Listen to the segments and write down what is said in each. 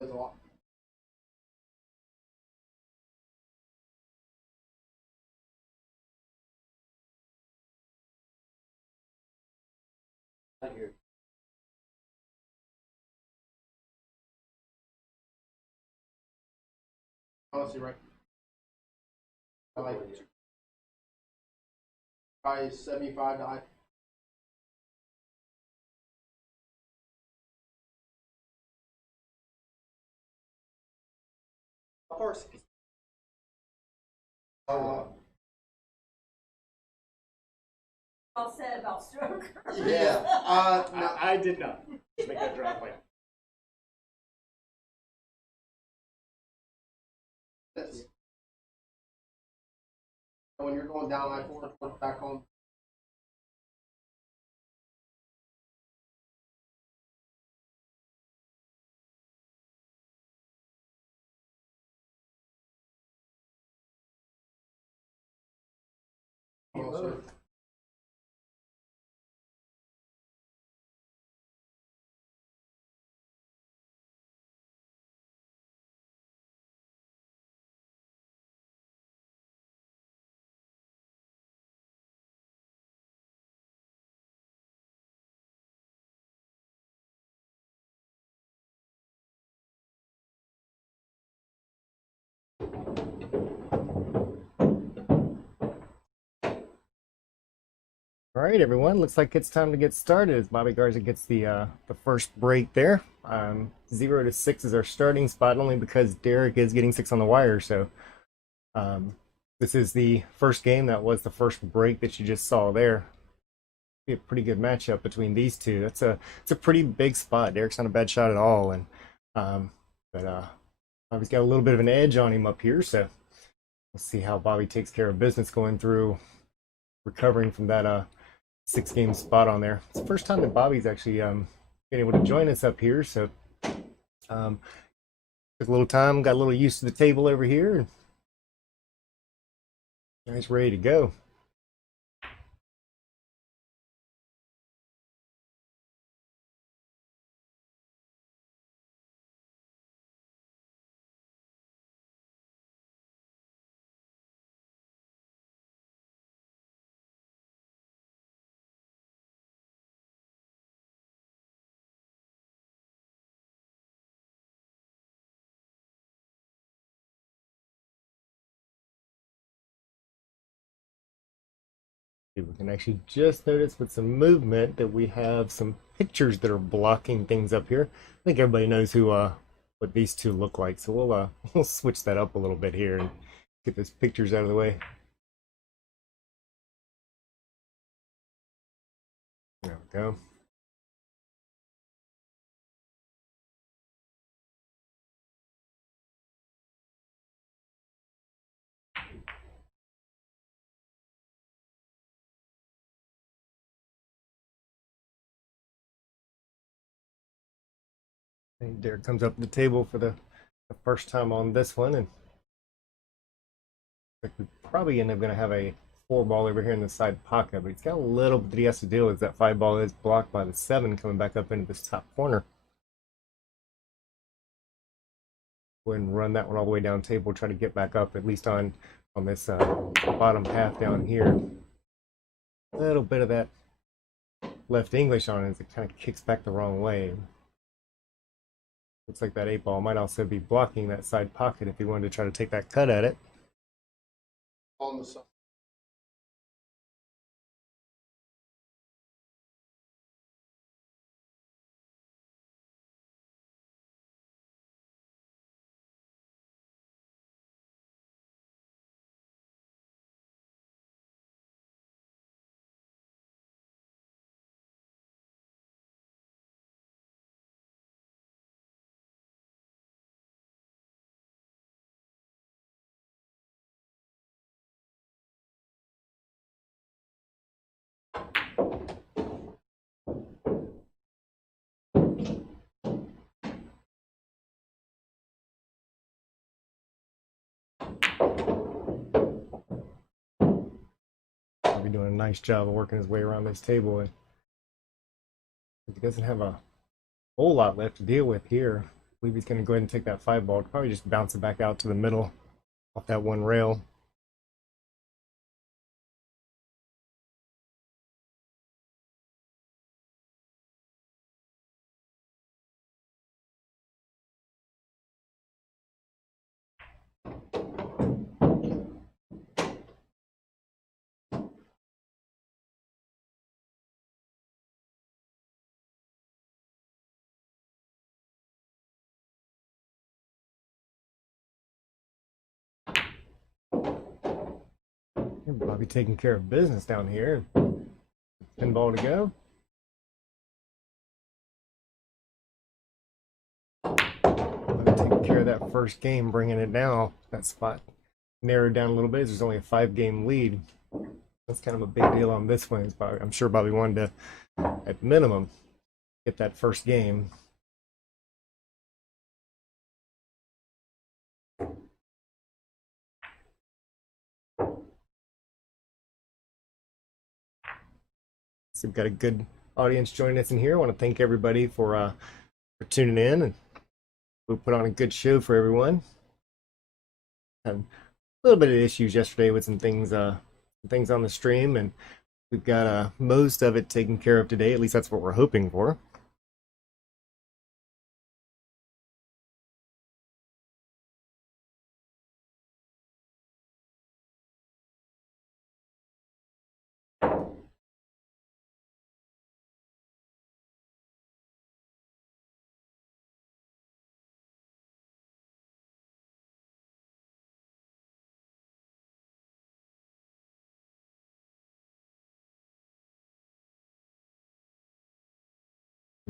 There's a lot. Right here. Honestly, right. I like probably 75 to of course. Uh, All said about stroke. yeah. No. I did not make that drop like. That's, when you're going down I-4 back home. Also, All right, everyone. Looks like it's time to get started as Bobby Garza gets the first break there. 0 to 6 is our starting spot, only because Derek is getting 6 on the wire. So this is the first game. That was the first break that you just saw there. Be a pretty good matchup between these two. It's a pretty big spot. Derek's not a bad shot at all, and Bobby's got a little bit of an edge on him up here. So we'll see how Bobby takes care of business going through recovering from that 6-game spot on there. It's the first time that Bobby's actually been able to join us up here, so took a little time, got a little used to the table over here, and now he's ready to go. We can actually just notice with some movement that we have some pictures that are blocking things up here. I think everybody knows who what these two look like, so we'll we'll switch that up a little bit here and get those pictures out of the way. There we go. And Derek comes up to the table for the first time on this one, and we probably end up going to have a 4 ball over here in the side pocket, but he's got a little bit that he has to deal with. That 5 ball is blocked by the 7 coming back up into this top corner. Go ahead and run that one all the way down table, try to get back up at least on this bottom half down here. A little bit of that left English on it as it kind of kicks back the wrong way. Looks like that 8 ball might also be blocking that side pocket if he wanted to try to take that cut at it. on the side. He'll be doing a nice job of working his way around this table, and he doesn't have a whole lot left to deal with here. believe he's going to go ahead and take that 5 ball. Probably just bounce it back out to the middle off that one rail. Bobby taking care of business down here. 10 ball to go. Bobby taking care of that first game, bringing it down. That spot narrowed down a little bit. There's only a 5-game lead. That's kind of a big deal on this one. I'm sure Bobby wanted to, at minimum, get that first game. So we've got a good audience joining us in here. I want to thank everybody for tuning in, and we put on a good show for everyone. Had a little bit of issues yesterday with some things on the stream, and we've got most of it taken care of today. At least that's what we're hoping for.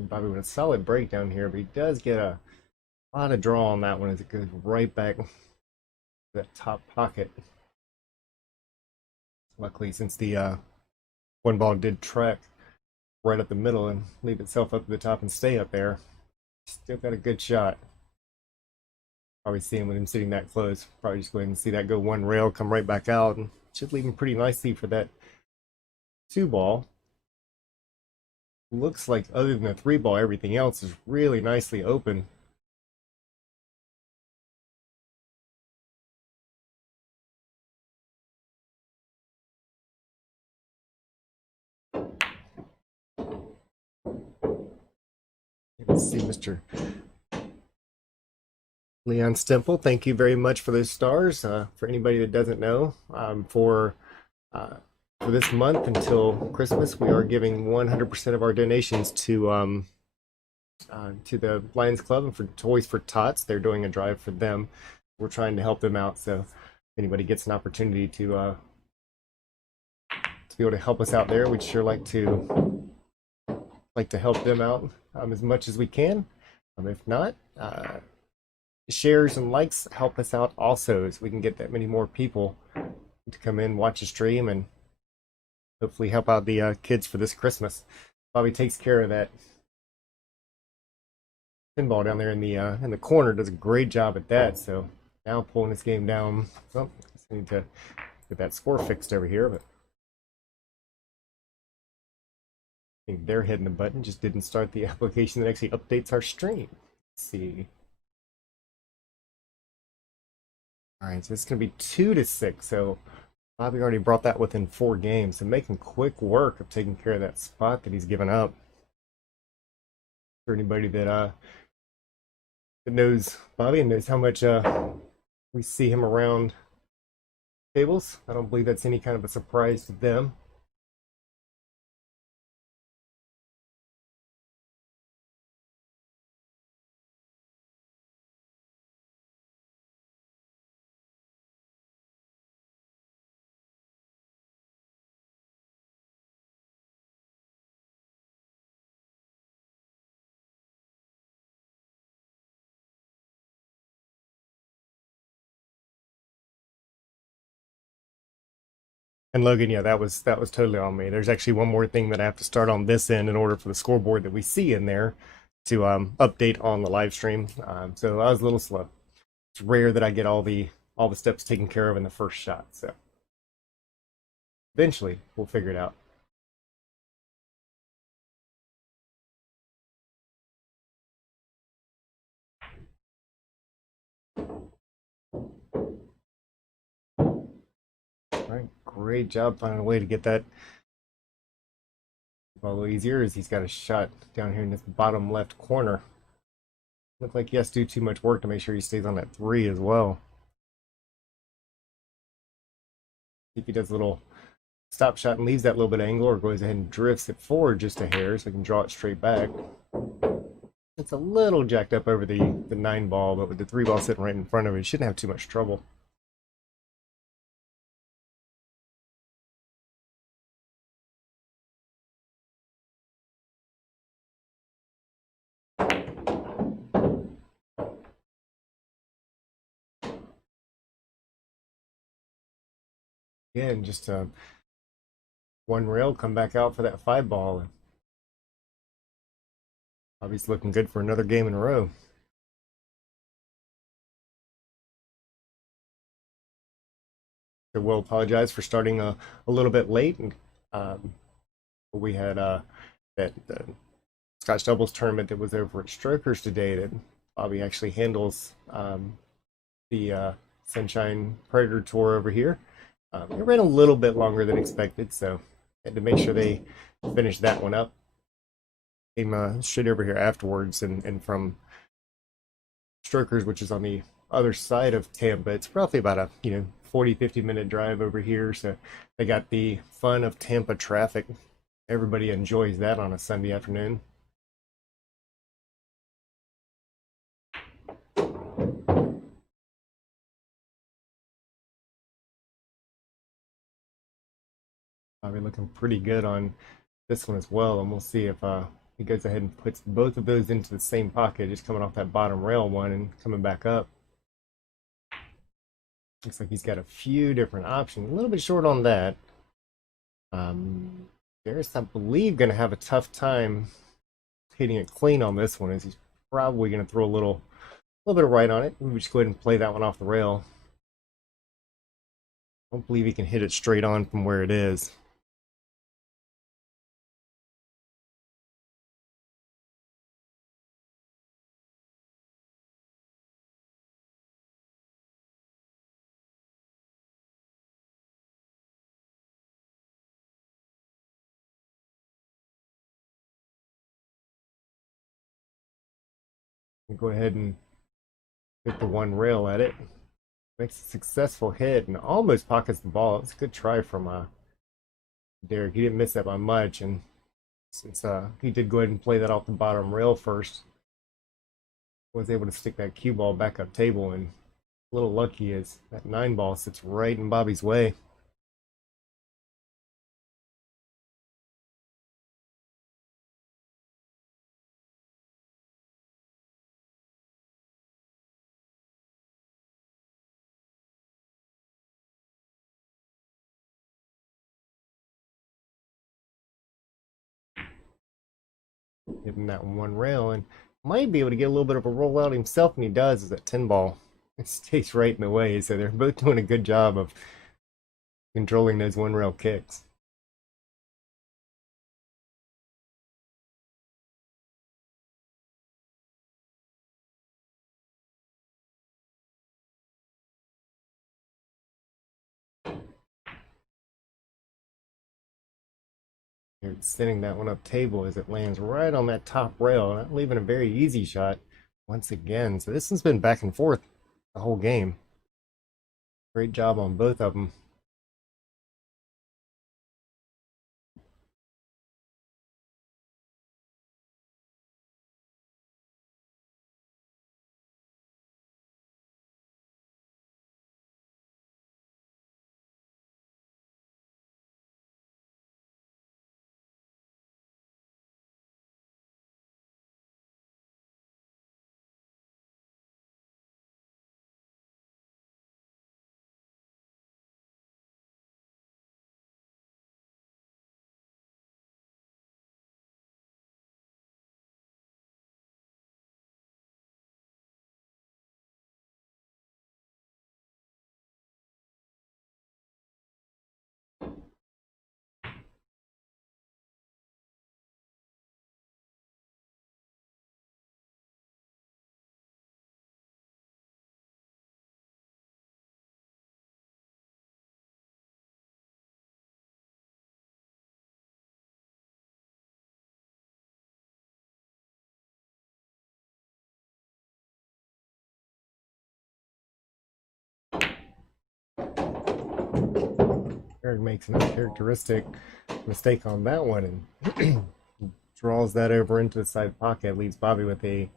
Bobby with a solid breakdown here, but he does get a lot of draw on that one as it goes right back to that top pocket. Luckily, since the 1 ball did track right up the middle and leave itself up to the top and stay up there, still got a good shot. Probably seeing with him sitting that close, probably just go ahead and see that go one rail, come right back out, and should leave him pretty nicely for that 2 ball. Looks like other than the 3 ball, everything else is really nicely open. Let's see, Mr. Leon Stemple, thank you very much for those stars. For anybody that doesn't know, for this month until Christmas, we are giving 100% of our donations to the Lions Club and for Toys for Tots. They're doing a drive for them. We're trying to help them out. So if anybody gets an opportunity to be able to help us out there, we'd sure like to help them out as much as we can. If not, shares and likes help us out also, so we can get that many more people to come in, watch the stream, and hopefully help out the kids for this Christmas. Bobby takes care of that pinball down there in the corner. Does a great job at that. So now pulling this game down. Well, I need to get that score fixed over here, but I think they're hitting the button. Just didn't start the application that actually updates our stream. Let's see. All right, so it's going to be 2-6. So Bobby already brought that within 4 games. So making quick work of taking care of that spot that he's given up. For anybody that knows Bobby and knows how much we see him around tables, I don't believe that's any kind of a surprise to them. And Logan, yeah, that was totally on me. There's actually one more thing that I have to start on this end in order for the scoreboard that we see in there to update on the live stream. So I was a little slow. It's rare that I get all the steps taken care of in the first shot. So eventually we'll figure it out. All right, great job finding a way to get that a little easier as he's got a shot down here in this bottom left corner. Looks like he has to do too much work to make sure he stays on that 3 as well. See if he does a little stop shot and leaves that little bit of angle, or goes ahead and drifts it forward just a hair so he can draw it straight back. It's a little jacked up over the 9 ball, but with the 3 ball sitting right in front of it, shouldn't have too much trouble. Again, just one rail, come back out for that 5 ball. Obviously looking good for another game in a row. I will apologize for starting a little bit late. And we had that Scotch doubles tournament that was over at Strokers today that Bobby actually handles the Sunshine Predator Tour over here. It ran a little bit longer than expected, so had to make sure they finished that one up. Came straight over here afterwards, and from Strokers, which is on the other side of Tampa, it's roughly about a 40-50 minute drive over here. So they got the fun of Tampa traffic. Everybody enjoys that on a Sunday afternoon. Probably looking pretty good on this one as well, and we'll see if he goes ahead and puts both of those into the same pocket, just coming off that bottom rail one and coming back up. Looks like he's got a few different options. A little bit short on that. There's, I believe, going to have a tough time hitting it clean on this one, as he's probably going to throw a little bit of right on it. We just go ahead and play that one off the rail. I don't believe he can hit it straight on from where it is. Go ahead and hit the one rail at it. Makes a successful hit and almost pockets the ball. It's a good try from Derek. He didn't miss that by much, and since he did go ahead and play that off the bottom rail first, was able to stick that cue ball back up table, and a little lucky as that 9 ball sits right in Bobby's way. Giving that one rail, and might be able to get a little bit of a roll out himself, and he does, as that 10 ball it stays right in the way. So they're both doing a good job of controlling those one rail kicks. You're sending that one up table as it lands right on that top rail, not leaving a very easy shot once again. So this has been back and forth the whole game. Great job on both of them. Eric makes an uncharacteristic mistake on that one and draws that over into the side pocket, leaves Bobby with a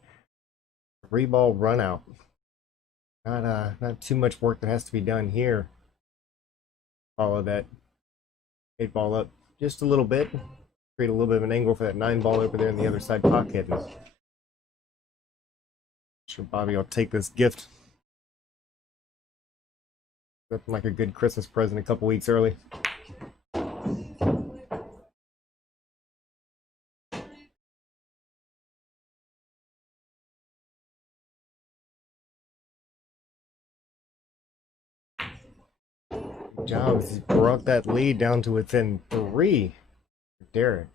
3-ball run out. Not too much work that has to be done here. Follow that 8-ball up just a little bit, create a little bit of an angle for that 9-ball over there in the other side pocket. And I'm sure Bobby will take this gift. Looking like a good Christmas present a couple weeks early. Good job. He's brought that lead down to within 3 for Derek.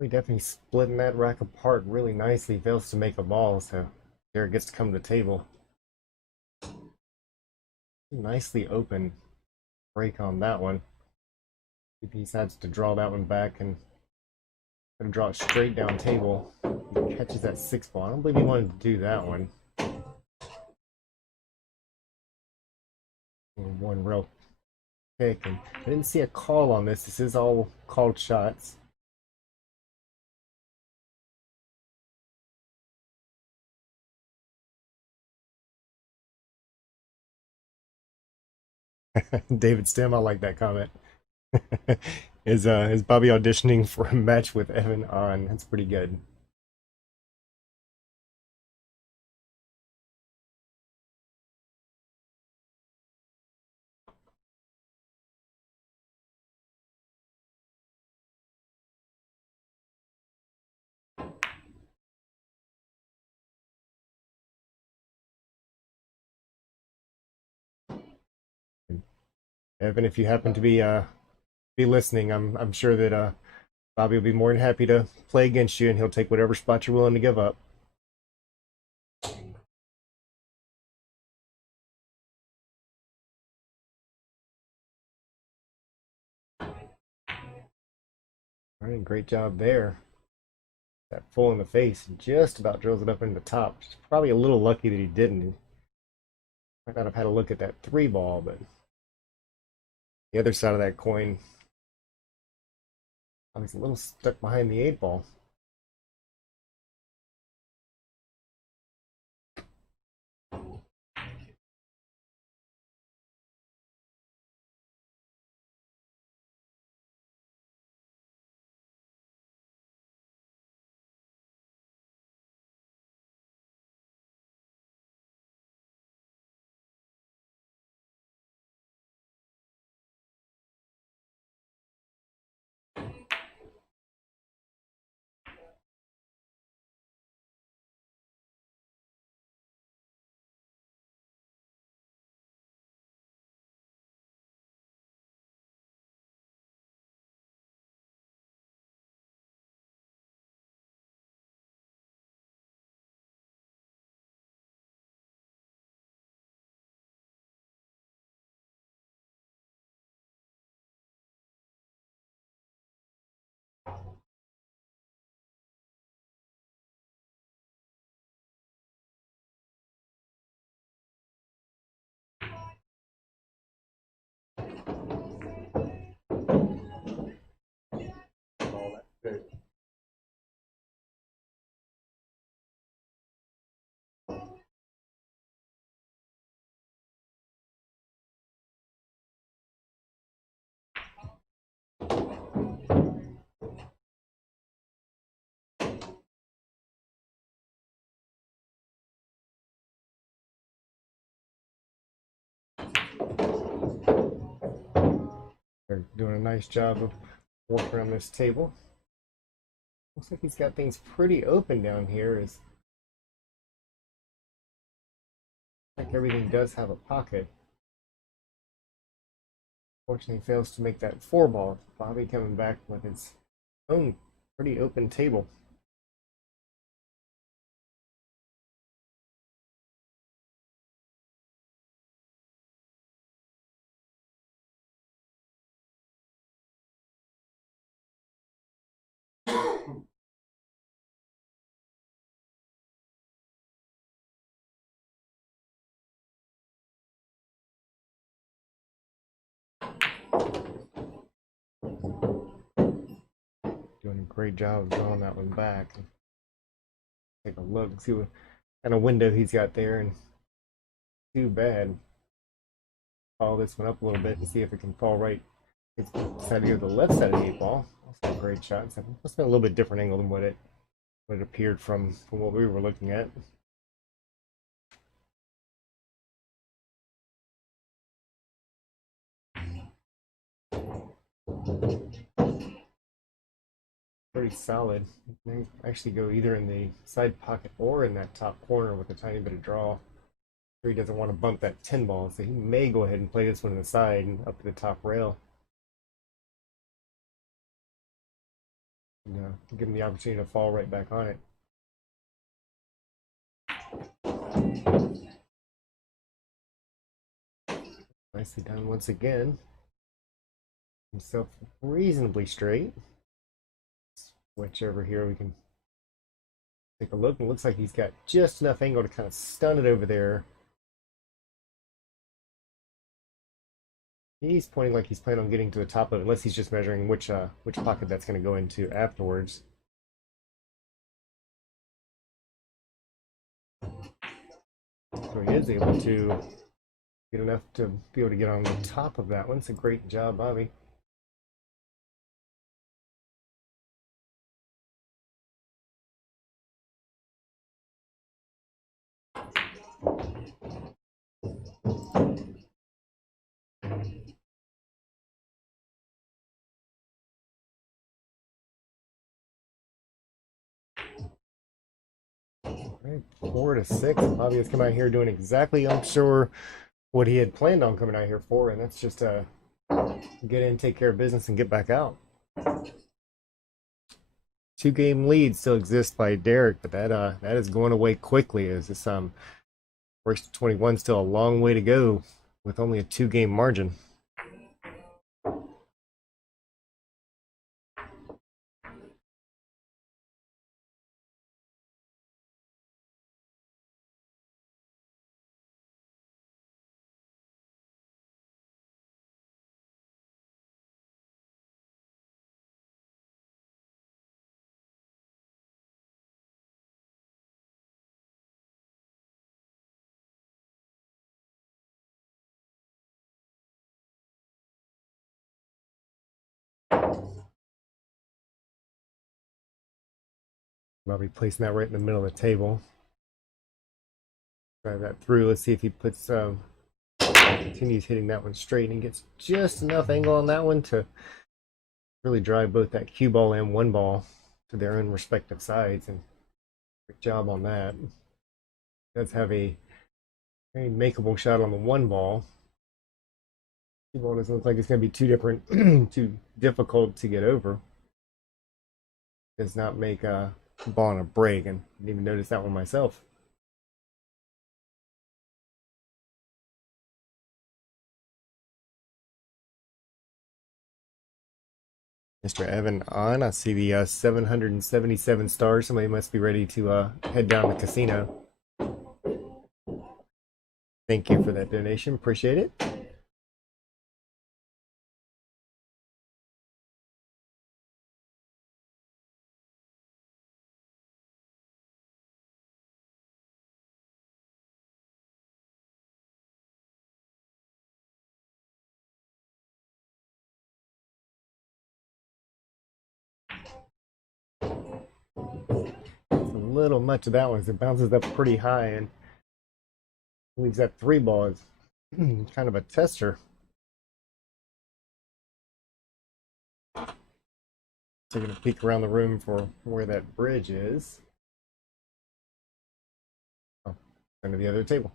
We definitely splitting that rack apart really nicely. Fails to make a ball, so Derek gets to come to the table. Nicely open break on that one. If he decides to draw that one back and gonna draw it straight down table. He catches that 6-ball. I don't believe he wanted to do that one. One real pick, and I didn't see a call on this. This is all called shots. David Stem, I like that comment. Is Bobby auditioning for a match with Evan on? That's pretty good. Evan, if you happen to be listening, I'm sure that Bobby will be more than happy to play against you, and he'll take whatever spot you're willing to give up. All right, great job there. That full in the face, just about drills it up into the top. Just probably a little lucky that he didn't. Might not have had a look at that 3-ball, but the other side of that coin, I was a little stuck behind the 8-ball. Good. They're doing a nice job of working on this table. Looks like he's got things pretty open down here. Is like everything does have a pocket. Fortunately, fails to make that 4 ball. Bobby coming back with his own pretty open table. Doing a great job of drawing that one back. Take a look, see what kind of window he's got there, and too bad. Follow this one up a little bit and see if it can fall right. It's decided to go to the left side of the 8 ball. That's a great shot. So it's been a little bit different angle than what it appeared from what we were looking at. Pretty solid. They actually go either in the side pocket or in that top corner with a tiny bit of draw. He doesn't want to bump that 10 ball, so he may go ahead and play this one to the side and up to the top rail. And, give him the opportunity to fall right back on it. Nicely done once again. Himself reasonably straight. Switch over here, we can take a look, and it looks like he's got just enough angle to kind of stun it over there. He's pointing like he's planning on getting to the top of it, unless he's just measuring which pocket that's going to go into afterwards. So he is able to get enough to be able to get on the top of that one. It's a great job, Bobby. Right, 4-6. Bobby has come out here doing exactly, I'm sure, what he had planned on coming out here for, and that's just to get in, take care of business, and get back out. 2-game lead still exists by Derek, but that is going away quickly as this first 21 still a long way to go with only a 2-game margin. Bobby placing that right in the middle of the table. Drive that through. Let's see if he puts continues hitting that one straight and gets just enough angle on that one to really drive both that cue ball and 1 ball to their own respective sides. And great job on that. Does have a very makeable shot on the 1 ball. 2 ball doesn't look like it's going to be too difficult to get over. Does not make a ball on a break, and I didn't even notice that one myself. Mr. Evan on. I see the 777 stars. Somebody must be ready to head down to the casino. Thank you for that donation. Appreciate it. little much of that one, 'cause it bounces up pretty high and leaves that 3 ball as kind of a tester. Taking a peek around the room for where that bridge is. Oh, under the other table.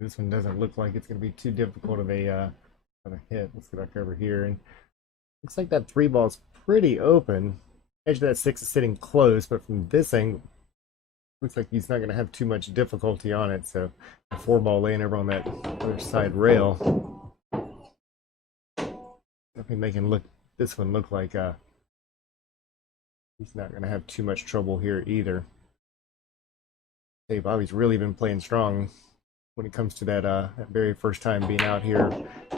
This one doesn't look like it's going to be too difficult of a hit. Let's get back over here, and looks like that 3 ball's pretty open. Edge of that 6 is sitting close, but from this angle, looks like he's not going to have too much difficulty on it. So the 4 ball laying over on that other side rail, definitely making this one look like he's not going to have too much trouble here either. Hey, Bobby's really been playing strong when it comes to that very first time being out here,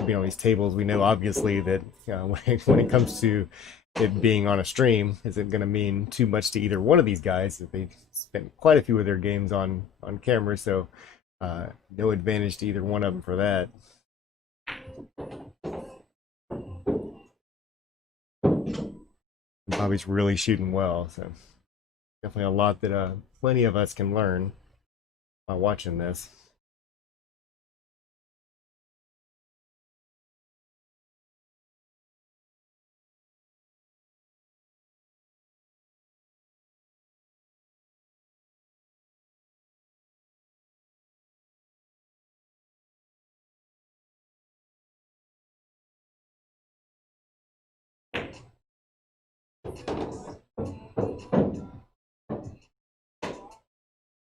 being on these tables. We know obviously that when it comes to it being on a stream isn't going to mean too much to either one of these guys. They spent quite a few of their games on camera, so no advantage to either one of them for that. Bobby's really shooting well, so definitely a lot that plenty of us can learn by watching this.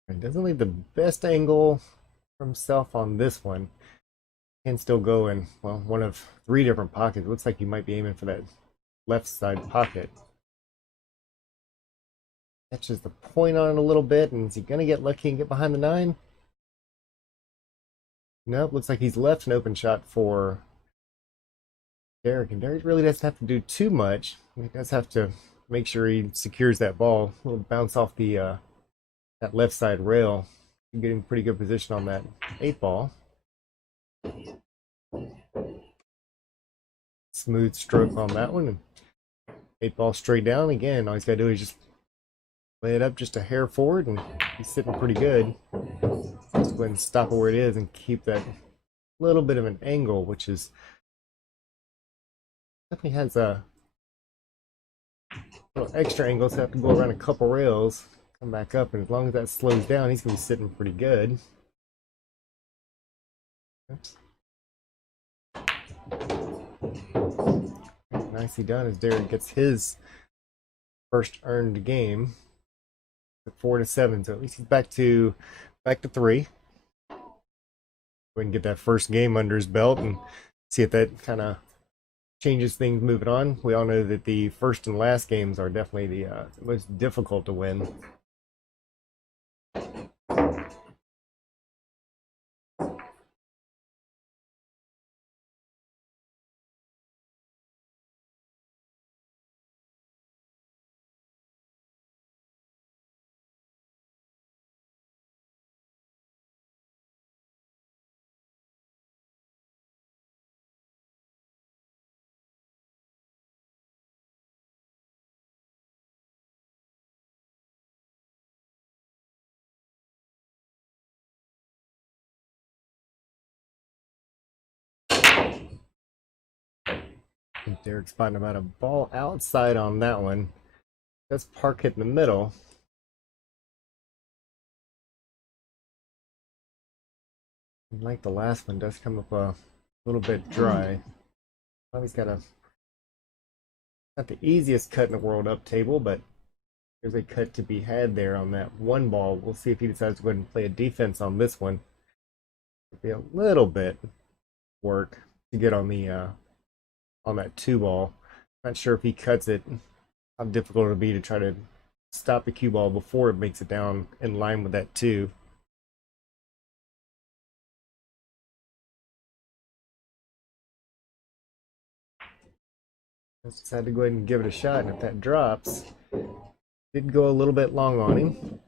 It doesn't leave the best angle for himself on this one. Can still go in, well, one of 3 different pockets. It looks like he might be aiming for that left side pocket. Catches the point on it a little bit, and is he going to get lucky and get behind the 9? Nope, looks like he's left an open shot for Derek, and Derek really doesn't have to do too much. He does have to make sure he secures that ball. A little bounce off the that left side rail. Getting pretty good position on that 8 ball. Smooth stroke on that one. 8 ball straight down. Again, all he's got to do is just lay it up just a hair forward, and he's sitting pretty good. Just go ahead and stop it where it is and keep that little bit of an angle, which is definitely has a little extra angle, so I have to go around a couple rails, come back up, and as long as that slows down, he's going to be sitting pretty good. Oops. Nicely done as Derek gets his first earned game at 4-7. So at least he's back to 3. Go ahead and get that first game under his belt and see if that kind of changes things moving on. We all know that the first and last games are definitely the most difficult to win. Derek's spotting about a ball outside on that one. That's park hit in the middle. Like the last one, does come up a little bit dry. Well, he's got not the easiest cut in the world up table, but there's a cut to be had there on that 1 ball. We'll see if he decides to go ahead and play a defense on this one. It'll be a little bit work to get on the on that 2 ball. Not sure if he cuts it, how difficult it'll be to try to stop the cue ball before it makes it down in line with that 2. Let's decide to go ahead and give it a shot, and if that drops, did go a little bit long on him.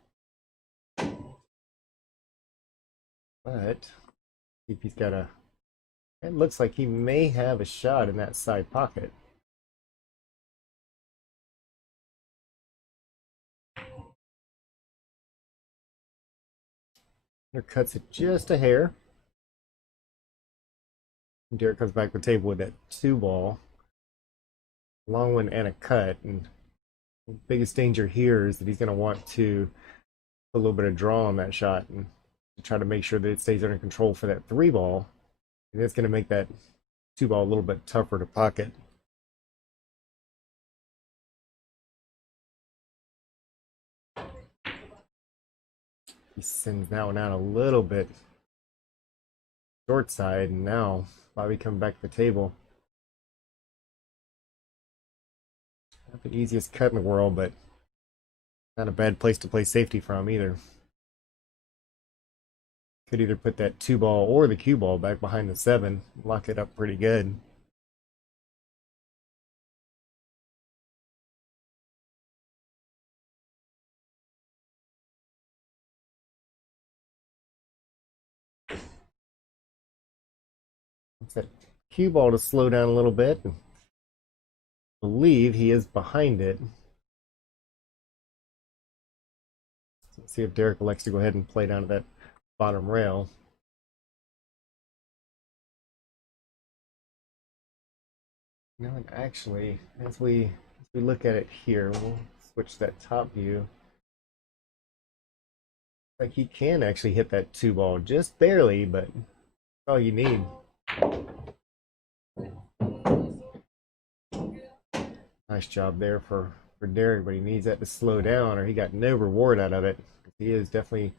But see if he's got a. It looks like he may have a shot in that side pocket. Cuts it just a hair. Derek comes back to the table with that 2-ball. Long one and a cut. And the biggest danger here is that he's going to want to put a little bit of draw on that shot and to try to make sure that it stays under control for that 3-ball. And it's going to make that 2-ball a little bit tougher to pocket. He sends that one out a little bit short side, and now Bobby coming back to the table. Not the easiest cut in the world, but not a bad place to play safety from either. Could either put that 2-ball or the cue ball back behind the 7, lock it up pretty good. That cue ball to slow down a little bit. I believe he is behind it. Let's see if Derek elects to go ahead and play down to that bottom rail. No, and actually, as we look at it here, we'll switch to that top view. Like he can actually hit that 2-ball just barely, but that's all you need. Nice job there for Derek, but he needs that to slow down or he got no reward out of it. He is definitely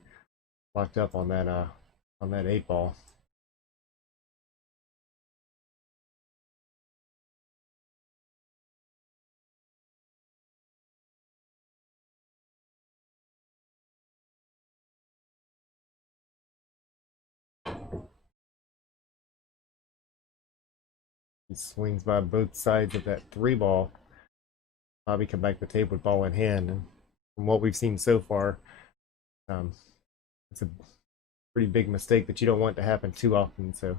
locked up on that 8-ball. He swings by both sides of that 3-ball. Bobby come back to the table with ball in hand, and from what we've seen so far, it's a pretty big mistake that you don't want to happen too often. So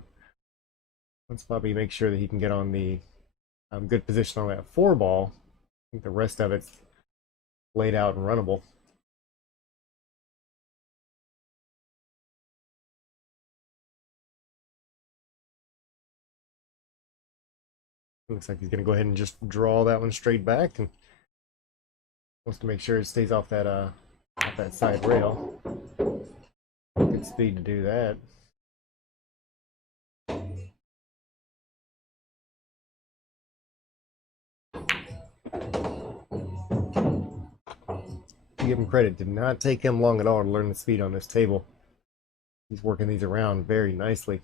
once Bobby makes sure that he can get on the good position on that 4-ball, I think the rest of it's laid out and runnable. Looks like he's going to go ahead and just draw that one straight back, and wants to make sure it stays off that side rail. Good speed to do that. To give him credit, did not take him long at all to learn the speed on this table. He's working these around very nicely.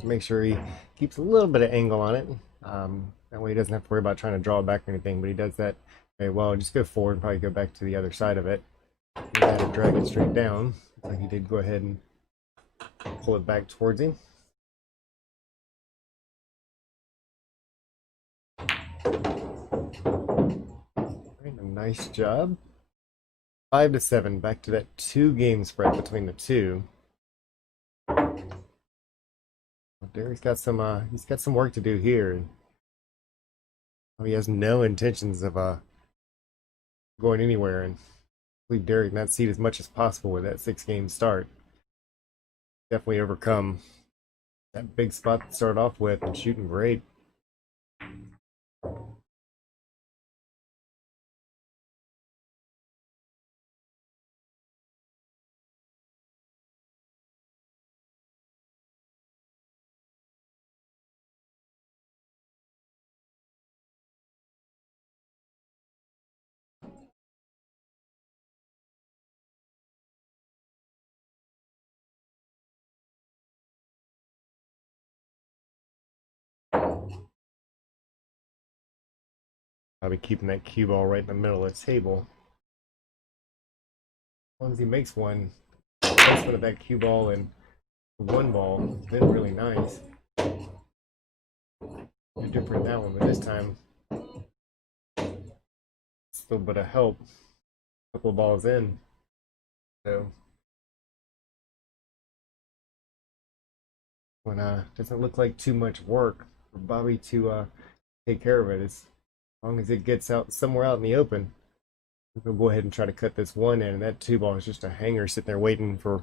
To make sure he keeps a little bit of angle on it. That way he doesn't have to worry about trying to draw it back or anything, but he does that very well. Just go forward and probably go back to the other side of it. He had to drag it straight down. Looks like he did go ahead and pull it back towards him. A nice job. 5-7, back to that 2-game spread between the two. Derek's got some he's got some work to do here. He has no intentions of going anywhere, and leave Derek in that seat as much as possible with that 6-game start. definitely overcome that big spot to start off with and shooting great. I'll be keeping that cue ball right in the middle of the table. As long as he makes one, placement of that cue ball and one ball has been really nice. No different in that one, but this time it's a little bit of help. A couple of balls in. So when doesn't look like too much work for Bobby to take care of it. As long as it gets out somewhere out in the open, we'll go ahead and try to cut this one in. And that two ball is just a hanger sitting there waiting for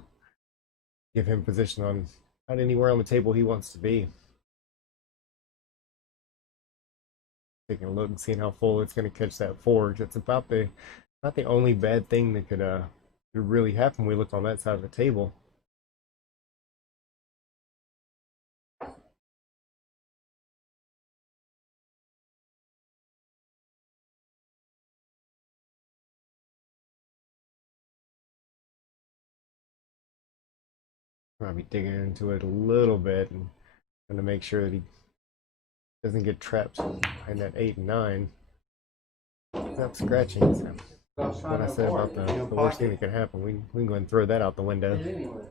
give him position on not anywhere on the table he wants to be. Taking a look and seeing how full it's going to catch that forge. That's about the only bad thing that could really happen when we look on that side of the table. I'll be digging into it a little bit and trying to make sure that he doesn't get trapped behind that 8 and 9. Stop scratching. So what I said about the worst thing that could happen, we can go and throw that out the window.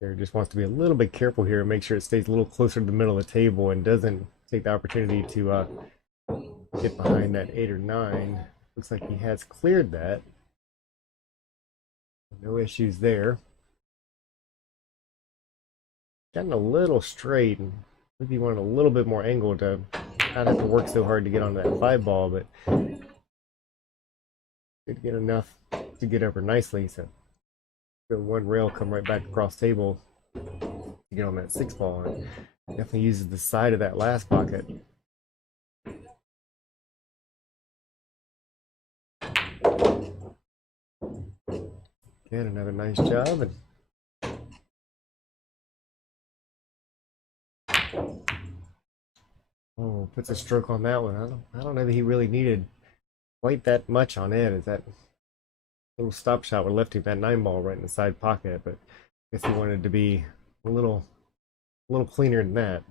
There just wants to be a little bit careful here and make sure it stays a little closer to the middle of the table and doesn't take the opportunity to get behind that 8 or 9. Looks like he has cleared that. No issues there. Gotten a little straight and maybe wanted a little bit more angle to not have to work so hard to get on that 5 ball, but did get enough to get over nicely. So the one rail come right back across table to get on that 6 ball, and definitely uses the side of that last pocket. Again, another nice job. And oh, puts a stroke on that one. I don't know that he really needed quite that much on it, as that little stop shot would left him that 9 ball right in the side pocket, but I guess he wanted to be a little cleaner than that.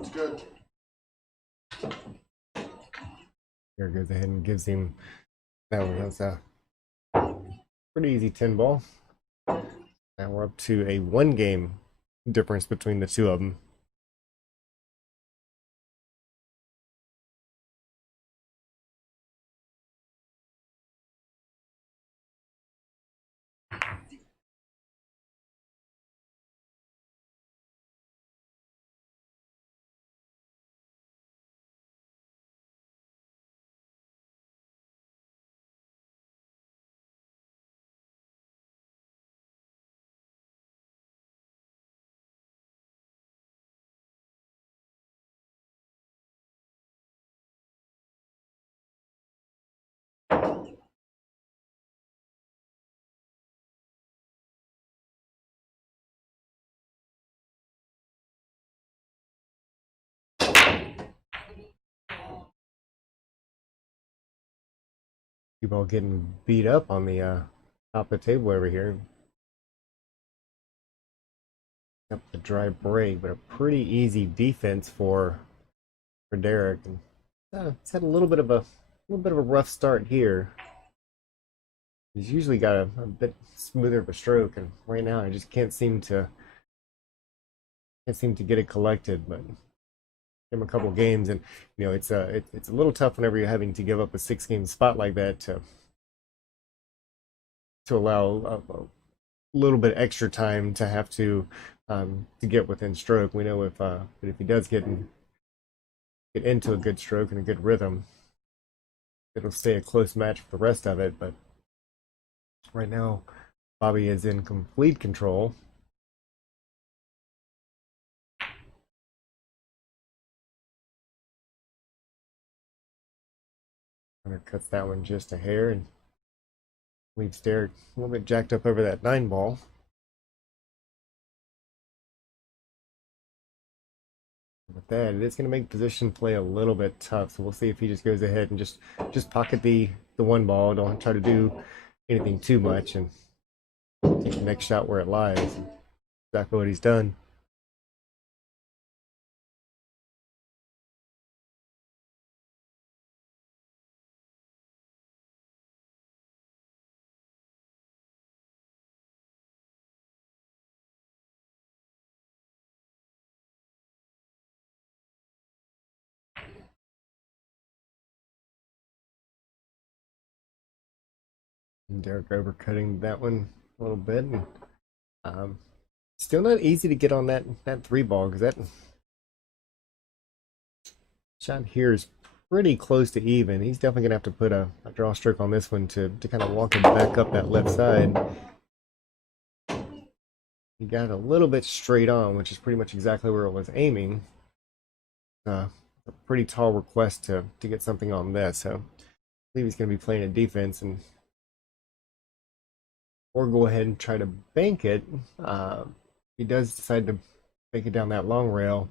It's good. Here goes ahead and gives him that one. That's a pretty easy 10 ball. Now we're up to a 1 game difference between the two of them. Keep all getting beat up on the top of the table over here. Up the dry break, but a pretty easy defense for Derek. And it's had a little bit of a rough start here. He's usually got a bit smoother of a stroke, and right now I just can't seem to get it collected. But give him a couple games, and it's a little tough whenever you're having to give up a 6-game spot like that to allow a little bit extra time to have to get within stroke. We know but if he does get into a good stroke and a good rhythm, it'll stay a close match for the rest of it. But right now, Bobby is in complete control. Cuts that one just a hair and leaves Derek a little bit jacked up over that 9 ball. With that, it is going to make position play a little bit tough. So we'll see if he just goes ahead and just pocket the 1 ball. Don't try to do anything too much and take the next shot where it lies. Exactly what he's done. And Derek overcutting that one a little bit. And, still not easy to get on that 3 ball because that shot here is pretty close to even. He's definitely gonna have to put a draw stroke on this one to kind of walk him back up that left side. He got a little bit straight on, which is pretty much exactly where it was aiming. A pretty tall request to get something on this. So I believe he's gonna be playing a defense or go ahead and try to bank it. He does decide to bank it down that long rail.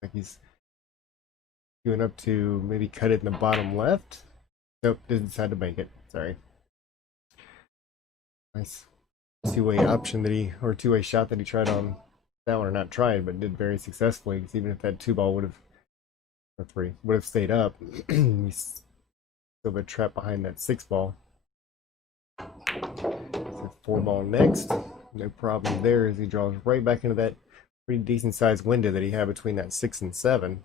Like he's doing up to maybe cut it in the bottom left. Nope, didn't decide to bank it. Sorry. Nice two-way option or two-way shot that he tried on that one, or not tried, but did very successfully. Because even if that 2 ball or 3 would have stayed up, he's still been trapped behind that 6 ball. 4 ball next. No problem there as he draws right back into that pretty decent sized window that he had between that 6 and 7.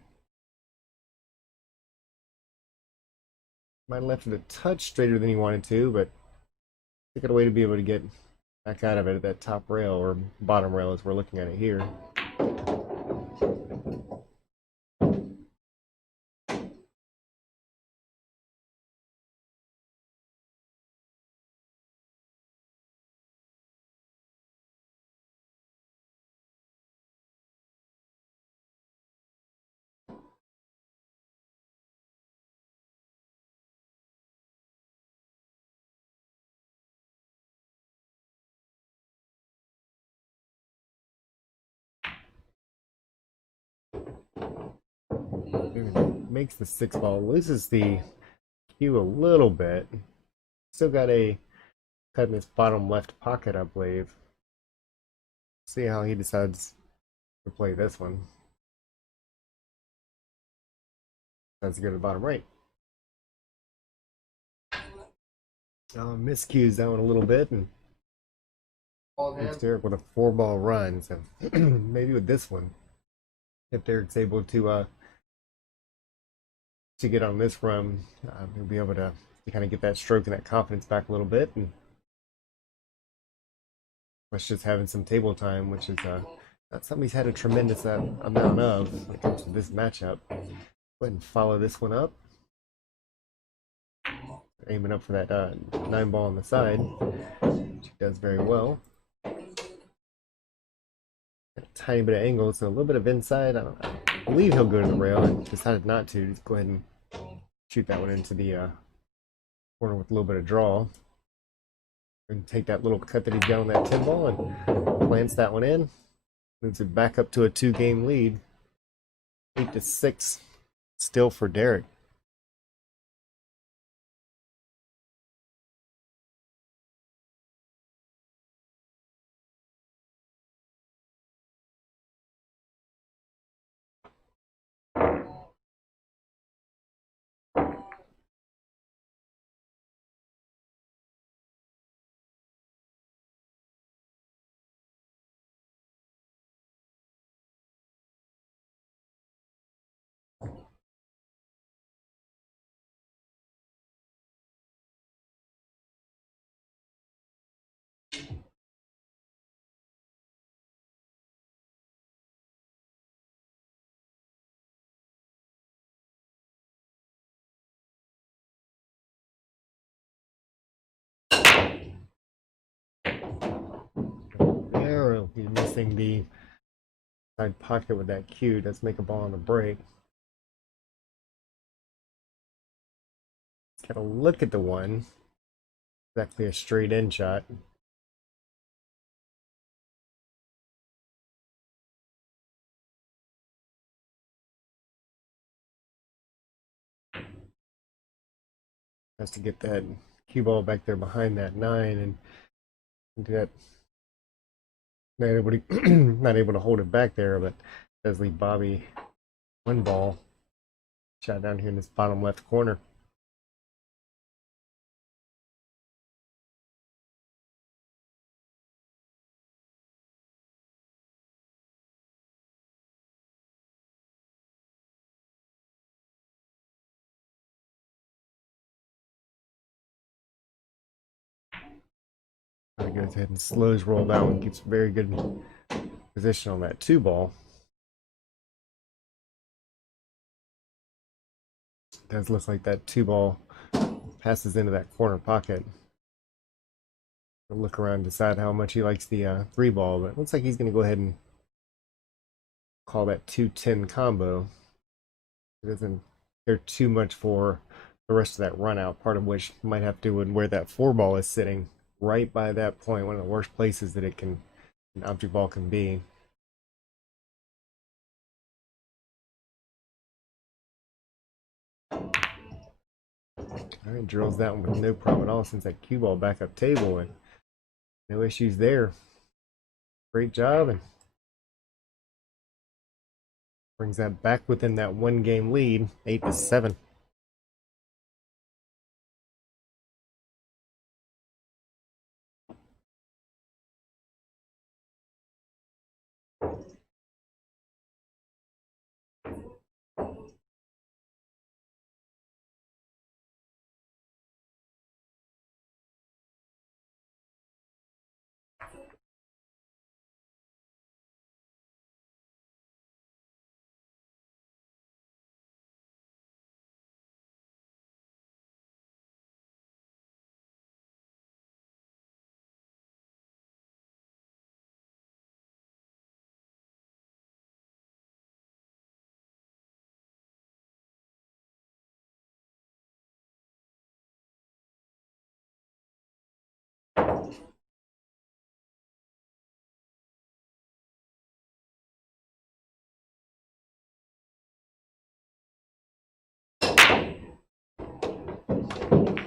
Might have left it a touch straighter than he wanted to, but took it away to be able to get back out of it at that top rail or bottom rail as we're looking at it here. Makes the 6 ball, loses the cue a little bit. Still got a cut in this bottom left pocket, I believe. See how he decides to play this one. Decides to go to the bottom right. Miscues that one a little bit and leaves Derek with a 4 ball run. So maybe with this one, if Derek's able to get on this run, he'll be able to kind of get that stroke and that confidence back a little bit. And plus, just having some table time, which is not something he's had a tremendous amount of when it comes to this matchup. Go ahead and follow this one up. Aiming up for that 9 ball on the side, which he does very well. A tiny bit of angle, so a little bit of inside. I believe he'll go to the rail and decided not to. Just go ahead and shoot that one into the corner with a little bit of draw. And take that little cut that he's got on that 10 ball and plants that one in. Moves it back up to a 2-game lead. 8-6 still for Derek. more. You're missing the side pocket with that cue. Does make a ball on the break. Gotta look at the one. Exactly a straight in shot. Has to get that cue ball back there behind that 9 and do that. Not able to hold it back there, but does leave Bobby one ball shot down here in this bottom left corner. He goes ahead and slows roll that one, keeps very good position on that 2 ball. It does look like that 2 ball passes into that corner pocket. We'll look around, decide how much he likes the 3 ball, but it looks like he's going to go ahead and call that 2-10 combo. He doesn't care too much for the rest of that run out, part of which might have to do with where that 4 ball is sitting. Right by that point, one of the worst places that an object ball can be. All right, drills that one with no problem at all since that cue ball back up table, and no issues there. Great job, and brings that back within that 1-game lead, 8-7.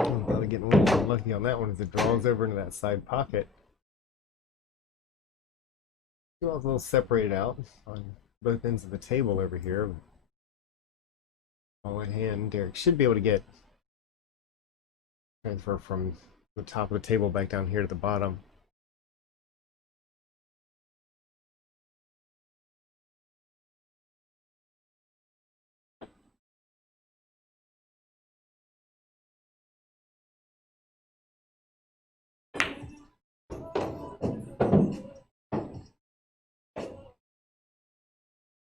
Probably getting a little unlucky on that one as it draws over into that side pocket. Draws a little separated out on both ends of the table over here. Ball in hand, Derek should be able to get transfer from the top of the table back down here to the bottom.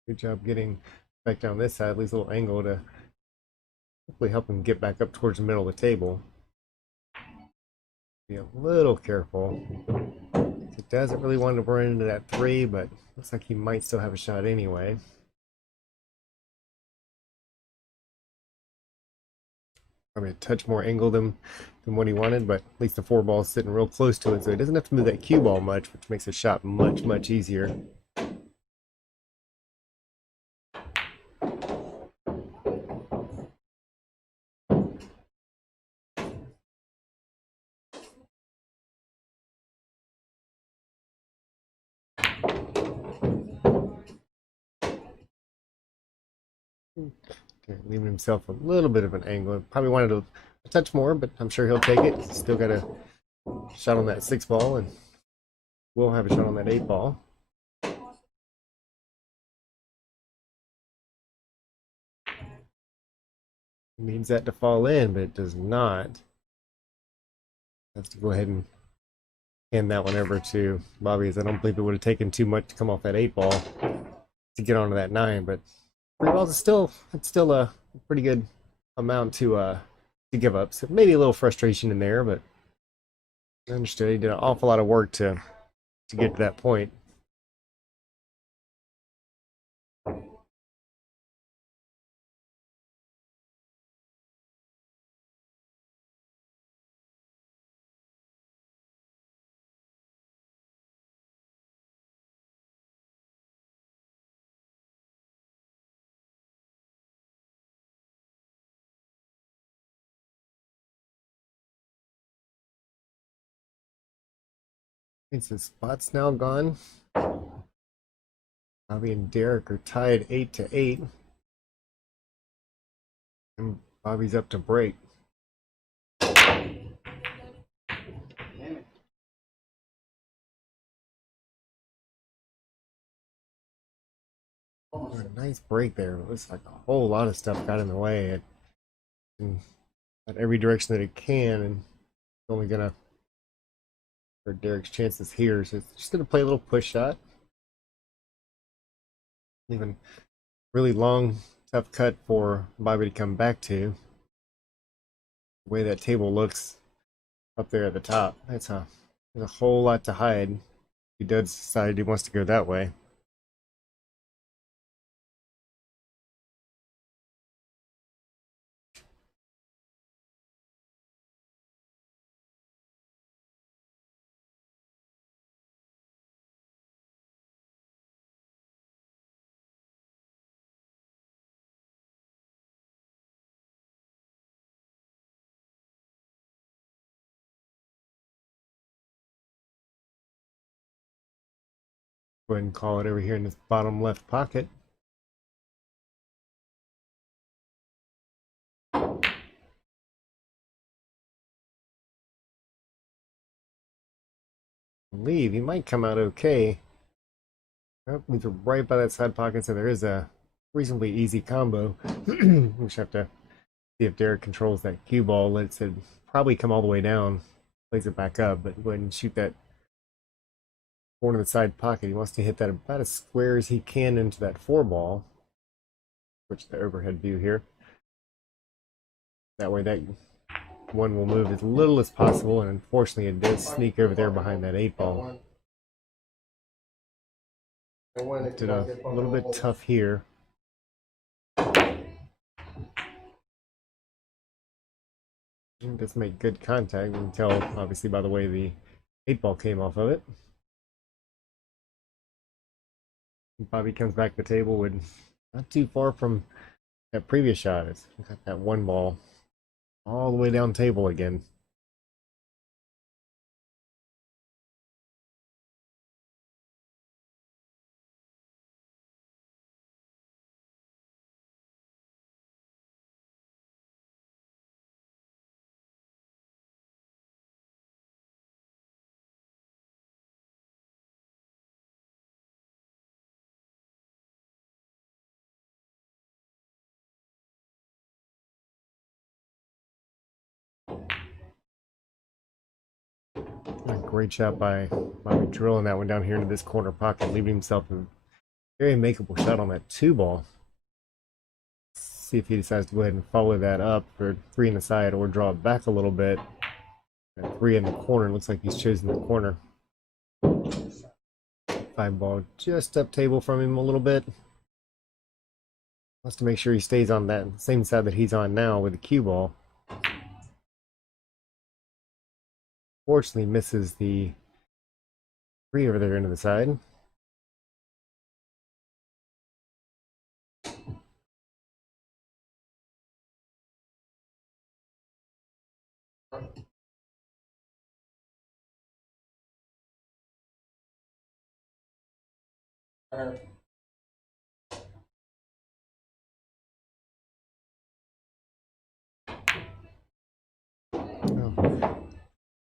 Good job getting back down this side, leaves a little angle to hopefully help him get back up towards the middle of the table. Be a little careful. He doesn't really want to run into that 3, but looks like he might still have a shot anyway. Probably a touch more angle than what he wanted, but at least the 4 ball is sitting real close to it, so he doesn't have to move that cue ball much, which makes the shot much easier. Leaving himself a little bit of an angle. Probably wanted a touch more, but I'm sure he'll take it. Still got a shot on that 6 ball, and we'll have a shot on that 8 ball. Needs that to fall in, but it does not. Has to go ahead and hand that one over to Bobby, as I don't believe it would have taken too much to come off that 8 ball to get onto that 9, but 3 balls is still a pretty good amount to give up. So maybe a little frustration in there, but I understood he did an awful lot of work to get to that point. It's the spot's now gone. Bobby and Derek are tied 8-8. And Bobby's up to break. Damn it. Nice break there. It looks like a whole lot of stuff got in the way. In every direction that it can, and it's only gonna hurt Derek's chances here. So it's just gonna play a little push shot. Even really long, tough cut for Bobby to come back to. The way that table looks up there at the top, there's a whole lot to hide. He does decide he wants to go that way. Go ahead and call it over here in this bottom left pocket. Leave. He might come out okay. Oh, these are right by that side pocket, so there is a reasonably easy combo. We just have to see if Derek controls that cue ball, lets it probably come all the way down, plays it back up, but go ahead and shoot that corner of the side pocket. He wants to hit that about as square as he can into that 4 ball. Switch the overhead view here. That way that one will move as little as possible, and unfortunately it does sneak over there behind that 8 ball. Left it a little bit tough here. It does make good contact. You can tell, obviously, by the way the 8 ball came off of it. Bobby comes back to the table with not too far from that previous shot. It's got that 1 ball all the way down table again. A great shot by Bobby drilling that one down here into this corner pocket, leaving himself a very makeable shot on that 2 ball. See if he decides to go ahead and follow that up for 3 in the side or draw it back a little bit. At 3 in the corner, looks like he's chosen the corner. 5 ball just up table from him a little bit. Wants to make sure he stays on that same side that he's on now with the cue ball. Fortunately misses the 3 over there into the side. Oh,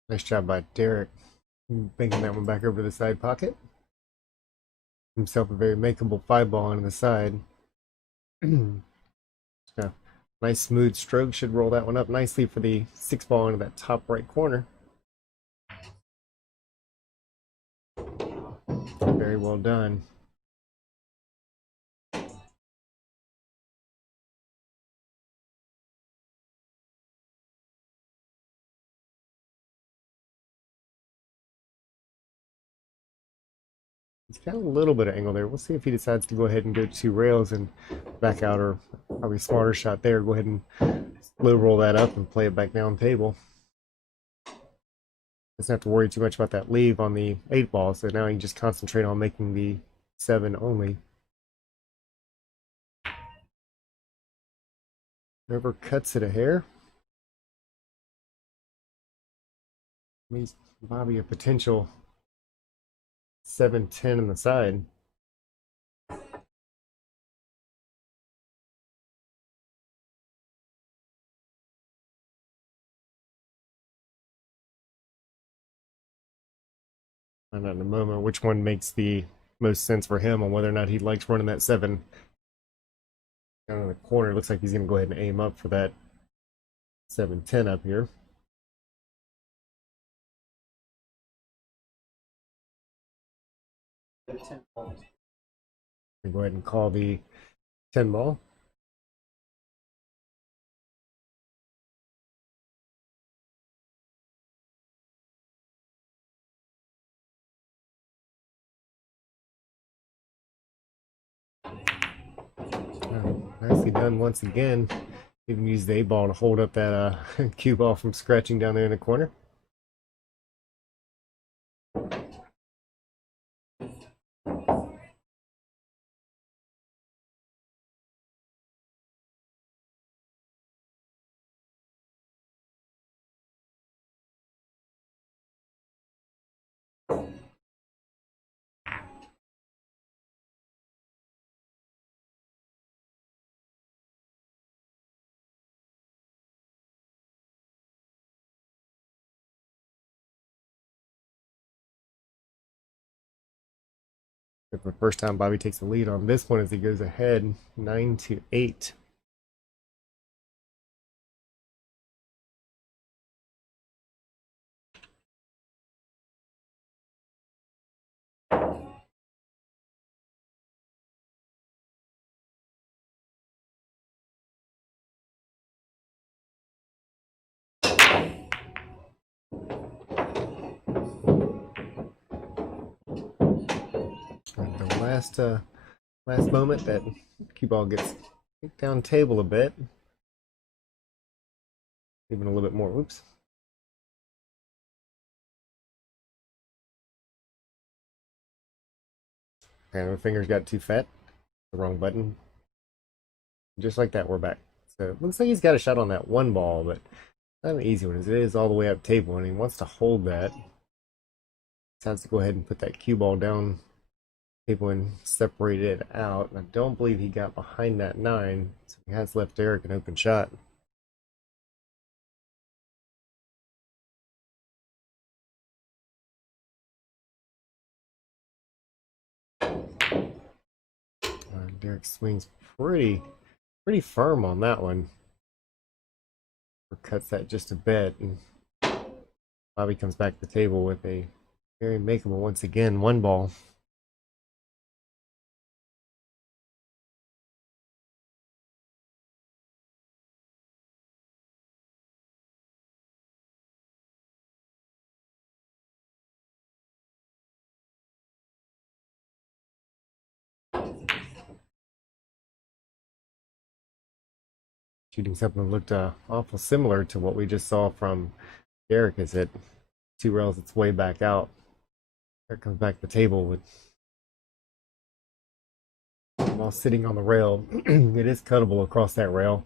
nice job by Derek, banking that one back over to the side pocket. Himself a very makeable 5 ball into the side. So, nice smooth stroke, should roll that one up nicely for the 6 ball into that top right corner. Very well done. He's got a little bit of angle there. We'll see if he decides to go ahead and go 2 rails and back out, or probably smarter shot there. Go ahead and low roll that up and play it back down table. Doesn't have to worry too much about that leave on the 8 ball, so now he can just concentrate on making the 7 only. Never cuts it a hair. Means Bobby a potential 7-10 on the side. Find out in a moment which one makes the most sense for him on whether or not he likes running that 7 down in the corner. Looks like he's going to go ahead and aim up for that 7-10 up here. Go ahead and call the 10 ball. Nicely done once again. Even used the 8 ball to hold up that cue ball from scratching down there in the corner. The first time Bobby takes the lead on this one as he goes ahead 9-8. The last moment that cue ball gets kicked down table a bit, even a little bit more. Whoops. And my fingers got too fat. The wrong button. Just like that, we're back. So it looks like he's got a shot on that 1 ball, but not an easy one as it is all the way up table, and he wants to hold that. Decides to go ahead and put that cue ball down table and separate it out. And I don't believe he got behind that 9, so he has left Derek an open shot. Derek swings pretty firm on that one. Or cuts that just a bit, and Bobby comes back to the table with a very makeable, once again, 1 ball. Shooting something that looked awful similar to what we just saw from Derek as it 2 rails its way back out. There comes back to the table with while sitting on the rail. It is cuttable across that rail.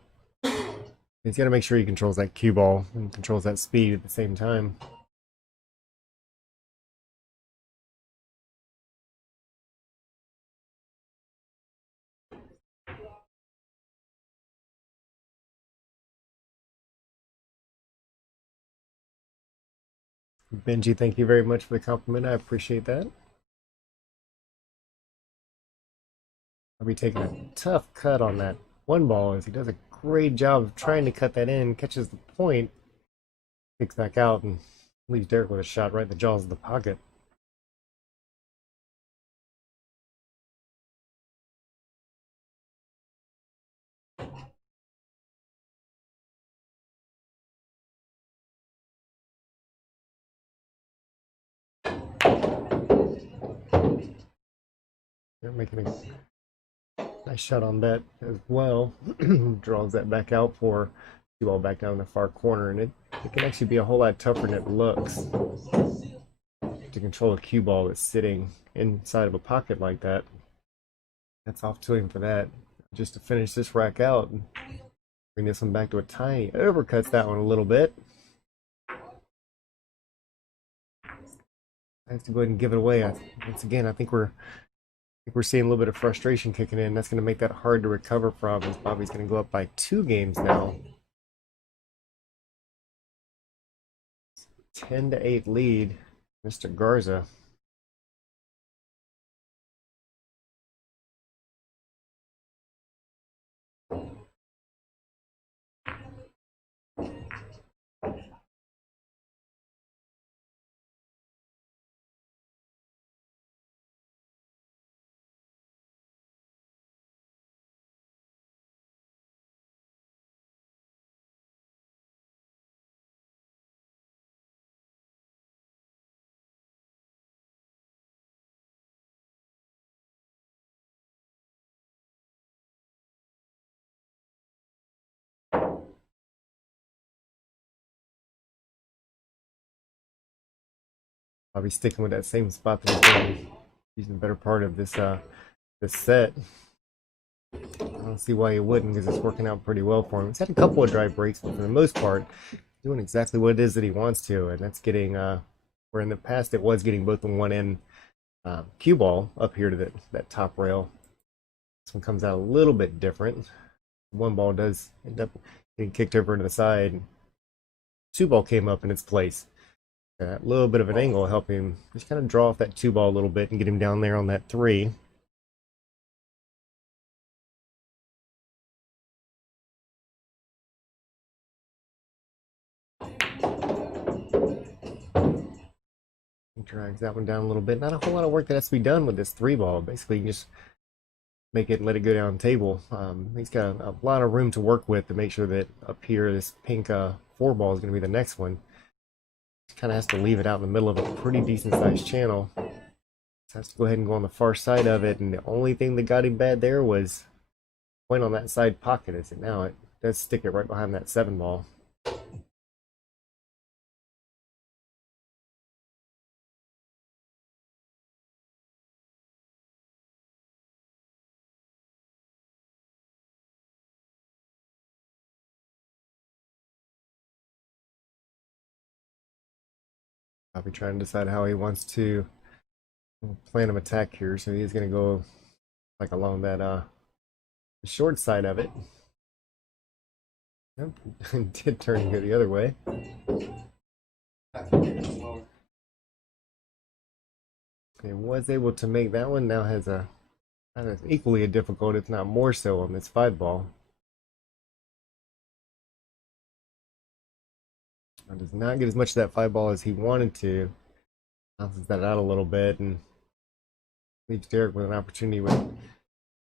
He's got to make sure he controls that cue ball and controls that speed at the same time. Benji, thank you very much for the compliment. I appreciate that. I'll be taking a tough cut on that 1 ball as he does a great job of trying to cut that in, catches the point, kicks back out, and leaves Derek with a shot right in the jaws of the pocket. They're making a nice shot on that as well. Draws that back out for cue ball back down in the far corner, and it can actually be a whole lot tougher than it looks to control a cue ball that's sitting inside of a pocket like that. That's off to him for that. Just to finish this rack out and bring this one back to a tiny overcuts that one a little bit. I have to go ahead and give it away. Once again, I think we're seeing a little bit of frustration kicking in. That's going to make that hard to recover from, as Bobby's going to go up by 2 games now. 10-8 lead, Mr. Garza. Bobby's sticking with that same spot that he's been using the better part of this set. I don't see why he wouldn't, because it's working out pretty well for him. He's had a couple of dry breaks, but for the most part, doing exactly what it is that he wants to, and that's getting where in the past it was getting both the one end cue ball up here to that top rail. This one comes out a little bit different. One ball does end up getting kicked over to the side. 2 ball came up in its place. That little bit of an angle helped him just kind of draw off that 2 ball a little bit and get him down there on that 3. Drags that one down a little bit. Not a whole lot of work that has to be done with this 3 ball. Basically, you can just make it and let it go down the table. He's got a lot of room to work with to make sure that up here, this pink 4 ball is going to be the next one. Kind of has to leave it out in the middle of a pretty decent sized channel. So has to go ahead and go on the far side of it, and the only thing that got him bad there was point on that side pocket. As it now it does stick it right behind that 7 ball. I'll be trying to decide how he wants to plan of attack here. So he's going to go like along that the short side of it. Yep. Did turn and go the other way. He was able to make that one. Now has a kind of equally a difficult, if not more so, on this 5 ball. Does not get as much of that 5 ball as he wanted to. Bounces that out a little bit and leaves Derek with an opportunity with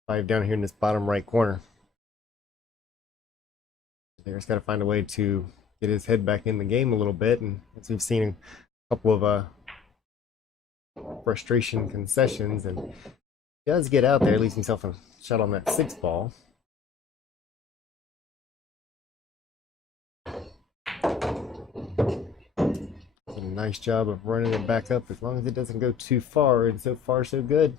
5 down here in this bottom right corner. Derek's got to find a way to get his head back in the game a little bit, and as we've seen a couple of frustration concessions, and he does get out there, leaves himself a shot on that 6 ball. A nice job of running it back up as long as it doesn't go too far, and so far so good.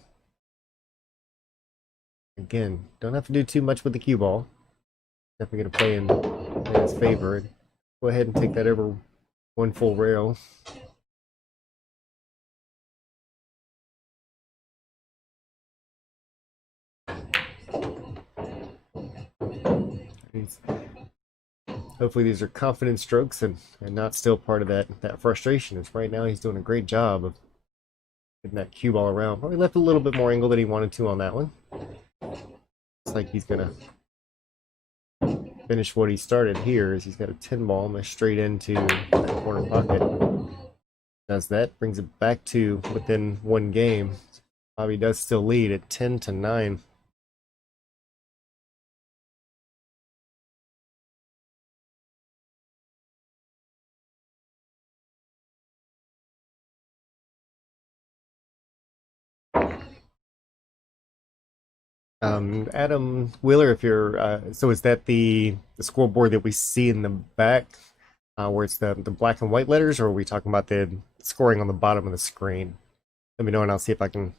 Again, don't have to do too much with the cue ball. Definitely going to play in his favor. Go ahead and take that over 1 full rail. Hopefully these are confident strokes and not still part of that frustration. As right now he's doing a great job of getting that cue ball around. Probably left a little bit more angle than he wanted to on that one. Looks like he's gonna finish what he started here. Is he's got a 10 ball almost straight into that corner pocket. Does that, brings it back to within 1 game. Bobby does still lead at 10-9. Adam Wheeler, if you're so is that the scoreboard that we see in the back, where it's the black and white letters, or are we talking about the scoring on the bottom of the screen? Let me know and I'll see if I can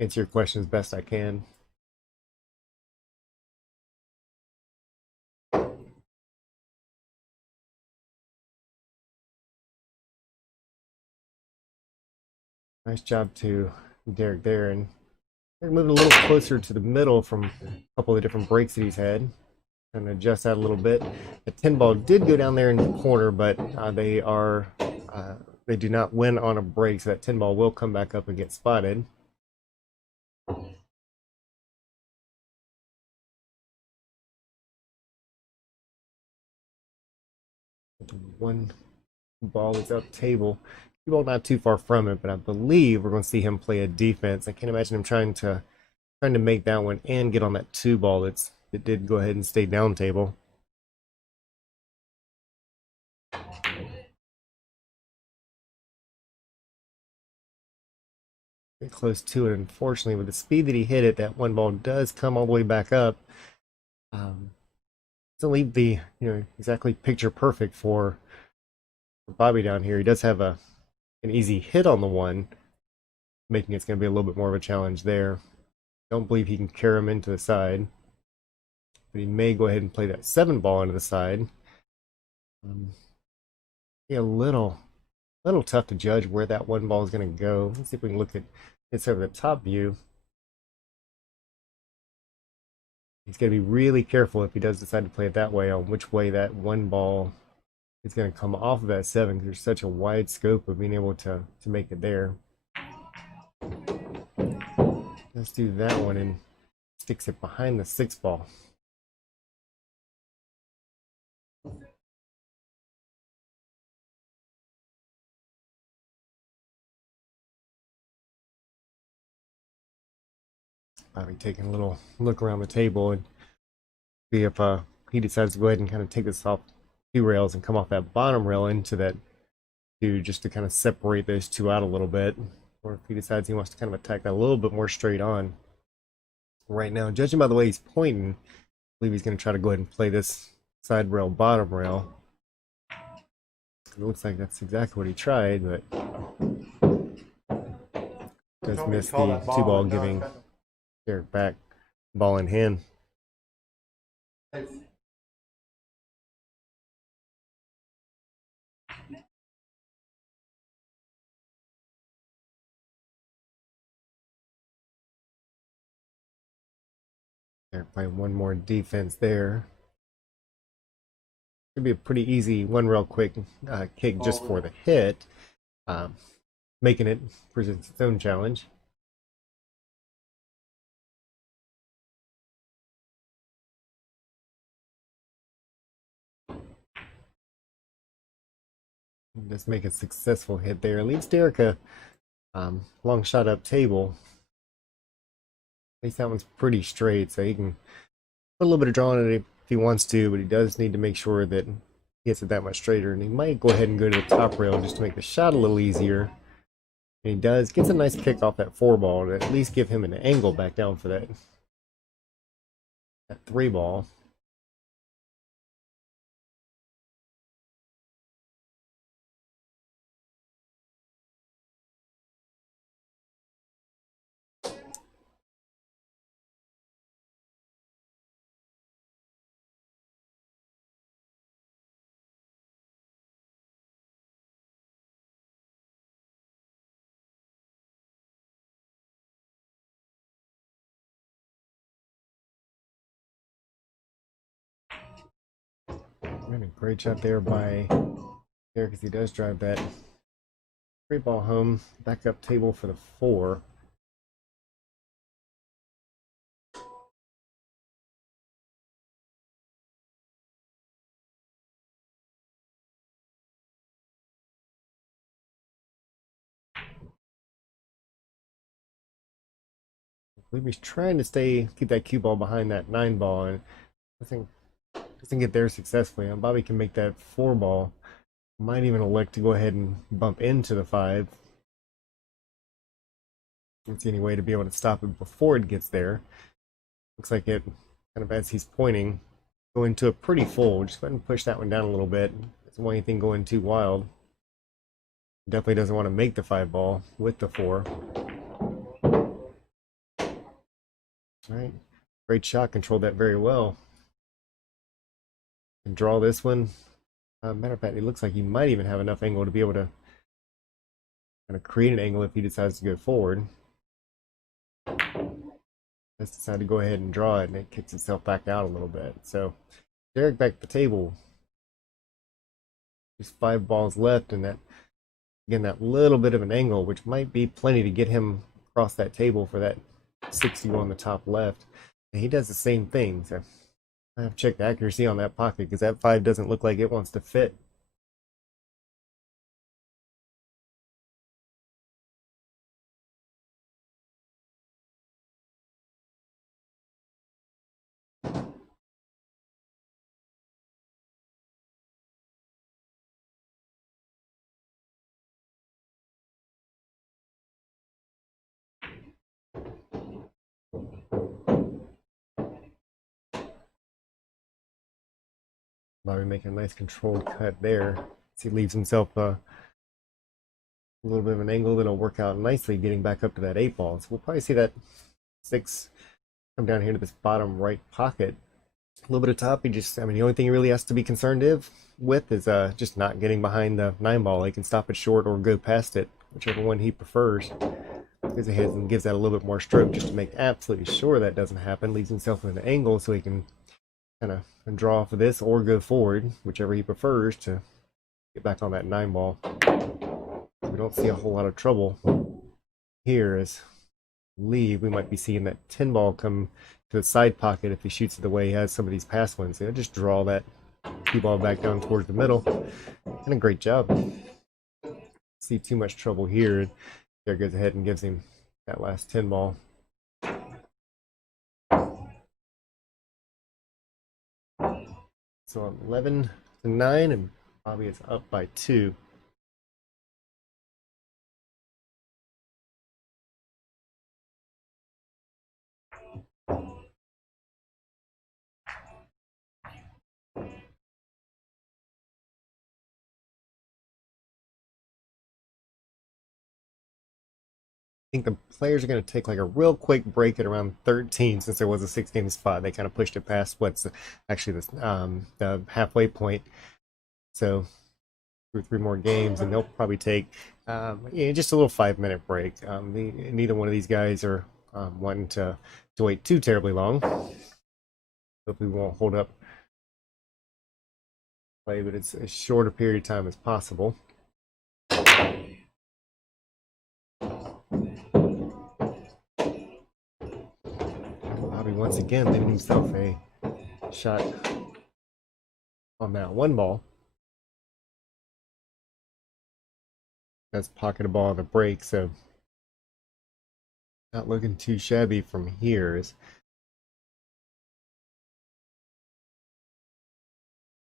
answer your question as best I can. Nice job to Derek there, and Derek moving a little closer to the middle from a couple of different breaks that he's had. And adjust that a little bit. The 10 ball did go down there in the corner, but they do not win on a break, so that 10 ball will come back up and get spotted. One ball is up table. The ball not too far from it, but I believe we're going to see him play a defense. I can't imagine him trying to make that one and get on that 2 ball that did go ahead and stay down table. Get close to it. Unfortunately, with the speed that he hit it, that 1 ball does come all the way back up. Doesn't leave the exactly picture perfect for Bobby down here. He does have an easy hit on the 1, making it's going to be a little bit more of a challenge there. Don't believe he can carry him into the side, but he may go ahead and play that 7 ball into the side. Yeah, a little tough to judge where that 1 ball is going to go. Let's see if we can look at this over the top view. He's going to be really careful if he does decide to play it that way on which way that 1 ball is going to come off of that 7, because there's such a wide scope of being able to make it there. Let's do that one and sticks it behind the 6 ball. Bobby taking a little look around the table and see if he decides to go ahead and kind of take this off 2 rails and come off that bottom rail into that 2, just to kind of separate those 2 out a little bit, or if he decides he wants to kind of attack that a little bit more straight on. Right now, judging by the way he's pointing, I believe he's going to try to go ahead and play this side rail, bottom rail. It looks like that's exactly what he tried, but does miss the 2 ball, giving Derek back ball in hand. Derek playing 1 more defense there. Should be a pretty easy 1 real quick kick just for the hit, making it presents its own challenge. Just make a successful hit there. Leaves Derek a long shot up table. At least that one's pretty straight, so he can put a little bit of draw on it if he wants to, but he does need to make sure that he gets it that much straighter. And he might go ahead and go to the top rail just to make the shot a little easier. And he does. Gets a nice kick off that 4 ball to at least give him an angle back down for that 3 ball. And a great shot there by Derek, because he does drive that 3 ball home. Back up table for the 4. I believe he's trying to keep that cue ball behind that 9 ball, and I think doesn't get there successfully. And Bobby can make that 4 ball. Might even elect to go ahead and bump into the 5. Don't see any way to be able to stop it before it gets there. Looks like it, kind of as he's pointing, go into a pretty full. Just go ahead and push that one down a little bit. Doesn't want anything going too wild. Definitely doesn't want to make the 5 ball with the 4. All right, great shot, controlled that very well. And draw this one. Matter of fact, it looks like he might even have enough angle to be able to going to create an angle if he decides to go forward. Just decided to go ahead and draw it, and it kicks itself back out a little bit. So Derek back at the table. Just 5 balls left, and that again that little bit of an angle, which might be plenty to get him across that table for that 60 on the top left. And he does the same thing. So I have to check the accuracy on that pocket because that 5 doesn't look like it wants to fit. Bobby making a nice controlled cut there. So he leaves himself a little bit of an angle that'll work out nicely getting back up to that 8 ball. So we'll probably see that 6 come down here to this bottom right pocket. A little bit of top. The only thing he really has to be concerned with is just not getting behind the 9 ball. He can stop it short or go past it, whichever one he prefers. Goes ahead and gives that a little bit more stroke just to make absolutely sure that doesn't happen. Leaves himself in an angle so he can kind of draw off of this or go forward, whichever he prefers, to get back on that 9 ball. We don't see a whole lot of trouble here. As we might be seeing that 10 ball come to the side pocket if he shoots it the way he has some of these past ones. So just draw that cue ball back down towards the middle. And a great job. See too much trouble here. There goes ahead and gives him that last 10 ball. So 11-9, and Bobby is up by 2. I think the players are going to take like a real quick break at around 13, since there was a 6-game spot. They kind of pushed it past what's actually the halfway point. So 2 or 3 more games, and they'll probably take just a little 5-minute break. Neither one of these guys are wanting to wait too terribly long. Hopefully we won't hold up play, but it's as short a period of time as possible. Bobby once again leaving himself a shot on that 1 ball. That's pocket a ball on the break, so not looking too shabby from here. Is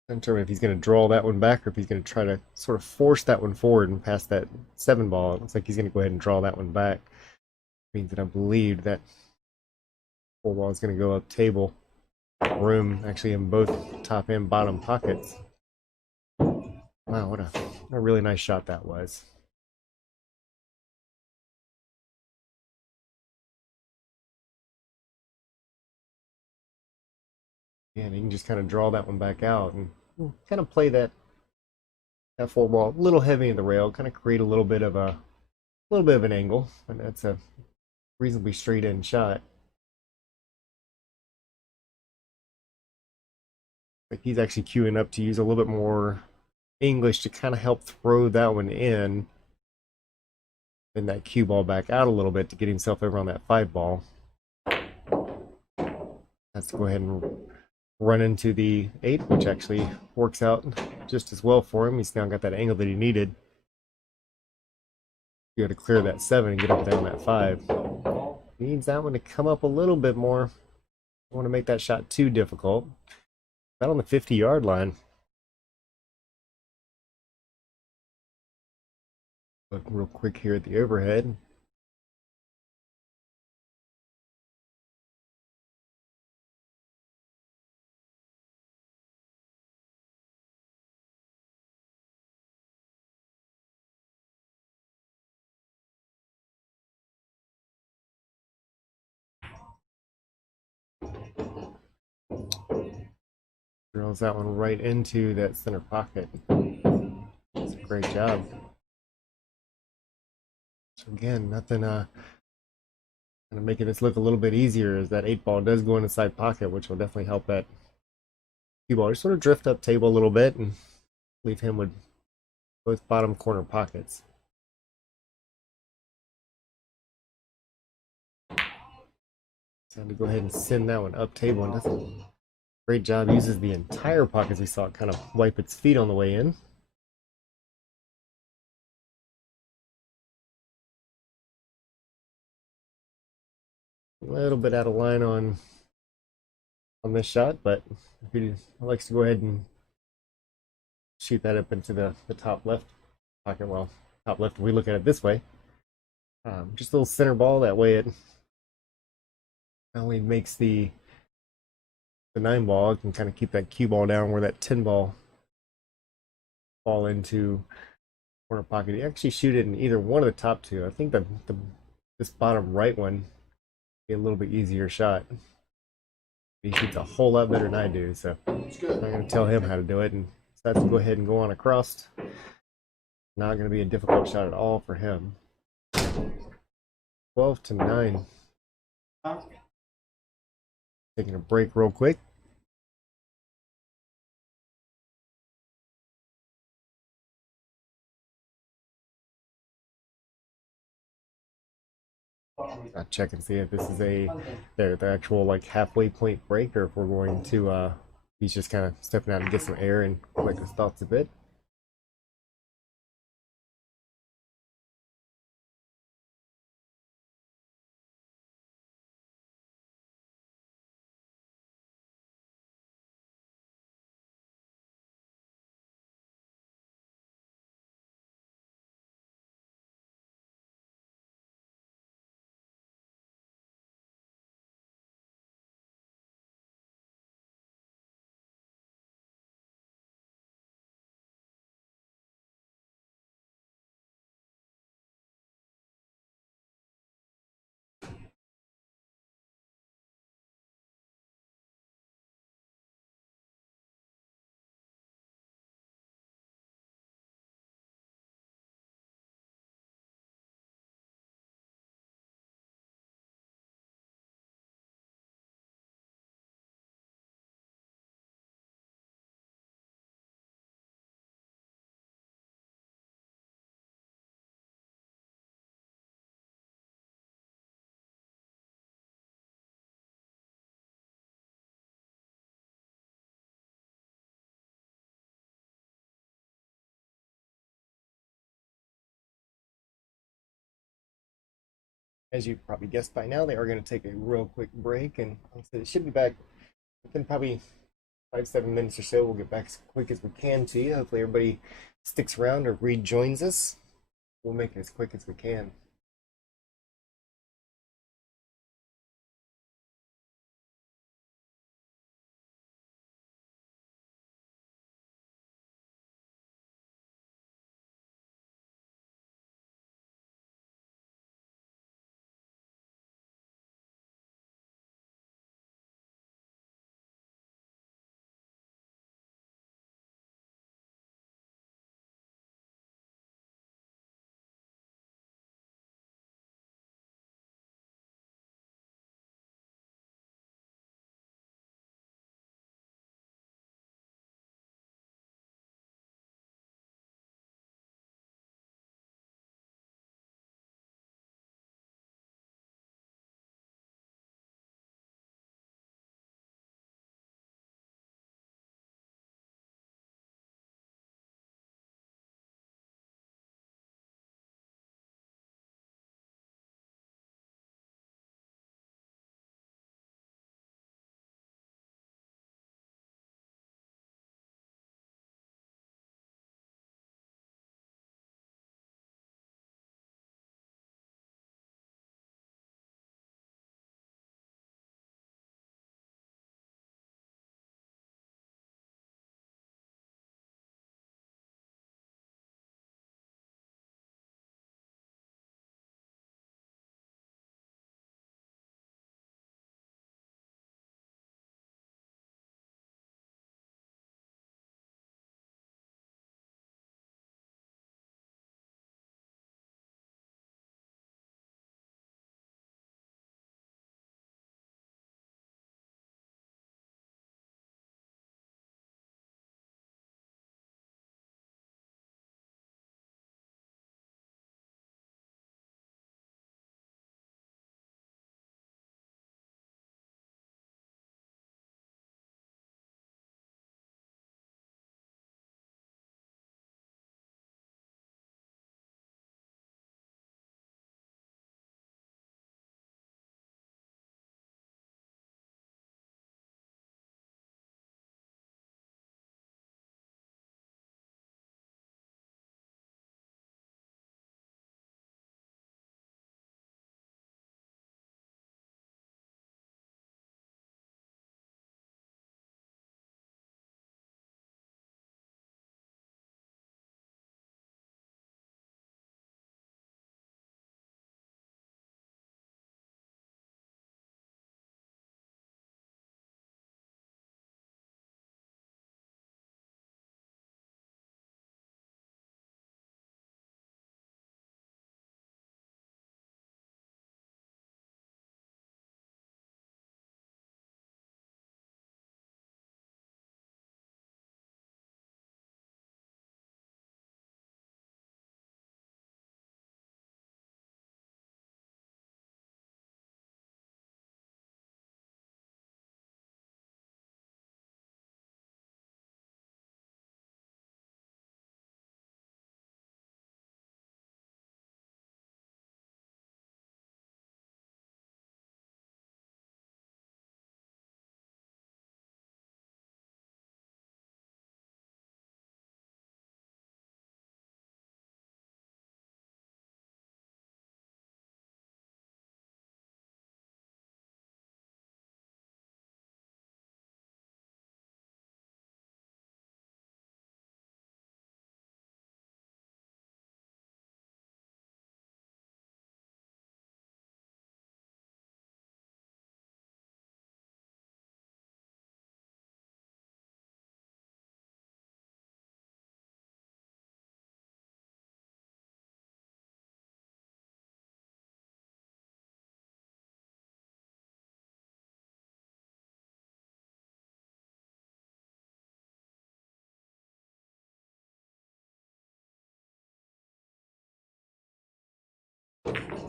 I'm not sure if he's going to draw that one back or if he's going to try to sort of force that one forward and pass that 7 ball. It looks like he's going to go ahead and draw that one back. Means that I believe that 4 ball is going to go up table. Room actually in both top and bottom pockets. Wow, what a really nice shot that was. Yeah, and you can just kind of draw that one back out and kind of play that 4 ball a little heavy in the rail, kind of create a little bit of an angle, and that's a reasonably straight in shot. Like he's actually queuing up to use a little bit more English to kind of help throw that one in, and that cue ball back out a little bit to get himself over on that 5 ball. Has to go ahead and run into the 8, which actually works out just as well for him. He's now got that angle that he needed. You got to clear that 7 and get up there on that 5. He needs that one to come up a little bit more. Don't want to make that shot too difficult. Not on the 50-yard line. Look real quick here at the overhead. Drills that one right into that center pocket. That's a great job. Again, nothing kind of making this look a little bit easier is that 8 ball does go in the side pocket, which will definitely help that cue ball just sort of drift up table a little bit and leave him with both bottom corner pockets. Time to go ahead and send that one up table, and does a great job. Uses the entire pockets. We saw it kind of wipe its feet on the way in. A little bit out of line on this shot, but he likes to go ahead and shoot that up into the top left pocket. Well, top left, if we look at it this way. Just a little center ball, that way it not only makes the 9 ball, it can kind of keep that cue ball down where that 10 ball fall into corner pocket. You actually shoot it in either one of the top two. I think this bottom right one be a little bit easier shot. He shoots a whole lot better than I do, so I'm not going to tell him how to do it, and decides to go ahead and go on across. Not going to be a difficult shot at all for him. 12-9. Taking a break real quick. I'll check and see if this is the actual like halfway point break, or if we're going to he's just kind of stepping out to get some air and collect his thoughts a bit. As you probably guessed by now, they are going to take a real quick break, and like I said, it should be back within probably 5-7 minutes or so. We'll get back as quick as we can to you. Hopefully everybody sticks around or rejoins us. We'll make it as quick as we can.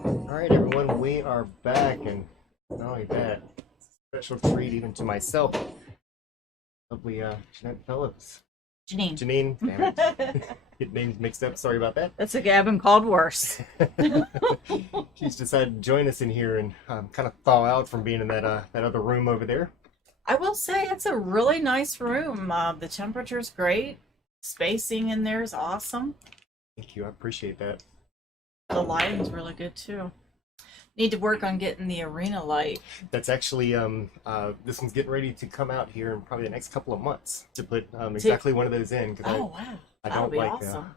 All right, everyone, we are back, and not only that, it's a special treat even to myself. Lovely Jeanette Phillips. Janine. Damn it. Get names mixed up. Sorry about that. That's okay. I've been called worse. She's decided to join us in here and kind of thaw out from being in that other room over there. I will say it's a really nice room. The temperature's great. Spacing in there is awesome. Thank you. I appreciate that. The lighting's really good too. Need to work on getting the arena light. That's actually this one's getting ready to come out here in probably the next couple of months to put exactly one of those in. Oh wow, I that'll don't be like. awesome.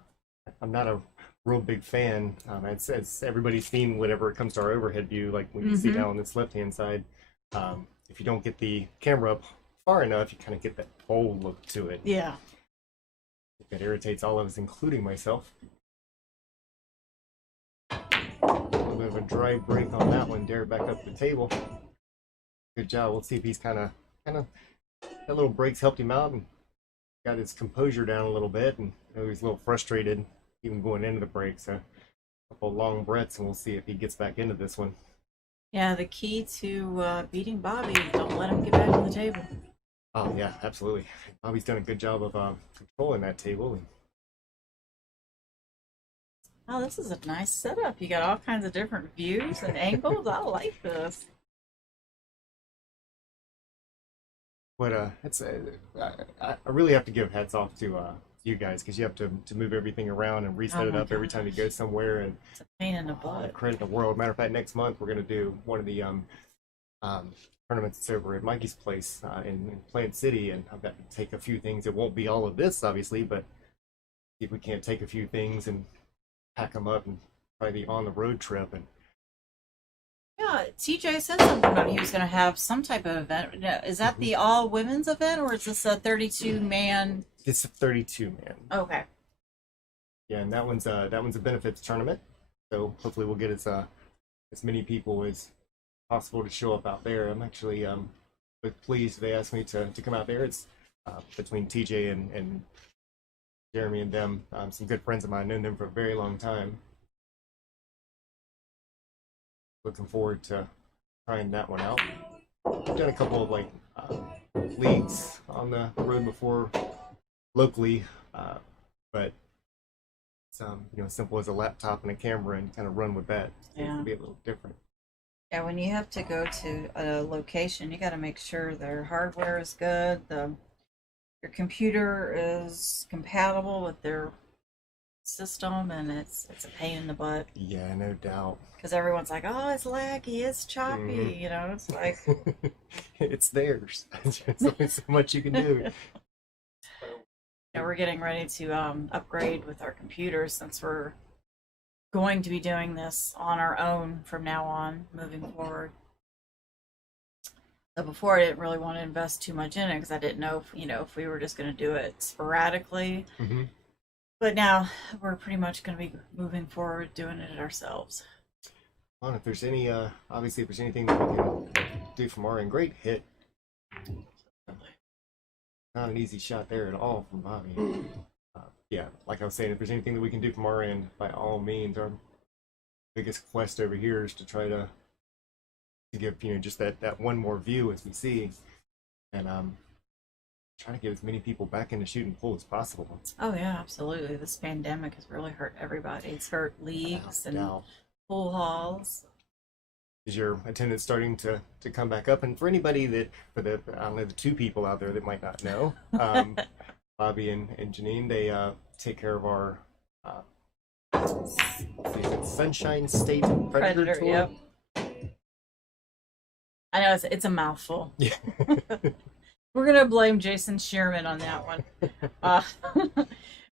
I'm not a real big fan. As everybody's seen, whenever it comes to our overhead view, like when you see down on this left-hand side, if you don't get the camera up far enough, you kind of get that bowl look to it. Yeah. It irritates all of us, including myself. A bit of a dry break on that one. Derek back up the table. Good job. We'll see if he's kind of that little breaks helped him out and got his composure down a little bit, and he was a little frustrated even going into the break. So a couple long breaths, and we'll see if he gets back into this one. Yeah, the key to beating Bobby, don't let him get back on the table. Oh yeah, absolutely. Bobby's done a good job of controlling that table. Oh, this is a nice setup. You got all kinds of different views and angles. I like this. But it's I really have to give hats off to you guys, because you have to move everything around and reset it up every time you go somewhere, and it's a pain in the butt. Credit the world. Matter of fact, next month we're going to do one of the tournaments that's over at Mikey's place in Plant City, and I've got to take a few things. It won't be all of this, obviously, but if we can't take a few things and pack them up and try the on the road trip. And yeah, TJ said something about he was going to have some type of event. Is that the all women's event, or is this a 32-man? It's a 32-man. Okay. Yeah, and that one's a benefits tournament, so hopefully we'll get as many people as possible to show up out there. I'm actually pleased they asked me to come out there. It's between TJ and Jeremy and them, some good friends of mine, known them for a very long time. Looking forward to trying that one out. I've done a couple of leagues on the road before locally, but it's simple as a laptop and a camera and kind of run with that. So Yeah. It can be a little different. Yeah, when you have to go to a location, you got to make sure their hardware is good, your computer is compatible with their system, and it's a pain in the butt. Yeah, no doubt. Because everyone's like, oh, it's laggy, it's choppy, it's like... It's theirs. There's only so much you can do. Yeah, we're getting ready to upgrade with our computers, since we're going to be doing this on our own from now on, moving forward. So before, I didn't really want to invest too much in it, because I didn't know if we were just going to do it sporadically. But now we're pretty much going to be moving forward doing it ourselves. Well, if there's any, obviously, if there's anything that we can do from our end, great hit. Not an easy shot there at all from Bobby. Yeah, like I was saying, if there's anything that we can do from our end, by all means. Our biggest quest over here is to try to give just that one more view as we see, and try to get as many people back into shooting pool as possible. Oh yeah, absolutely. This pandemic has really hurt everybody. It's hurt leagues and pool halls. Is your attendance starting to come back up? And for anybody the two people out there that might not know, Bobby and Janine, they take care of our Sunshine State Predator Tour. Yep. I know it's a mouthful. Yeah. We're gonna blame Jason Shearman on that one.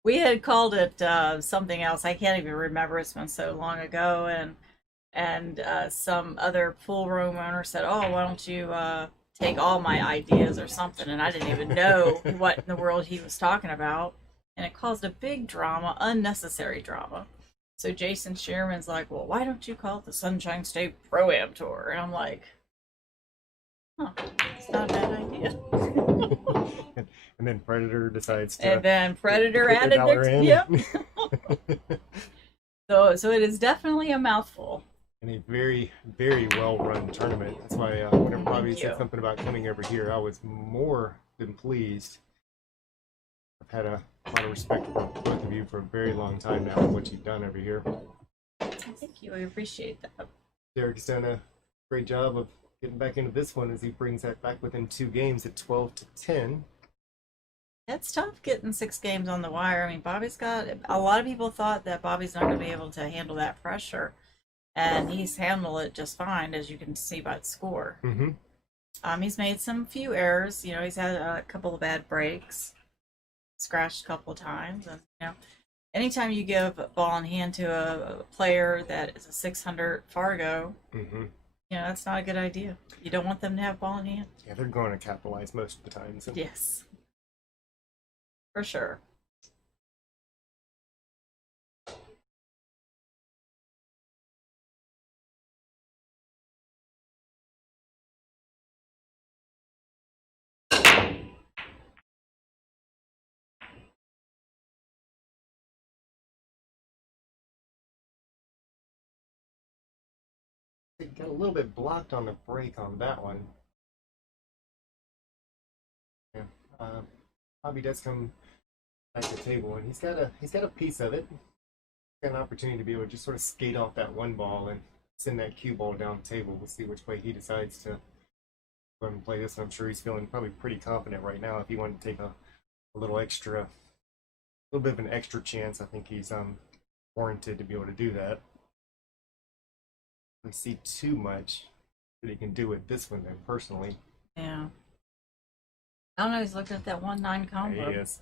We had called it something else. I can't even remember. It's been so long ago, and some other pool room owner said, "Oh, why don't you take all my ideas or something?" And I didn't even know what in the world he was talking about, and it caused a big drama, unnecessary drama. So Jason Shearman's like, "Well, why don't you call it the Sunshine State ProAm Tour?" And I'm like, "Huh, it's not a bad idea." And then Predator decides to. And then Predator put added $1 their in. yep. So it is definitely a mouthful. And a very, very well-run tournament. That's why whenever Bobby Thank said you. something about coming over here, I was more than pleased. I've had a lot of respect for both of you for a very long time now and what you've done over here. Thank you. I appreciate that. Derek's done a great job of getting back into this one as he brings that back within 2 games at 12-10. It's tough getting 6 games on the wire. I mean, Bobby's got a lot of people thought that Bobby's not going to be able to handle that pressure, and he's handled it just fine, as you can see by the score. He's made some few errors. You know, he's had a couple of bad breaks, scratched a couple of times, and you know, anytime you give a ball in hand to a player that is a 600 Fargo, you know, that's not a good idea. You don't want them to have ball in hand. Yeah, they're going to capitalize most of the time. So. Yes, for sure. It got a little bit blocked on the break on that one. Yeah, Bobby does come back to the table, and he's got a piece of it. He's got an opportunity to be able to just sort of skate off that one ball and send that cue ball down the table. We'll see which way he decides to go and play this. I'm sure he's feeling probably pretty confident right now. If he wanted to take a little bit of an extra chance, I think he's warranted to be able to do that. We see too much that he can do with this one, then, personally. Yeah. I don't know. He's looking at that 1-9 combo. Yes.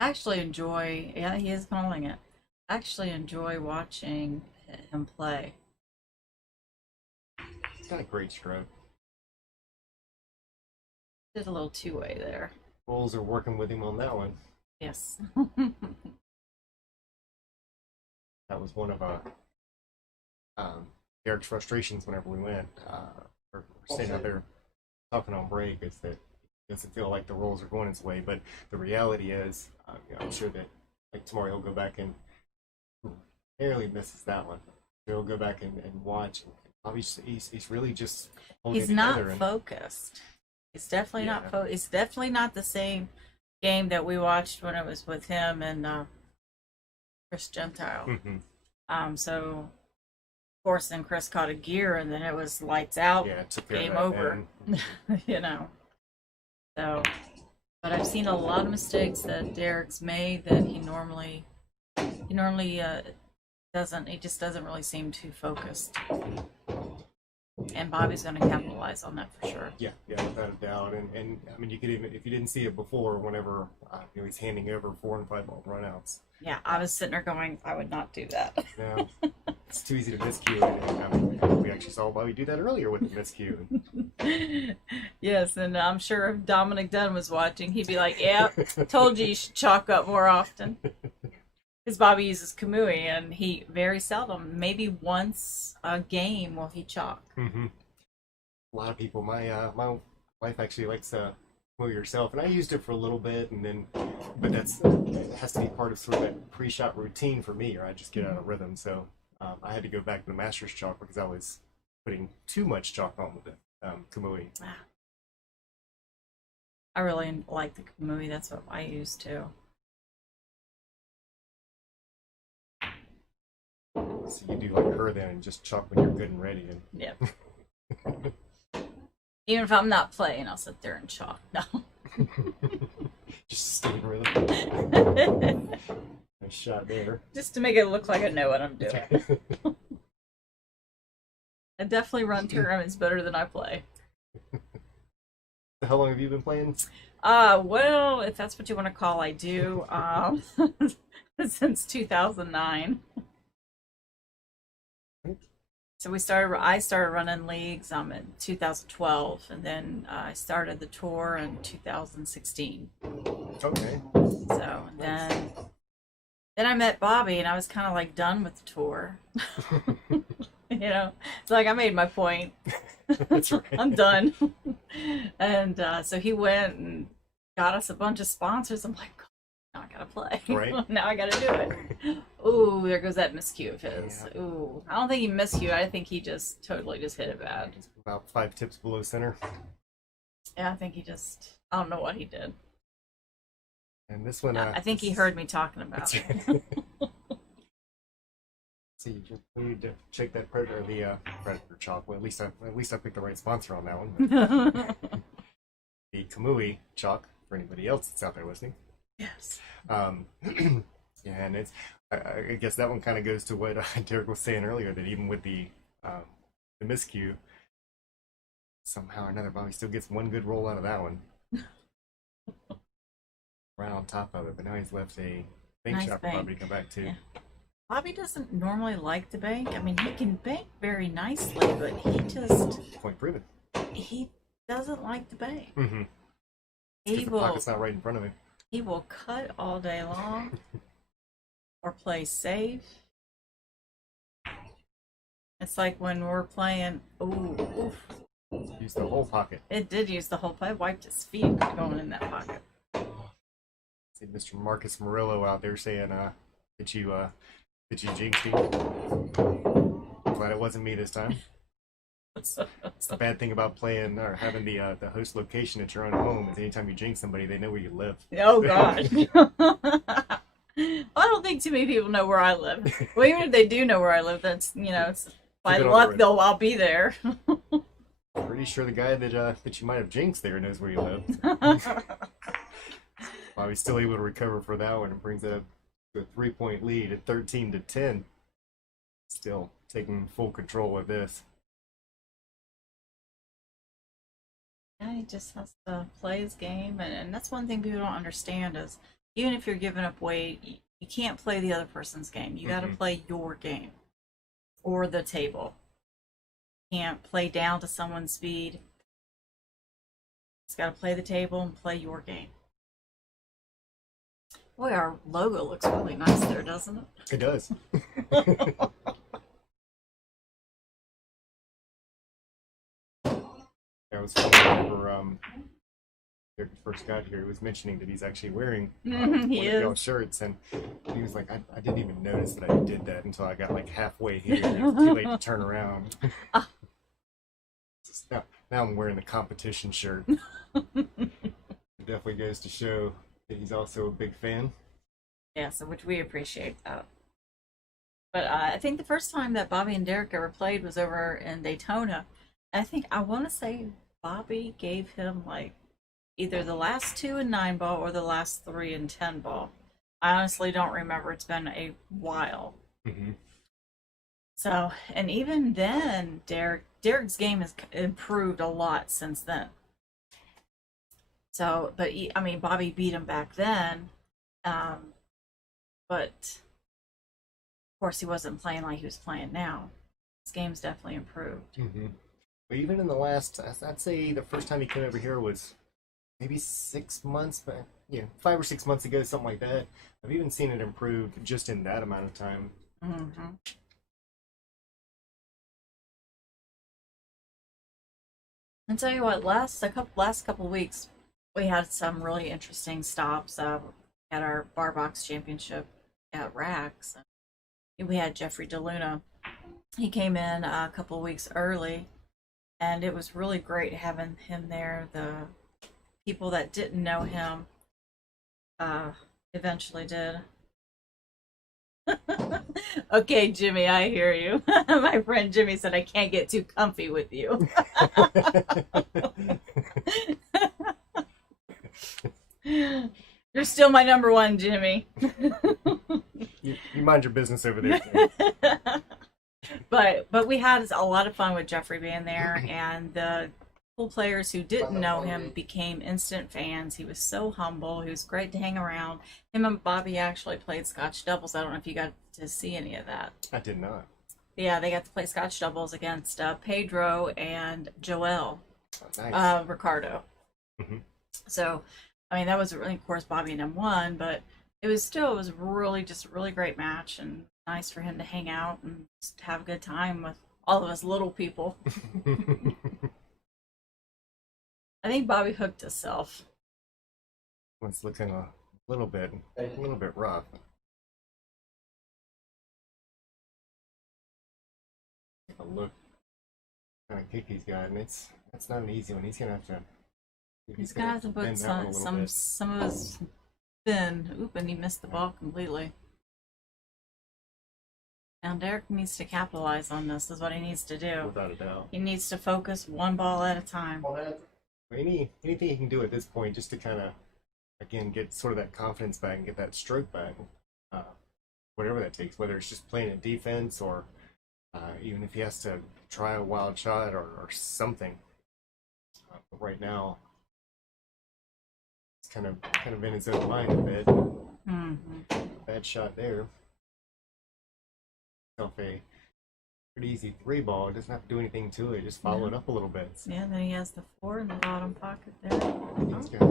I actually enjoy. Yeah, he is calling it. I actually enjoy watching him play. He's got a great stroke. Did a little two-way there. Bulls are working with him on that one. Yes. That was one of Derek's frustrations whenever we went, or staying out there talking on break, is that he doesn't feel like the rolls are going his way. But the reality is, you know, I'm sure that like tomorrow he'll go back and barely misses that one. He'll go back and watch. And he's really just holding He's it not together and- focused. He's definitely Yeah. not focused. It's definitely not the same game that we watched when it was with him and Chris Gentile. So, of course, then Chris caught a gear, and then it was lights out, Yeah, it took care of game that, over. and- You know. So, but I've seen a lot of mistakes that Derek's made that he normally doesn't. He just doesn't really seem too focused. And Bobby's going to capitalize on that for sure. Yeah, without a doubt. And I mean, you could even, if you didn't see it before, whenever you know, he's handing over 4 and 5 ball runouts. Yeah, I was sitting there going, I would not do that. Now, it's too easy to miscue, and I mean, we actually saw Bobby do that earlier with the miscue. Yes, and I'm sure if Dominic Dunn was watching, he'd be like, "Yeah, told you should chalk up more often." Because Bobby uses Kamui, and he very seldom, maybe once a game, will he chalk. A lot of people, my wife actually likes Kamui herself, and I used it for a little bit, and then, but it has to be part of sort of that pre-shot routine for me, or I just get out of rhythm. So I had to go back to the Masters chalk because I was putting too much chalk on with it. Kamui. I really like the Kamui. That's what I use too. So you do like her then, and just chalk when you're good and ready. And Yeah. Even if I'm not playing, I'll sit there and chalk. No. just stay in rhythm. Nice shot there. Just to make it look like I know what I'm doing. I definitely run tournaments better than I play. How long have you been playing? Well, if that's what you want to call, I do. Since 2009. So I started running leagues in 2012, and then I started the tour in 2016. Okay. So then I met Bobby, and I was kind of like done with the tour. You know, it's like I made my point. That's right. I'm done. And so he went and got us a bunch of sponsors. I'm like, now I gotta play. Right. Now I gotta do it. Ooh, there goes that miscue of his. Yeah. Ooh, I don't think he miscued. I think he just totally just hit it bad. It's about 5 tips below center. Yeah, I think he just, I don't know what he did. And this one, I think he heard me talking about it. See, we need to check that Predator, the Predator chalk. Well, at least I picked the right sponsor on that one. But the Kamui chalk for anybody else that's out there listening. Yes. Yeah, and it's I guess that one kind of goes to what Derek was saying earlier, that even with the miscue, somehow or another, Bobby still gets one good roll out of that one. Right on top of it, but now he's left a bank Nice shot for bank. Bobby to come back to. Yeah. Bobby doesn't normally like to bank. I mean, he can bank very nicely, but Point proven. he doesn't like to bank. Mm-hmm. He The will pocket's not right in front of him. he will cut all day long or play safe. It's like when we're playing. Ooh, oof. Use the whole pocket. It did use the whole play. Wiped his feet going in that pocket. See Mr. Marcus Murillo out there saying, "Did you jinx me?" Glad it wasn't me this time. It's the bad thing about playing or having the host location at your own home is anytime you jinx somebody, they know where you live. Oh gosh. I don't think too many people know where I live. Well, even if they do know where I live, that's it's by Keep it on luck the road. I'll be there. Pretty sure the guy that you might have jinxed there knows where you live. Bobby's still able to recover for that one and brings it up to a 3-point lead at 13-10. Still taking full control of this. Yeah, he just has to play his game, and that's one thing people don't understand is even if you're giving up weight, you can't play the other person's game. You got to play your game or the table. You can't play down to someone's speed. Just got to play the table and play your game. Boy, our logo looks really nice there, doesn't it? It does. That was funny whenever Derek first got here. He was mentioning that he's actually wearing He one of y'all's is. shirts, and he was like, I didn't even notice that I did that until I got like halfway here. And it was too late to turn around. Now I'm wearing the competition shirt. It definitely goes to show that he's also a big fan. Yeah, so which we appreciate that. But I think the first time that Bobby and Derek ever played was over in Daytona. I want to say Bobby gave him like either the last 2 in 9 ball or the last 3 in 10 ball. I honestly don't remember. It's been a while. Mm-hmm. So, and even then, Derek's game has improved a lot since then. So, but I mean, Bobby beat him back then, but of course he wasn't playing like he was playing now. His game's definitely improved. Mm-hmm. But even in the last, I'd say the first time he came over here was maybe 6 months, but 5 or 6 months ago, something like that. I've even seen it improve just in that amount of time. Mm-hmm. And tell you what, last couple of weeks, we had some really interesting stops at our bar box championship at Rax. We had Jeffrey DeLuna. He came in a couple of weeks early, and it was really great having him there. The people that didn't know him eventually did. Okay, Jimmy, I hear you. My friend Jimmy said I can't get too comfy with you. You're still my number one, Jimmy. You mind your business over there, too. But we had a lot of fun with Jeffrey being there, and the cool players who didn't know him became instant fans. He was so humble. He was great to hang around. Him and Bobby actually played Scotch doubles. I don't know if you got to see any of that. I did not. Yeah, they got to play Scotch doubles against Pedro and Joel Oh, nice. Ricardo. Mhm. So, I mean, that was really, of course, Bobby and him won, but it was really just a really great match and nice for him to hang out and just have a good time with all of us little people. I think Bobby hooked himself. Let's look in a a little bit rough. Take a look, kind of kick he's got, and that's not an easy one. He's gonna have to. He's gonna have to put bend that one a little bit. some of his spin. Oop, and he missed the ball completely. Now Derek needs to capitalize on this. Is what he needs to do. Without a doubt. He needs to focus one ball at a time. Anything he can do at this point, just to kind of, again, get sort of that confidence back and get that stroke back. Whatever that takes, whether it's just playing a defense or even if he has to try a wild shot or something. But right now, it's kind of in his own mind a bit. Mm-hmm. Bad shot there. A pretty easy 3-ball. It doesn't have to do anything to it. Just follow it up a little bit. Yeah, then he has the 4 in the bottom pocket there. He's got,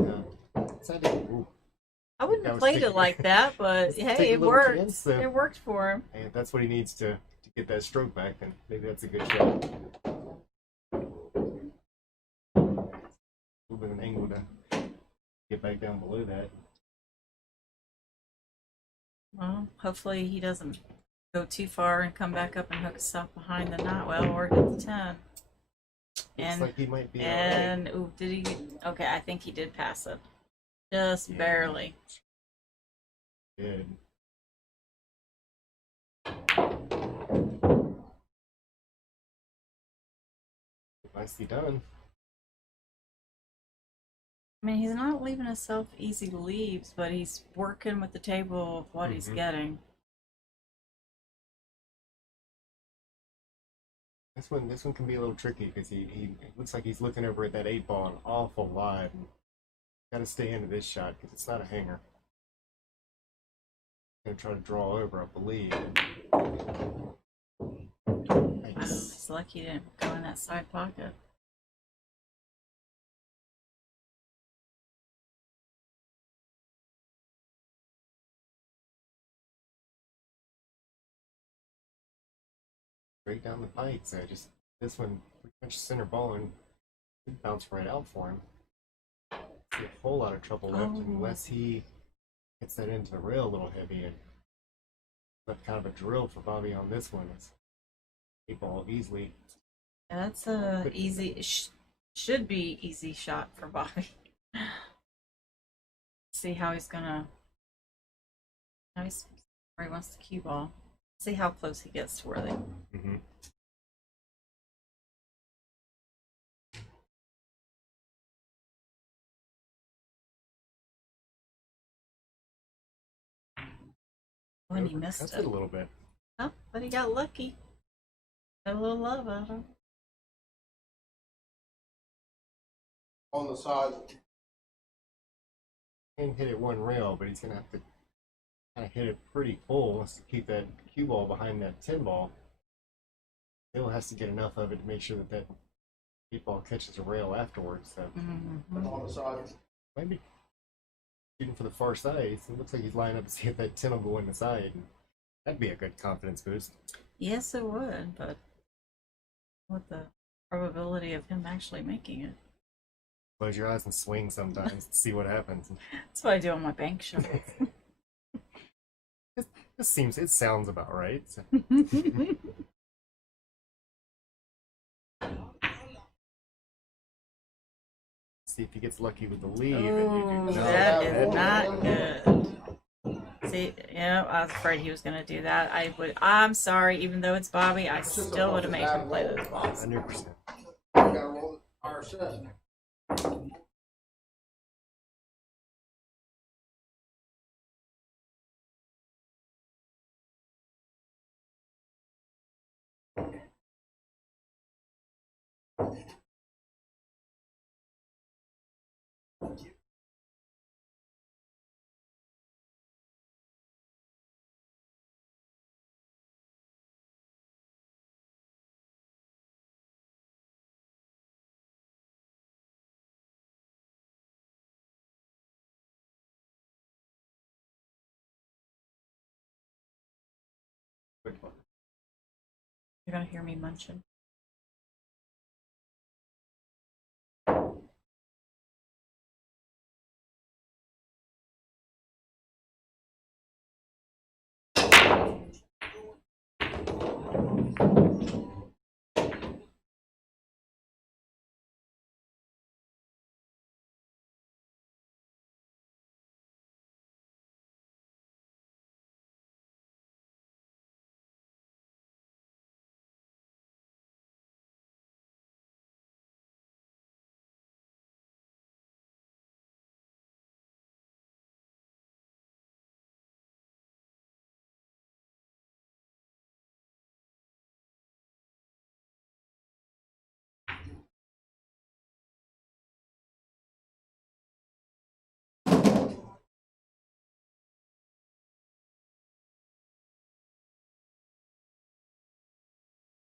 I wouldn't have played it like that, but hey, it worked. Chance, so. It worked for him. And if that's what he needs to get that stroke back, then maybe that's a good shot. A little bit of an angle to get back down below that. Well, hopefully he doesn't go too far and come back up and hook himself behind the knot well or hit the 10. Looks like he might be. And ooh, did he? Okay, I think he did pass it, just barely. Good. Nicely done. I mean, he's not leaving himself easy leaves, but he's working with the table of what he's getting. This one can be a little tricky because he looks like he's looking over at that 8-ball an awful lot. Got to stay into this shot because it's not a hanger. Gonna try to draw over, I believe. Nice. It's lucky he didn't go in that side pocket. Straight down the pike, so just this one pretty much center ball and bounce right out for him. See a whole lot of trouble left unless he gets that into the rail a little heavy, and that's kind of a drill for Bobby on this one. It's 8-ball easily. Yeah, that's a easy, should be easy shot for Bobby. See how he's gonna. Nice, where he wants the cue ball. See how close he gets to where they. When he missed That's it a little bit. Oh, but he got lucky. Got a little love out of him. On the side. Can hit it one rail, but he's gonna have to kind of hit it pretty full to keep that cue ball behind that 10-ball. Still has to get enough of it to make sure that 8-ball catches a rail afterwards. So On the side. maybe shooting for the far side. It looks like he's lining up to see if that 10 will go in the side. That'd be a good confidence boost. Yes, it would, but what the probability of him actually making it? Close your eyes and swing sometimes and see what happens. That's what I do on my bank show. It sounds about right. So. See if he gets lucky with the lead. Oh, that is not good. See, yeah, I was afraid he was going to do that. I'm sorry, even though it's Bobby, I still would have made him play those balls. 100%. Gotta roll our set. You're going to hear me munching.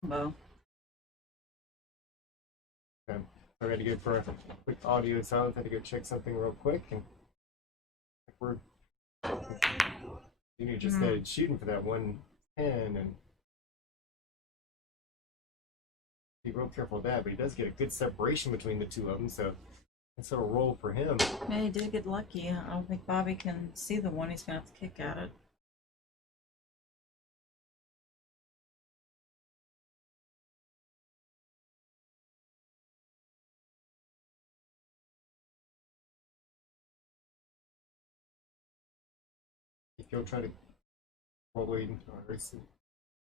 combo. Okay. I got to go for a quick audio silence. I had to go check something real quick, and we're you just started shooting for that 110, and be real careful with that. But he does get a good separation between the two of them, so it's a roll for him. Yeah, he did get lucky. I don't think Bobby can see the one. He's gonna have to kick at it. If you'll try to probably,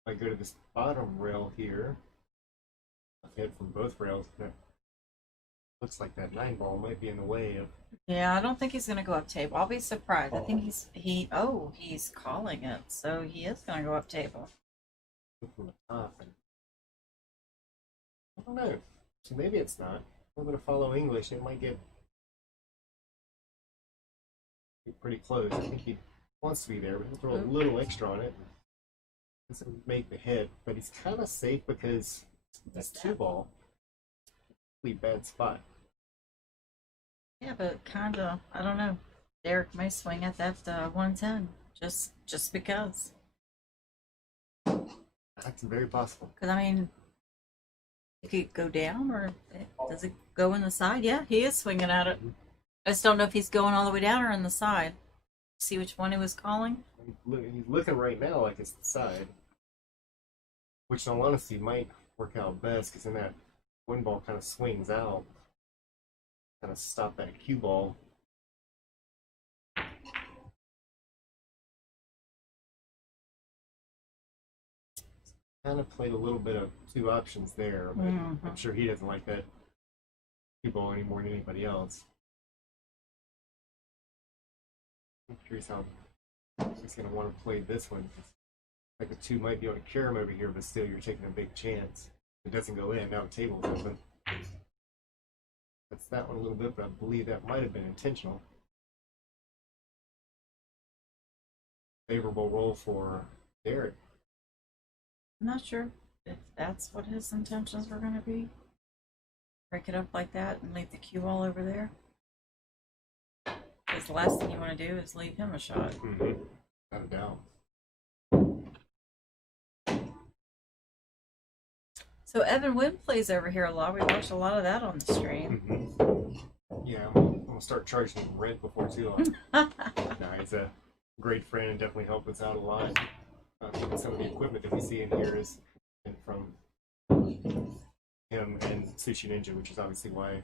I go to this bottom rail here. I've hit from both rails. That looks like that 9 ball might be in the way of. Yeah, I don't think he's gonna go up table. I'll be surprised. I think he's calling it, so he is gonna go up table. From the top. And I don't know. So maybe it's not. I'm going to follow English. It might get pretty close. I think he wants to be there, but he'll throw a little extra on it. Doesn't make the hit, but he's kind of safe because this 2 ball. Really bad spot. Yeah, but kinda, I don't know. Derek may swing at that 110 just because. That's very possible. Because I mean, it could go down, or does it go in the side? Yeah, he is swinging at it. I just don't know if he's going all the way down or in the side. See which one he was calling? He's looking right now like it's the side, which in all honesty might work out best because then that 1 ball kind of swings out, kind of stop that cue ball. Kind of played a little bit of 2 options there, but I'm sure he doesn't like that cue ball any more than anybody else. I'm curious how he's going to want to play this one. Like the 2 might be able to carry him over here, but still you're taking a big chance. If it doesn't go in, now the table's open. That's that one a little bit, but I believe that might have been intentional. Favorable roll for Derek. I'm not sure if that's what his intentions were going to be. Break it up like that and leave the cue ball over there. Because the last thing you want to do is leave him a shot. Without a doubt. So Evan Wynn plays over here a lot. We watch a lot of that on the stream. Yeah, I'm gonna start charging him rent before too long. No, he's a great friend and definitely helped us out a lot. Even some of the equipment that we see in here is from him and Sushi Ninja, which is obviously why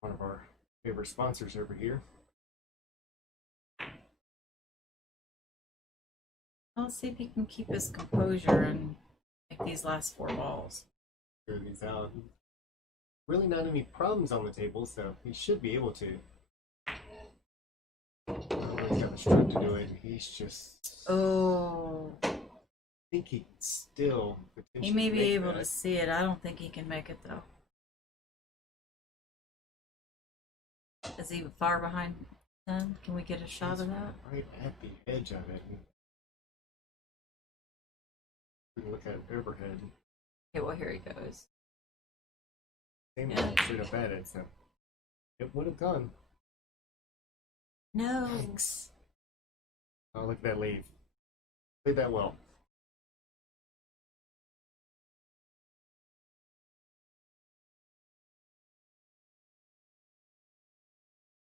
one of our favorite sponsors over here. Let's see if he can keep his composure and make these last 4 balls. Clear these out. Really not any problems on the table, so he should be able to. I don't know, he's got the stroke to do it, and he's just. Oh. I think he can still. He may be able that. to see it. I don't think he can make it though. Is he far behind then? Can we get a shot of that? Right at the edge of it. We can look at it overhead. Okay, well here he goes. Same Yeah. straight up at it, so it would have gone. No. Thanks. Oh, look at that lead. Played that well.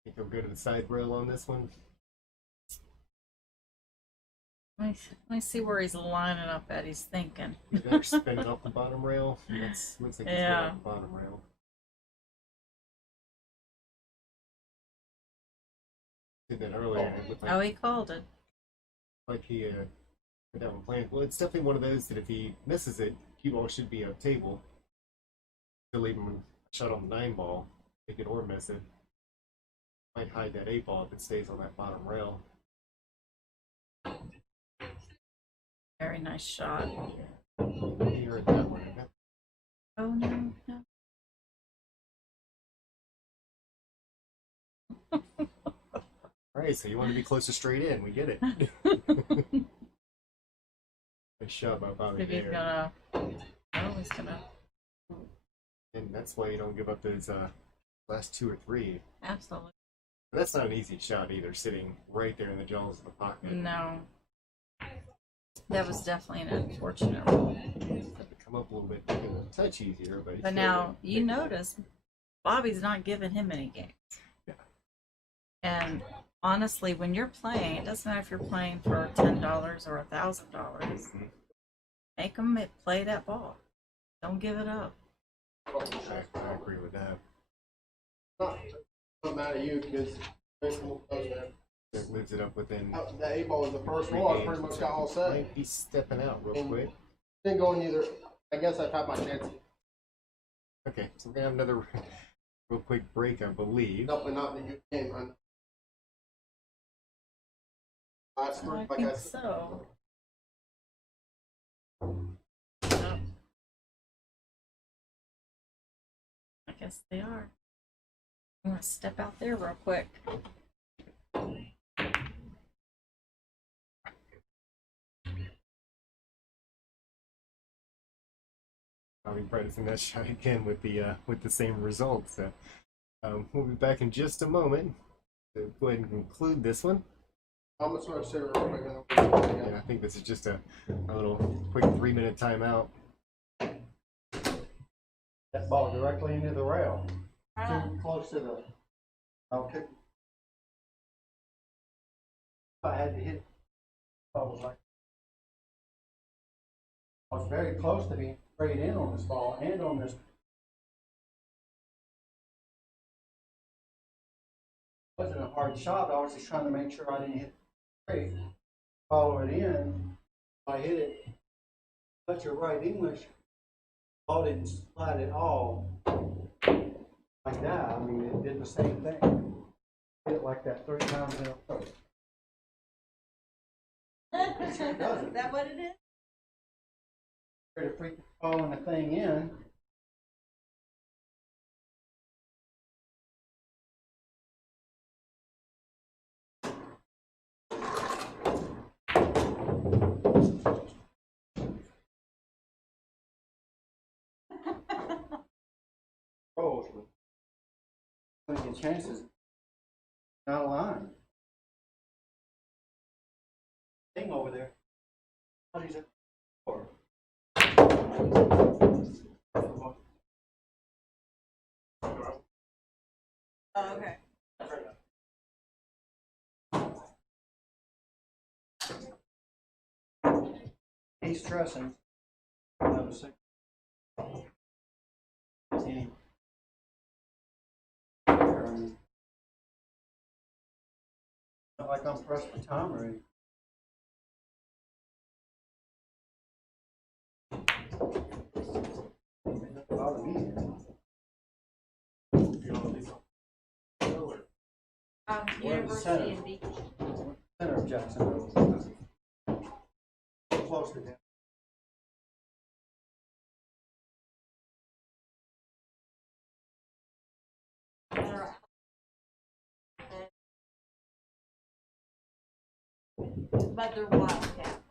Think he'll go to the side rail on this one. Let me see where he's lining up at. He's thinking. They're spinning off the bottom rail. Looks like he's going Yeah. off the bottom rail. Did that earlier, and it looked like, Oh, he called it. he had that one planned. Well, it's definitely one of those that if he misses it, cue ball should be a table. He'll leave him a shot on the 9 ball, take it or miss it. Might hide that 8 ball if it stays on that bottom rail. Very nice shot. You heard that one. Oh no, no. All right, so you want to be close to straight in. We get it. Nice shot by Bobby If he's there. gonna. know, he's gonna And that's why you don't give up those last 2 or 3. absolutely. But that's not an easy shot either, sitting right there in the jaws of the pocket. No. That was definitely an unfortunate roll. Have to come up a little bit, make it a touch easier, but. But now you notice Bobby's not giving him any games. Yeah. And honestly, when you're playing, it doesn't matter if you're playing for $10 or $1,000. Make them play that ball. Don't give it up. I agree with that. Not mad at you because baseball does that. It moves it up within. The 8 ball was the first 3 one. I games. pretty much got all set. Might be stepping out real quick. Didn't go in either. I guess I've had my chance. Okay, so we're gonna have another real quick break, I believe. No, but not in a good game. Last I like think I said, so. Yep. I guess they are. I'm gonna step out there real quick. I'll be practicing that shot again with the same result. So we'll be back in just a moment. So go ahead and conclude this one. I'm just going to sit real quick. And I think this is just a little quick 3-minute timeout. That ball directly into the rail. Too close to the. Okay. I had to hit. I was very close to being sprayed in on this ball and on this. It wasn't a hard shot. I was just trying to make sure I didn't hit the straight. Follow it in. I hit it. Touch your right English. Ball didn't slide at all. Like that. I mean, it did the same thing. Hit it like that 3 times in a row. Is that what it is? Try to freak following the thing in. Oh, your chances not aligned. Thing over there. What is it for? Oh, okay. He's stressing. Another 6. Not like I'm pressed for time or anything. Bother me. University in Beach. Center of Jacksonville. Close to him. But they're wildcat.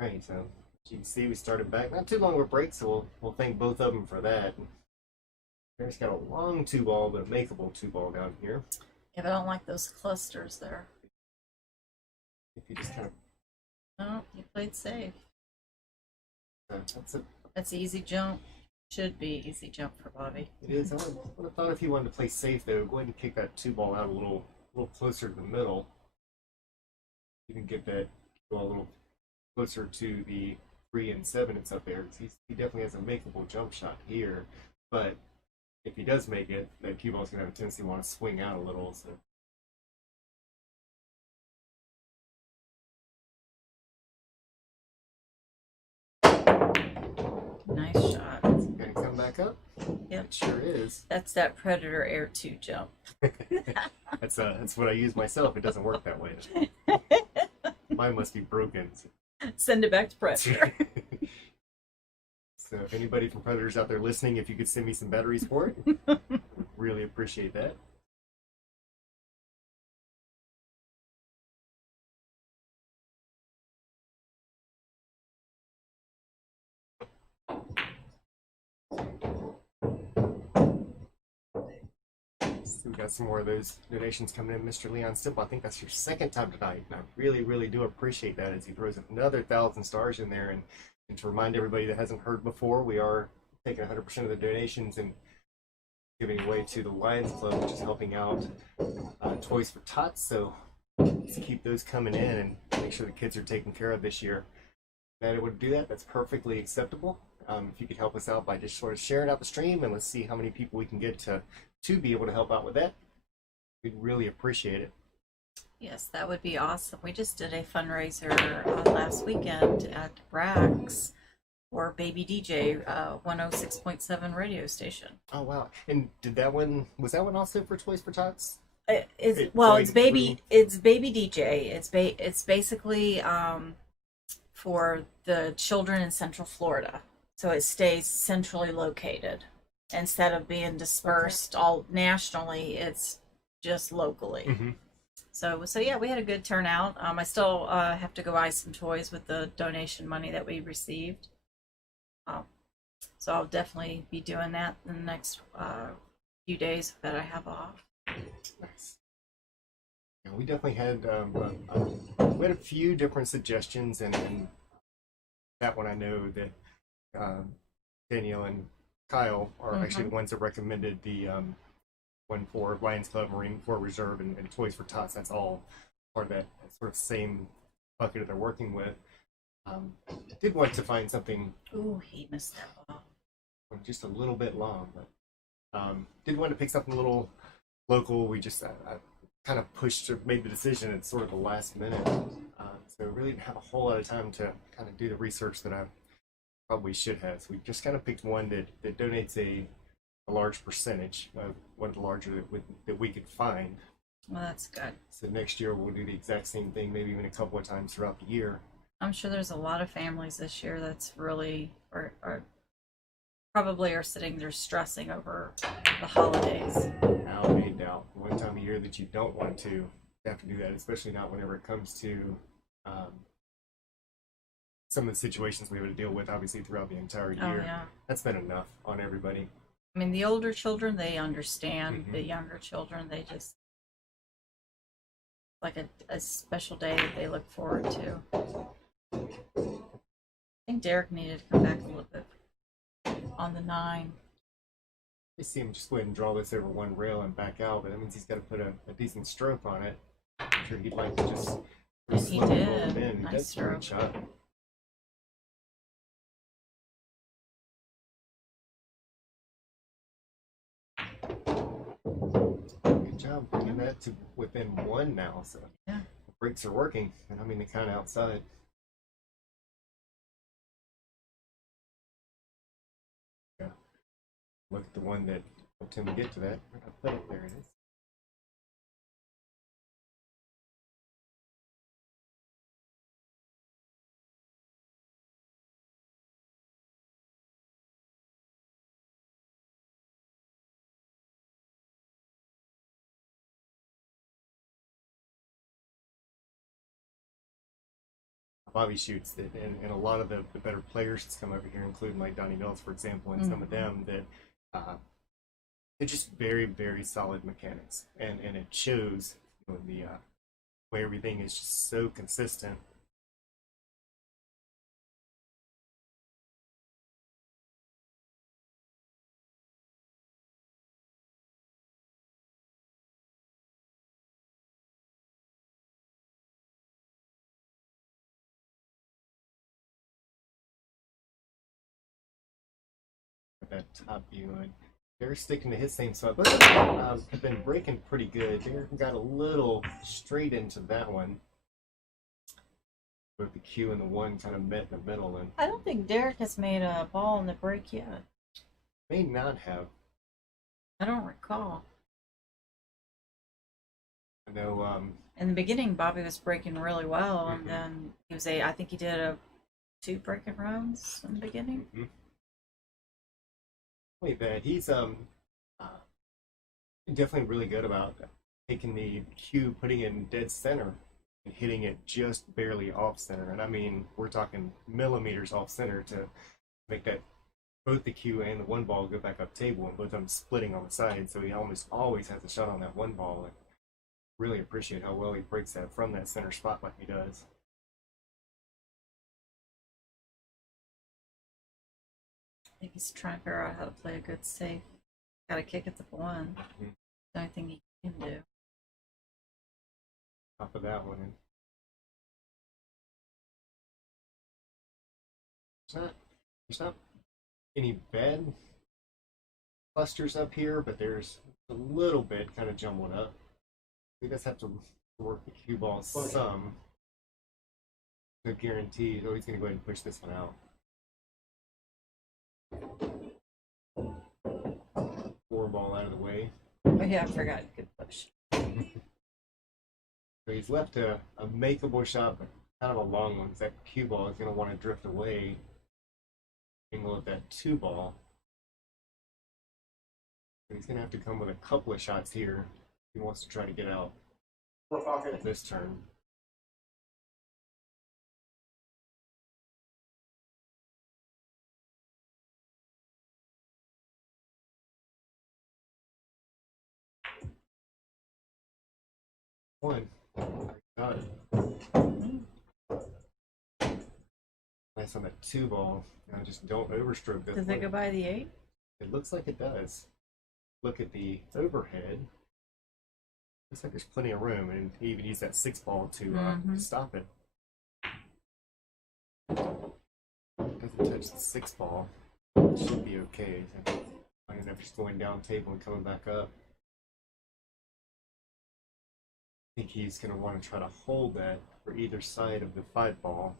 Right, so as you can see, we started back not too long of a break, so we'll thank both of them for that. There's got a long two ball, but a makeable two ball down here. If I don't like those clusters there. If you just kind of No, you played safe. that's it. That's easy jump. Should be easy jump for Bobby. It is. I would have thought if you wanted to play safe though, go ahead and kick that two ball out a little closer to the middle. You can get that ball a little closer to the 3 and 7 that's up there. He definitely has a makeable jump shot here, but if he does make it, that cue ball's gonna have a tendency to want to swing out a little. So. Nice shot. Gonna come back up? Yep. It sure is. That's that Predator Air 2 jump. That's what I use myself. It doesn't work that way. Mine must be broken. Send it back to Predator. So if anybody from Predators out there listening, if you could send me some batteries for it, really appreciate that. So we got some more of those donations coming in. Mr. Leon Simple, I think that's your second time tonight, and I really, really do appreciate that as he throws another 1,000 stars in there. And to remind everybody that hasn't heard before, we are taking 100% of the donations and giving away to the Lions Club, which is helping out Toys for Tots. So let's keep those coming in and make sure the kids are taken care of this year. Not able to do that, that's perfectly acceptable. If you could help us out by just sort of sharing out the stream, and let's see how many people we can get to be able to help out with that. We'd really appreciate it. Yes, that would be awesome. We just did a fundraiser last weekend at Brax for Baby DJ 106.7 radio station. Oh wow! And was that one also for Toys for Tots? It's Baby DJ. It's basically for the children in Central Florida, so it stays centrally located instead of being dispersed all nationally. It's just locally. Mm-hmm. So yeah, we had a good turnout. I still have to go buy some toys with the donation money that we received. So I'll definitely be doing that in the next few days that I have off. Nice. Yeah, we definitely had we had a few different suggestions, and that one I know that Danielle and Kyle are actually the ones that recommended the one for Lions Club, Marine Corps Reserve, and Toys for Tots. That's all part of that sort of same bucket that they're working with. I did want to find something. Ooh, he missed that ball. Just a little bit long, but did want to pick something a little local. We just I kind of made the decision at sort of the last minute, so really didn't have a whole lot of time to kind of do the research that I probably should have. So we just kind of picked one that donates a large percentage of one of the larger that we could find. Well, that's good. So next year we'll do the exact same thing, maybe even a couple of times throughout the year. I'm sure there's a lot of families this year that's really or probably are sitting there stressing over the holidays. No doubt. One time a year that you don't want to have to do that, especially not whenever it comes to some of the situations we have to deal with, obviously, throughout the entire year. Oh, yeah. That's been enough on everybody. I mean, the older children, they understand. The younger children, they just like a special day that they look forward to. I think Derek needed to come back a little bit on the 9. I see him just go ahead and draw this over one rail and back out, but that means he's got to put a decent stroke on it. I'm sure he'd like to just And he slow did. roll it in. Nice That's a great stroke. shot. Good job bringing that to within 1 now. So Yeah. the brakes are working, and I mean the kind of outside. Yeah. Look at the one that helped him get to that. Where did I put it? There it is. Bobby shoots that, and a lot of the better players that's come over here, including like Donnie Mills, for example, and some of them that they're just very, very solid mechanics, and it shows, you know, in the way everything is just so consistent. With that top view, and they're sticking to his same spot, but have been breaking pretty good. They got a little straight into that one. With the Q and the 1 kind of met in the middle, and I don't think Derek has made a ball in the break yet. may not have. I don't recall. I know. In the beginning, Bobby was breaking really well, and then he was I think he did 2 breaking runs in the beginning. Wait, that he's definitely really good about taking the cue, putting it in dead center, and hitting it just barely off center. And I mean, we're talking millimeters off center to make that both the cue and the 1 ball go back up table, and both of them splitting on the side. So he almost always has a shot on that 1 ball. And really appreciate how well he breaks that from that center spot like he does. I think he's trying to figure out how to play a good safe. Got to kick at the 1. The only thing he can do. Top of that one. There's not any bad clusters up here, but there's a little bit kind of jumbled up. We just have to work the cue ball some. No guarantee. Oh, he's going to go ahead and push this one out. 4 ball out of the way. Oh yeah, I forgot you could push. So he's left a makeable shot, but kind of a long one. That cue ball is going to want to drift away. Angle of that 2 ball. So he's going to have to come with a couple of shots here. He wants to try to get out this turn. One. Got it. Nice on that 2 ball. Now just don't overstroke this. Does it go by the 8? It looks like it does. Look at the overhead. Looks like there's plenty of room, and he even used that 6 ball to stop it. Doesn't touch the 6 ball. It should be okay. I end up just going down table and coming back up. I think he's going to want to try to hold that for either side of the 5 ball.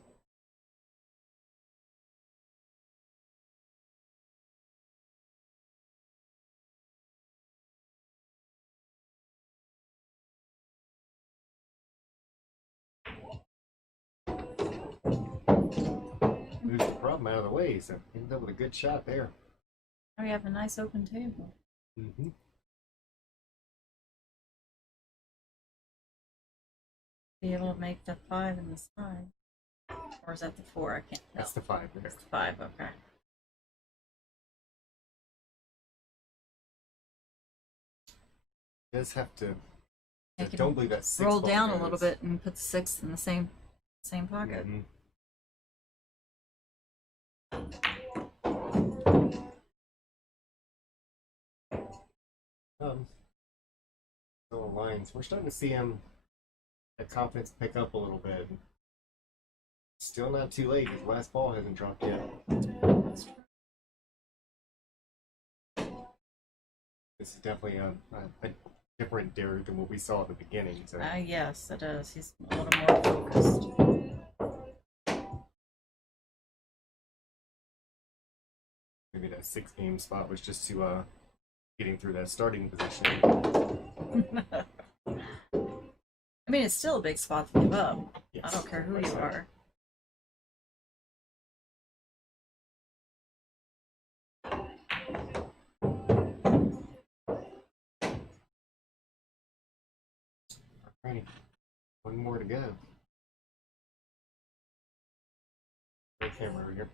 Moves the problem out of the way, so ended up with a good shot there. Oh, you have a nice open table. Be able to make the 5 in the side. Or is that the 4? I can't tell. That's the 5 there. That's the 5, okay. Does have to. Make it Don't believe that 6 roll ball down goes. a little bit and put the 6 in the same pocket. So lines. We're starting to see him, the confidence pick up a little bit. Still not too late. His last ball hasn't dropped yet. This is definitely a different Derek than what we saw at the beginning. So. Yes, it is. He's a little more focused. Maybe that 6-game spot was just to getting through that starting position. I mean, it's still a big spot to give up. Yes. I don't care who you are. Alright, one more to go. the camera over here.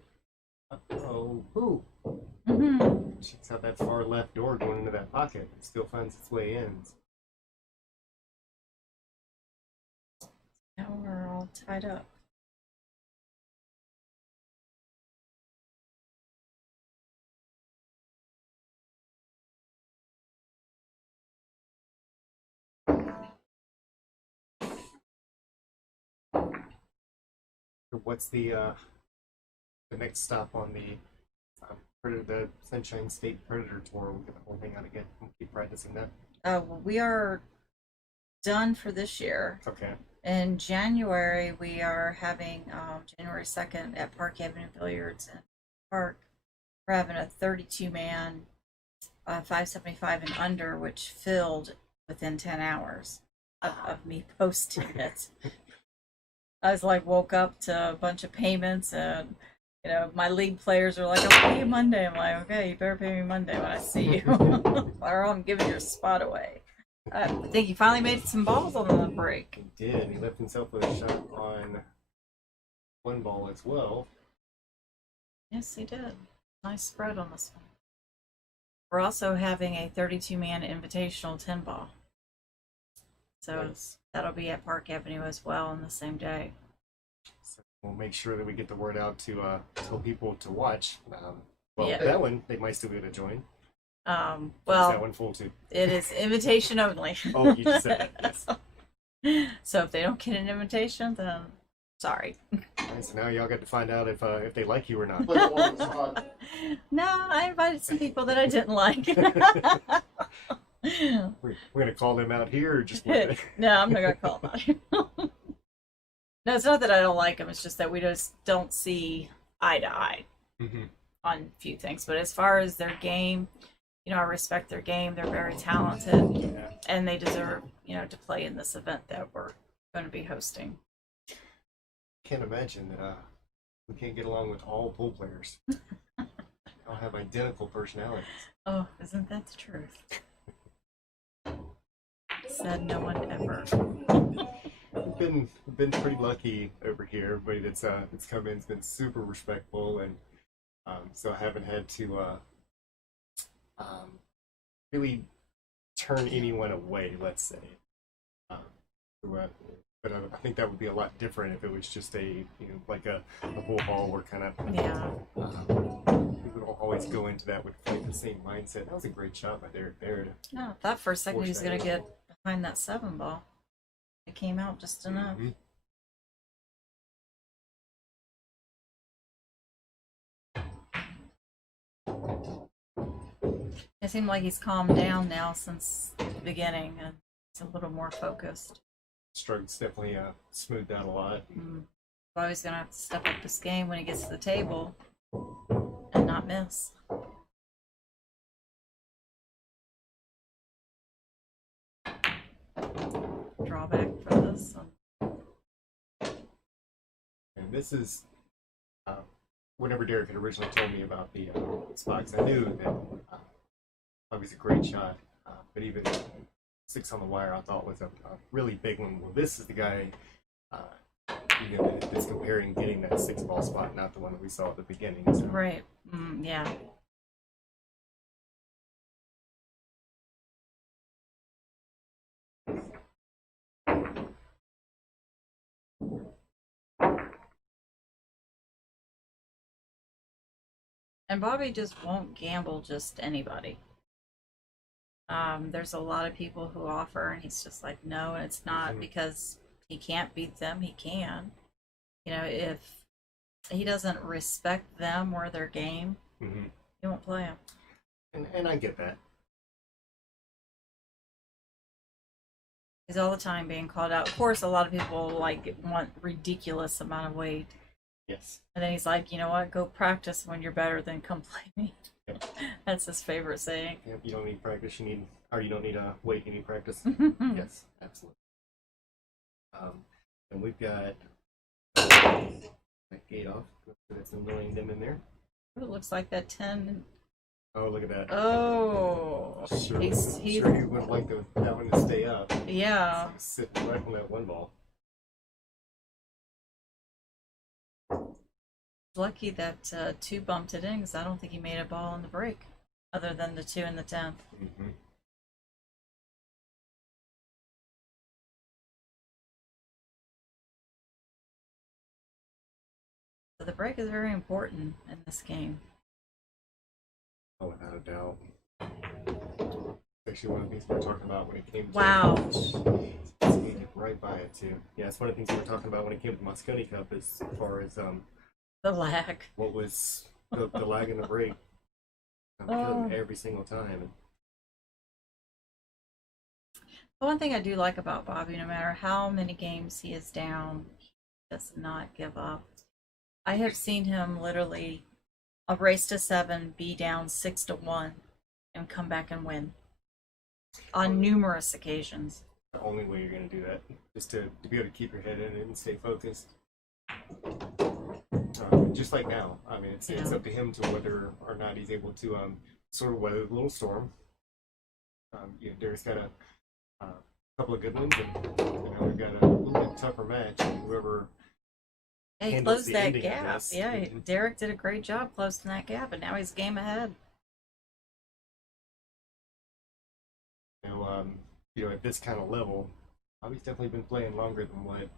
Oh, who? Mm-hmm. Checks out that far left door going into that pocket. It still finds its way in. Now we're all tied up. What's the next stop on the the Sunshine State Predator Tour? We'll get the whole thing out again. We'll keep practicing that. Well, we are done for this year. Okay. In January, we are having January 2nd at Park Avenue Billiards and Park. We're having a 32-man 575 and under, which filled within 10 hours of me posting it. I was like, woke up to a bunch of payments, and my league players are like, "I'll pay you Monday." I'm like, "Okay, you better pay me Monday when I see you, or I'm giving your spot away." I think he finally made some balls on the break. He did. He left himself with a shot on one ball as well. Yes, he did. Nice spread on this one. We're also having a 32-man invitational 10 ball. So Nice. that'll be at Park Avenue as well on the same day. So we'll make sure that we get the word out to tell people to watch. Well, Yeah. that one, they might still be able to join. Is that Well, one full too? it is invitation only. Oh, you just said that. Yes. So if they don't get an invitation, then sorry. Right, so now y'all got to find out if they like you or not. Put it on the spot. No, I invited some people that I didn't like. We're gonna call them out here, or just No, I'm not gonna call them out. No, it's not that I don't like them. It's just that we just don't see eye to eye Mm-hmm. on a few things. But as far as their game, I respect their game. They're very talented, Yeah. and they deserve, to play in this event that we're going to be hosting. Can't imagine that we can't get along with all pool players. All have identical personalities. Oh, isn't that the truth? Said no one ever. We've been pretty lucky over here. Everybody that's come in has been super respectful, and so I haven't had to really turn anyone away. Let's say, but I think that would be a lot different if it was just like a whole ball where kind of Yeah. we would always go into that with the same mindset. That was a great shot by Derek Baird. No, I thought for a second he was Force that going to in. get behind that 7 ball. It came out just enough. Mhm. It seemed like he's calmed down now since the beginning, and it's a little more focused. Strokes definitely smoothed out a lot. So he's going to have to step up this game when he gets to the table and not miss. Drawback for this. And this is whenever Derek had originally told me about the spots, I knew that it was a great shot. But even 6 on the wire, I thought was a really big one. Well, this is the guy that's comparing getting that 6 ball spot, not the one that we saw at the beginning. So. Right. Yeah. And Bobby just won't gamble just anybody. There's a lot of people who offer, and he's just like, no, and it's not because he can't beat them. He can. If he doesn't respect them or their game, he won't play them. And I get that. He's all the time being called out. Of course, a lot of people want ridiculous amount of weight. Yes. And then he's like, you know what? Go practice when you're better than come play me. Yep. That's his favorite saying. Yep, you don't need practice. You don't need weight. You need practice. Yes, absolutely. And we've got that gate off. That's annoying them in there. It looks like that 10. Oh, look at that. Oh, Sure, he's sure you would like that one to stay up. yeah. It's sitting right on that one ball. Lucky that 2 bumped it in because I don't think he made a ball on the break, other than the 2 in the 10th. Mm-hmm. So the break is very important in this game. Oh, without a doubt. Actually, one of the things we were talking about when it came to. Wow. Skated right by it too. Yeah, it's one of the things we were talking about when it came to the Mosconi Cup, as far as The lag. what was the lag in the break. Oh. Every single time. The one thing I do like about Bobby, no matter how many games he is down, he does not give up. I have seen him literally a race to 7, be down 6-1, and come back and win on numerous occasions. The only way you're going to do that is to be able to keep your head in it and stay focused. Just like now. I mean, it's up to him to whether or not he's able to sort of weather the little storm. Derek's got a couple of good ones, and we've got a little bit tougher match. And whoever He handles closed the that ending of gap. this. Yeah, Mm-hmm. Derek did a great job closing that gap, and now he's a game ahead. At this kind of level, Bobby's definitely been playing longer than what I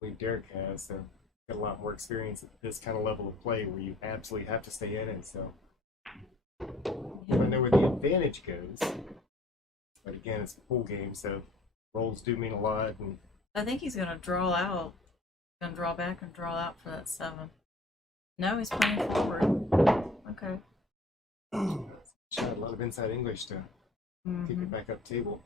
believe Derek has. So got a lot more experience at this kind of level of play where you absolutely have to stay in it. So I know where the advantage goes, but again, it's a pool game, so rolls do mean a lot. And I think he's going to draw out. He's going to draw back and draw out for that 7. No, he's playing forward. Okay. shot a lot of inside English to kick it back up table.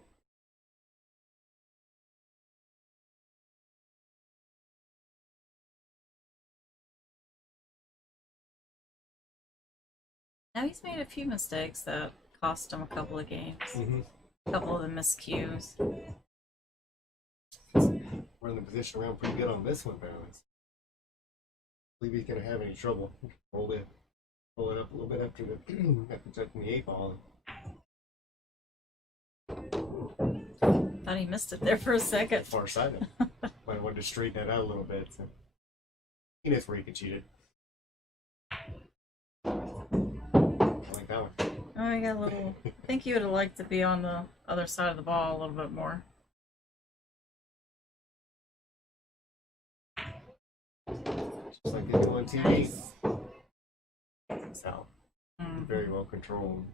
Now he's made a few mistakes that cost him a couple of games. Mm-hmm. A couple of the miscues. Running the position around pretty good on this one, though. I believe he's going to have any trouble. Pull it up a little bit after touching the 8 ball. Thought he missed it there for a second. Far side. Might have wanted to straighten that out a little bit. So he knows where he can cheat it. I like that one. Oh, I got a little. I think you would have liked to be on the other side of the ball a little bit more. Just like they do on TV. Nice. So very well controlled.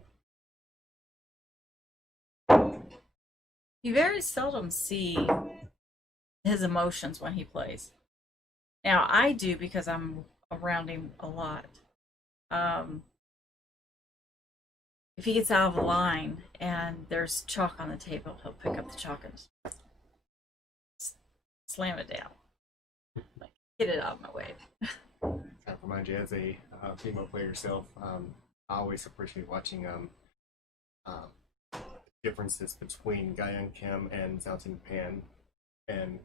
You very seldom see his emotions when he plays. Now I do because I'm around him a lot. If he gets out of line and there's chalk on the table, he'll pick up the chalk and slam it down. Like, get it out of my way. I remind you, as a female player yourself, I always appreciate watching differences between Guyan Kim and Zhao Ting Pan, and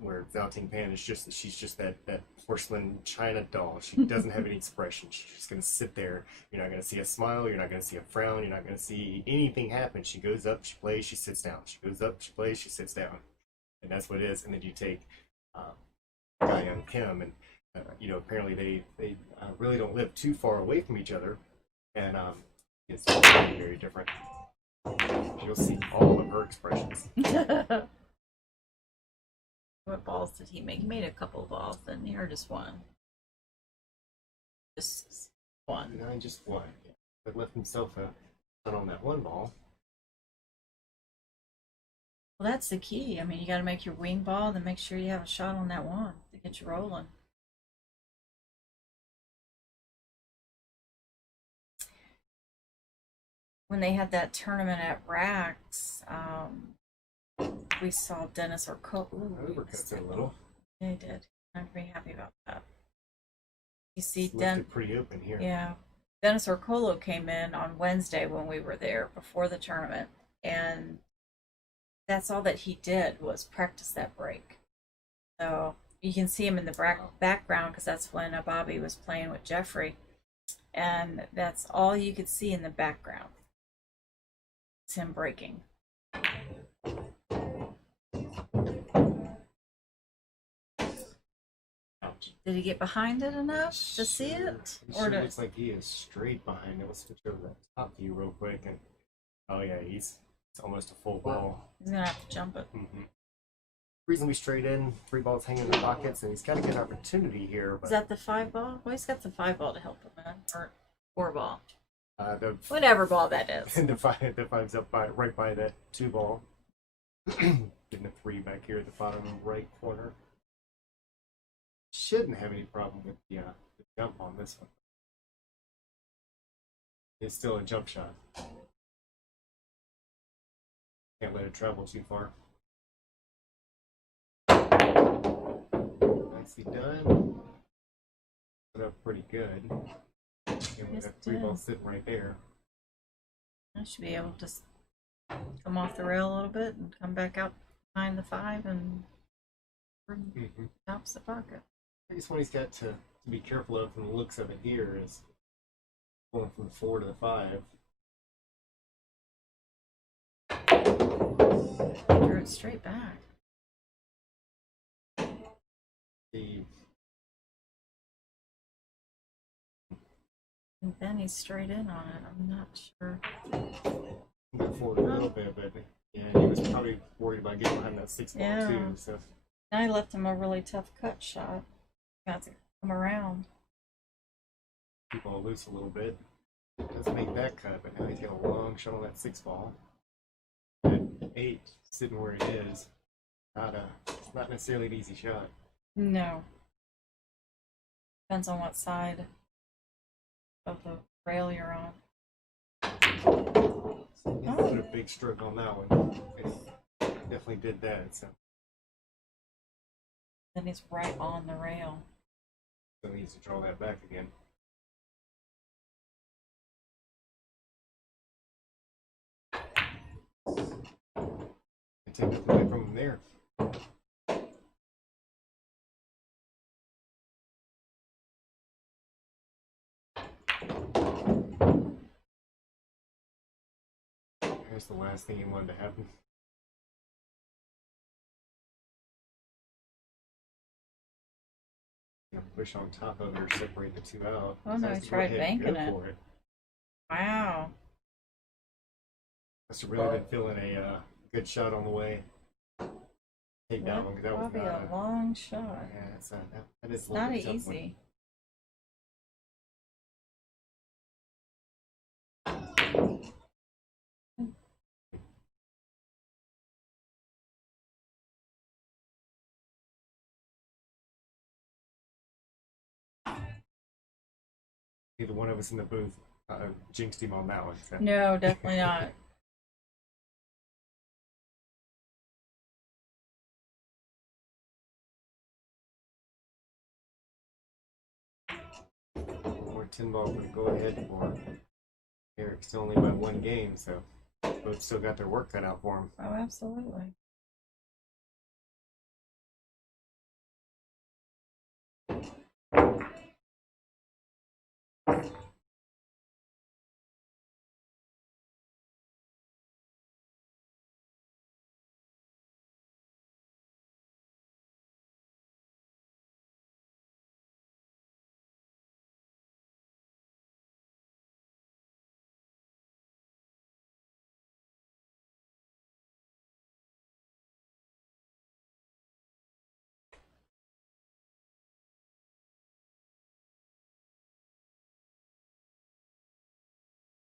where Zhao Ting Pan is she's just that porcelain china doll. She doesn't have any expression. She's just gonna sit there. You're not gonna see a smile. You're not gonna see a frown. You're not gonna see anything happen. She goes up, she plays, she sits down. She goes up, she plays, she sits down, and that's what it is. And then you take Guyan Kim, and apparently they really don't live too far away from each other, and it's very, very different. You'll see all of her expressions. What balls did he make? He made a couple of balls, didn't he? Or just one? Just one. No, just one. Yeah. But left himself a shot on that one ball. Well, that's the key. I mean, you got to make your wing ball, then make sure you have a shot on that one to get you rolling. When they had that tournament at Rax, we saw Dennis Orco. Overcuts it a little. They did. I'm pretty happy about that. You see, Left it pretty open here. Yeah, Dennis Orcolo came in on Wednesday when we were there before the tournament, and that's all that he did was practice that break. So you can see him in the background because that's when Bobby was playing with Jeffrey, and that's all you could see in the background. It's him breaking. Did he get behind it enough to see it? It Or sure to... looks like he is straight behind it. Let's switch over to the top view real quick. And oh yeah, it's almost a full ball. He's gonna have to jump it. Reasonably straight in, 3 balls hanging in the pockets, and he's got a good opportunity here. But Is that the 5 ball? Well, he's got the 5 ball to help him in, or 4 ball. the Whatever ball that is. and the 5's up right by that 2 ball. Getting a 3 back here at the bottom right corner. Shouldn't have any problem with the jump on this one. It's still a jump shot. Can't let it travel too far. Nicely done. Put up pretty good. And we Yes, got it 3 did. balls sitting right there. I should be able to just come off the rail a little bit and come back out behind the 5 and tops the pocket. Biggest one he's got to be careful of from the looks of it here is going from the 4 to the 5. Threw it straight back. The And then he's straight in on it. I'm not sure. moved forward a little bit, but yeah, he was probably worried about getting behind that 6 ball Yeah. too. So I left him a really tough cut shot. Got to come around. keep all loose a little bit. Doesn't make that cut, but now he's got a long shot on that 6 ball. At 8, sitting where it is, it's not necessarily an easy shot. No. Depends on what side of the rail you're on. He put a big stroke on that one. It definitely did that. So Then he's right on the rail. he needs to draw that back again. And take nothing away from him there. Here's the last thing he wanted to happen. Push on top of it or separate the 2 out. Oh no, Has he to go tried ahead and banking go it. for it. Wow. Must have really been feeling a good shot on the way. Take that one because that was Probably not a long shot. yeah, that is It's a little not bit tough one. easy. Neither one of us in the booth jinxed him on that one. So. No, definitely not. More 10 ball for the go ahead for Eric. Still only by 1 game, so both still got their work cut out for him. Oh, absolutely.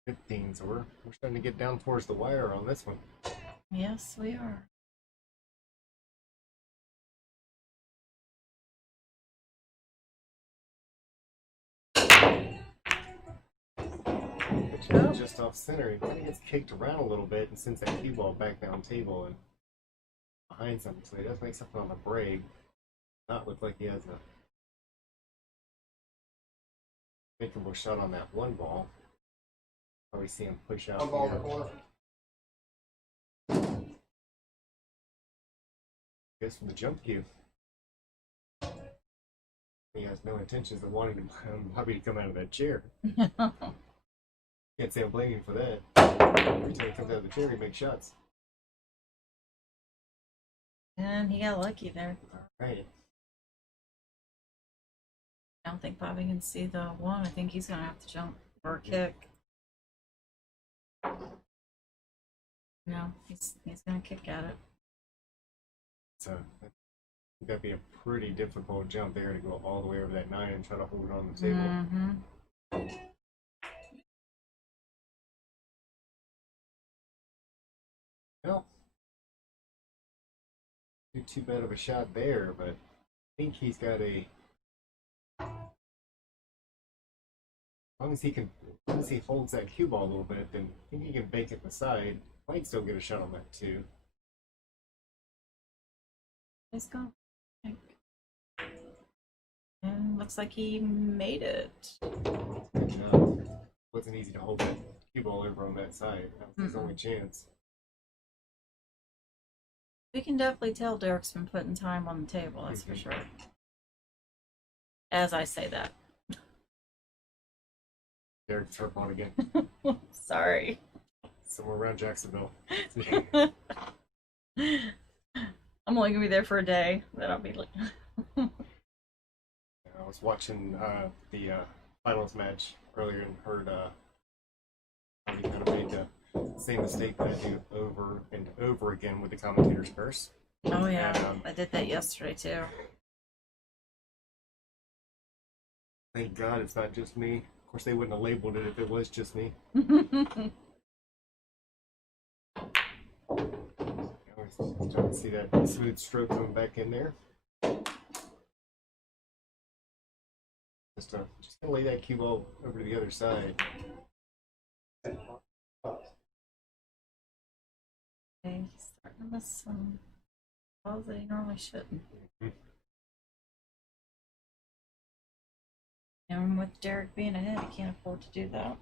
Good things. We're starting to get down towards the wire on this one. Yes, we are. But just off center, he kind of gets kicked around a little bit and sends that cue ball back down table and behind something. So he does make something on the break. Not look like he has a makeable shot on that 1 ball. Probably see him push out. 1 ball in here. the corner. Goes from the jump cue. He has no intentions of wanting Bobby to come out of that chair. Can't say I'm blaming him for that. Every time he comes out of the chair, he makes shots. And he got lucky there. All right. I don't think Bobby can see the one. I think he's gonna have to jump or kick. No, he's gonna kick at it. So that'd be a pretty difficult jump there to go all the way over that 9 and try to hold it on the table. Mm-hmm. Well, not too bad of a shot there, but I think he's got a. As long as he holds that cue ball a little bit, then I think he can bake it the side. Might still get a shot on that too. Let's go. And looks like he made it. Good job. Wasn't easy to hold that cue ball over on that side. That was his only chance. We can definitely tell Derek's been putting time on the table, that's for sure. As I say that. Derek turf on again. Sorry. Somewhere around Jacksonville. I'm only gonna be there for a day. Then I'll be like. I was watching the finals match earlier and heard he kind of made the same mistake that I do over and over again with the commentator's curse. Oh yeah, And, I did that yesterday too. Thank God it's not just me. Of course, they wouldn't have labeled it if it was just me. Starting to see that smooth stroke coming back in there. Just gonna lay that cue ball over to the other side. Okay, he's starting to miss some balls that he normally shouldn't. And with Derek being ahead, he can't afford to do that.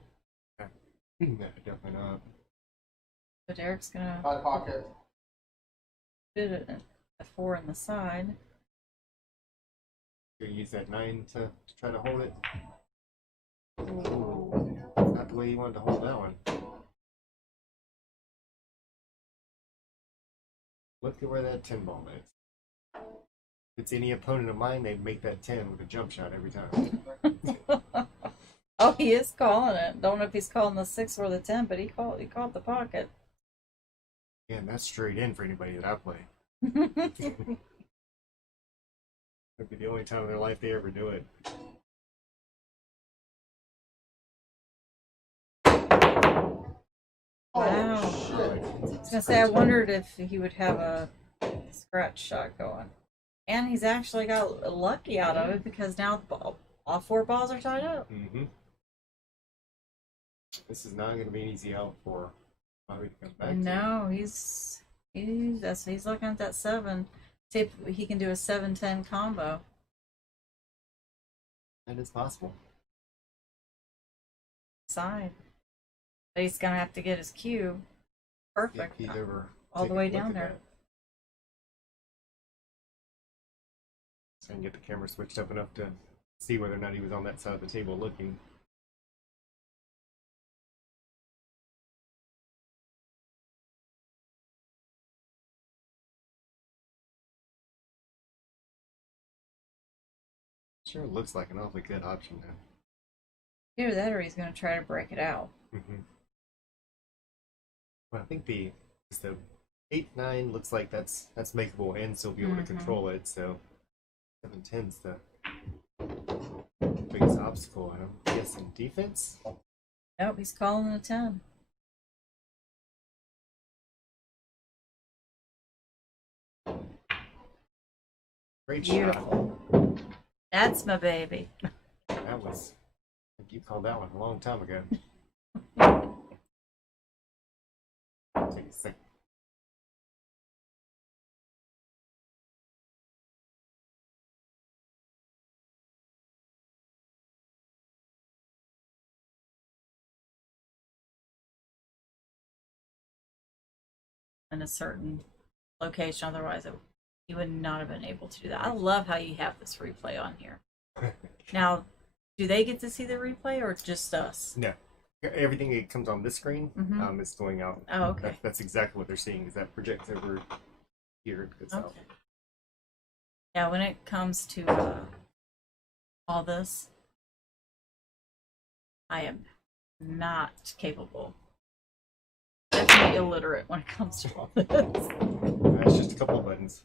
No, definitely not. So Derek's gonna Side pocket. fit it at a 4 in the side. Gonna use that 9 to try to hold it. Ooh, not the way you wanted to hold that one. Look at where that 10 ball is. If it's any opponent of mine, they'd make that 10 with a jump shot every time. Oh, he is calling it. Don't know if he's calling the 6 or the 10, but he called the pocket. Yeah, and that's straight in for anybody that I play. It'd be the only time in their life they ever do it. Wow. Oh, shit. I was gonna say I wondered if he would have a scratch shot going. And he's actually got lucky out of it because now all 4 balls are tied up. Mm-hmm. This is not going to be an easy out for Bobby to come back to. No, he's looking at that 7. See if he can do a 7-10 combo. That is possible. Side. But he's gonna have to get his cue perfect He's over all the taking a way look down at there. that. So I can get the camera switched up enough to see whether or not he was on that side of the table looking. Sure looks like an awfully good option now. Either that or he's gonna try to break it out. Mm-hmm. Well, I think the 8-9 looks like that's makeable and still be able to control it. So 7-10's the biggest obstacle. I'm guessing defense. Nope, he's calling a 10. Great Beautiful. shot. That's my baby. That was. I think you called that one a long time ago. Take a second. In a certain location, otherwise he would not have been able to do that. I love how you have this replay on here. Now, do they get to see the replay or just us? No. Everything that comes on this screen is going out. Oh, okay. That's exactly what they're seeing, is that projects over here. It's out. Okay. Yeah, when it comes to all this. I am not capable. Definitely illiterate when it comes to all this. That's just a couple of buttons.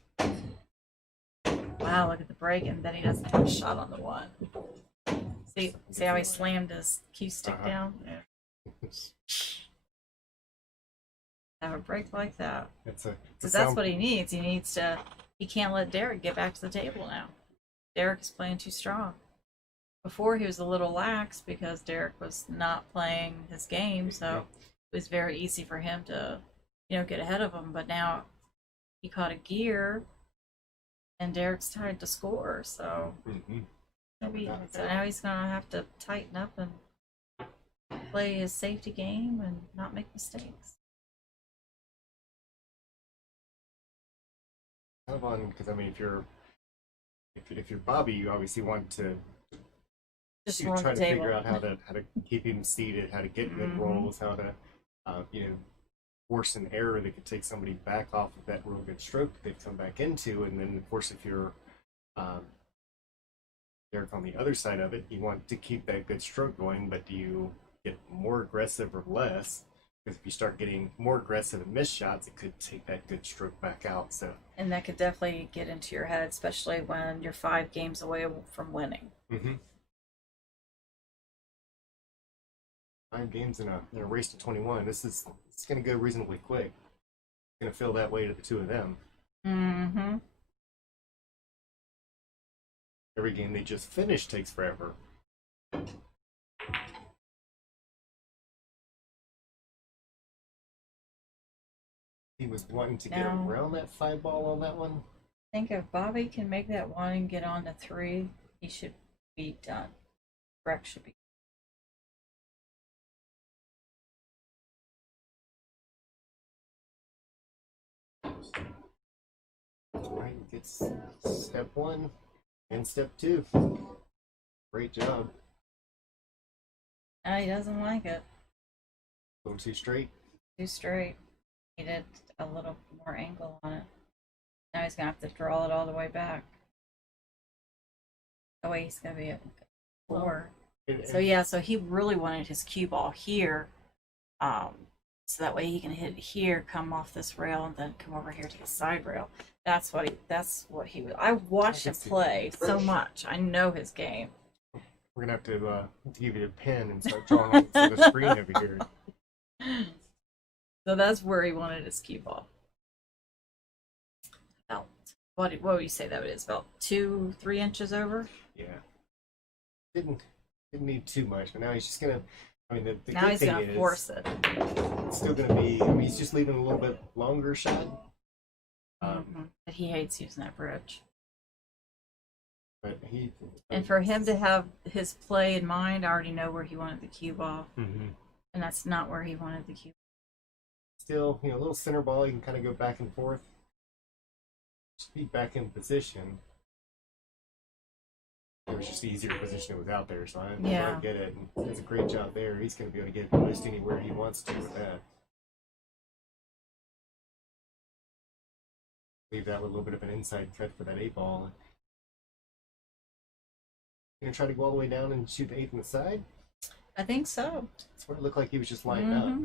Wow, look at the break, and then he doesn't have a shot on the one. See how he slammed his cue stick down? Yeah. Have a break like that. It's a Because that's what he needs. He can't let Derek get back to the table now. Derek is playing too strong. Before he was a little lax because Derek was not playing his game, so it was very easy for him to, get ahead of him. But now he caught a gear, and Derek's tied to score. So so now he's gonna have to tighten up and play his safety game and not make mistakes. Kind of on, because I mean, if you're Bobby, you obviously want to Just you run try the to table. figure out how to keep him seated, how to get good rolls, how to force an error that could take somebody back off of that real good stroke that they've come back into, and then of course if you're Derek on the other side of it, you want to keep that good stroke going, but do you get more aggressive or less? Because if you start getting more aggressive and miss shots, it could take that good stroke back out. So, And that could definitely get into your head, especially when you're 5 games away from winning. 5 games in a race to 21. It's going to go reasonably quick. It's going to feel that way to the two of them. Mm-hmm. Every game they just finished takes forever. He was wanting to get around that 5 ball on that one. I think if Bobby can make that 1 and get on to 3, he should be done. Breck should be. Right, gets step 1 and step 2. Great job. No, he doesn't like it. Going too straight. Too straight. Needed a little more angle on it. Now he's gonna have to draw it all the way back. Oh wait, he's gonna be at 4. So he really wanted his cue ball here, so that way he can hit it here, come off this rail, and then come over here to the side rail. That's what he was. I watched him play so much. I know his game. We're gonna have to give you a pen and start drawing on the screen over here. So that's where he wanted his cue ball. About what would you say that is? About 2-3 inches over? Yeah. Didn't need too much, but now he's just gonna. I mean, the now good he's thing gonna is, force it. It's still gonna be. I mean, he's just leaving a little bit longer shot. But he hates using that bridge. But And for him to have his play in mind, I already know where he wanted the cue ball, and that's not where he wanted the cue. Still, a little center ball. You can kind of go back and forth. Just be back in position. It was just easier position it was out there, so I get it. And it's a great job there. He's going to be able to get almost anywhere he wants to with that. Leave that with a little bit of an inside cut for that 8 ball. You gonna try to go all the way down and shoot the 8 on the side? I think so. That's what it looked like he was just lined up.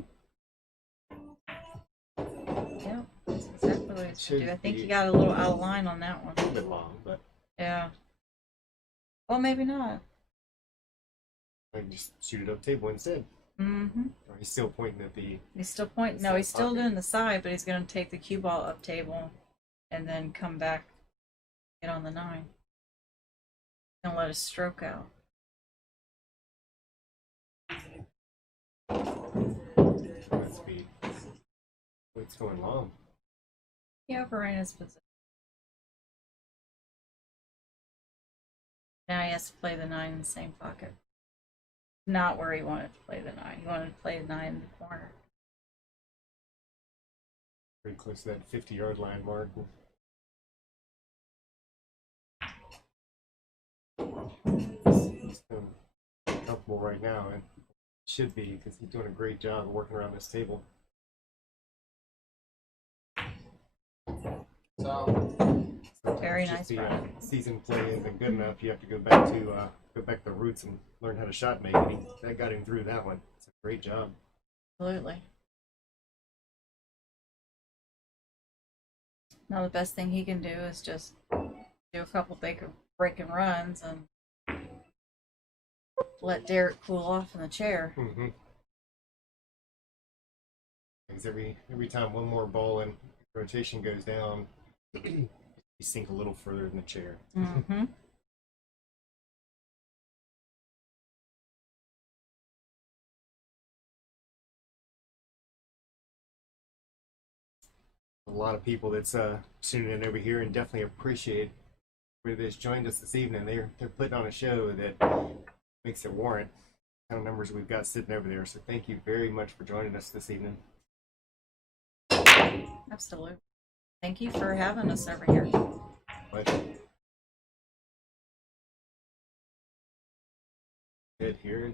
Yeah, that's exactly what he's gonna do. I think he got a little out of line on that one. A little bit long, but yeah. Well, maybe not. I can just shoot it up table instead. Or he's still pointing at the. He's still pointing. No, he's still doing the side, but he's gonna take the cue ball up table, and then come back, get on the 9. Gonna let his stroke out. That speed. It's going long. Yeah, overran his position. Now he has to play the 9 in the same pocket. Not where he wanted to play the 9. He wanted to play the 9 in the corner. Pretty close to that 50-yard line mark. He's feeling comfortable right now, and should be, because he's doing a great job of working around this table. So Very It's nice, just the Brian. season play isn't good enough. You have to go back to the roots and learn how to shot make. And that got him through that one. It's a great job. Absolutely. Now the best thing he can do is just do a couple breaking runs and let Derek cool off in the chair. Mm-hmm. Because every time one more ball in rotation goes down, you sink a little further in the chair. Mm-hmm. A lot of people that's tuning in over here and definitely appreciate who that's joined us this evening. They're putting on a show that makes it warrant the kind of numbers we've got sitting over there. So thank you very much for joining us this evening. Absolutely. Thank you for having us over here. But good here.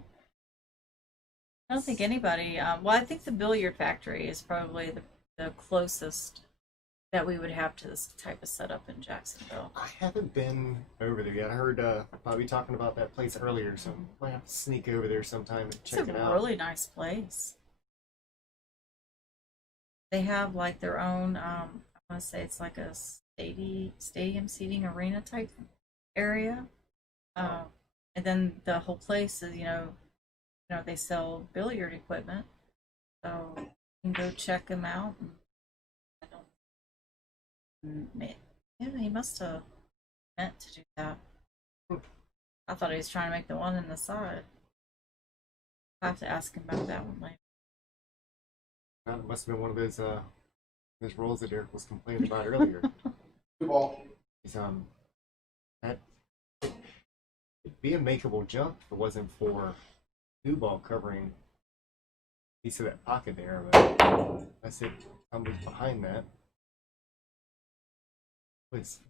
I don't think anybody. Well, I think the billiard factory is probably the closest that we would have to this type of setup in Jacksonville. I haven't been over there yet. I heard Bobby talking about that place earlier, so I might have to sneak over there sometime and check it It's a out. really nice place. They have like their own. I want to say it's like a stadium seating arena type area, and then the whole place is they sell billiard equipment, so you can go check them out. And I don't. Yeah, he must have meant to do that. I thought he was trying to make the one in the side. I have to ask him about that one later. It must have been one of those roles that Eric was complaining about earlier. Ball. He's that it'd be a makeable jump if it wasn't for two ball covering a piece of that pocket there, but unless it tumbles behind that. That's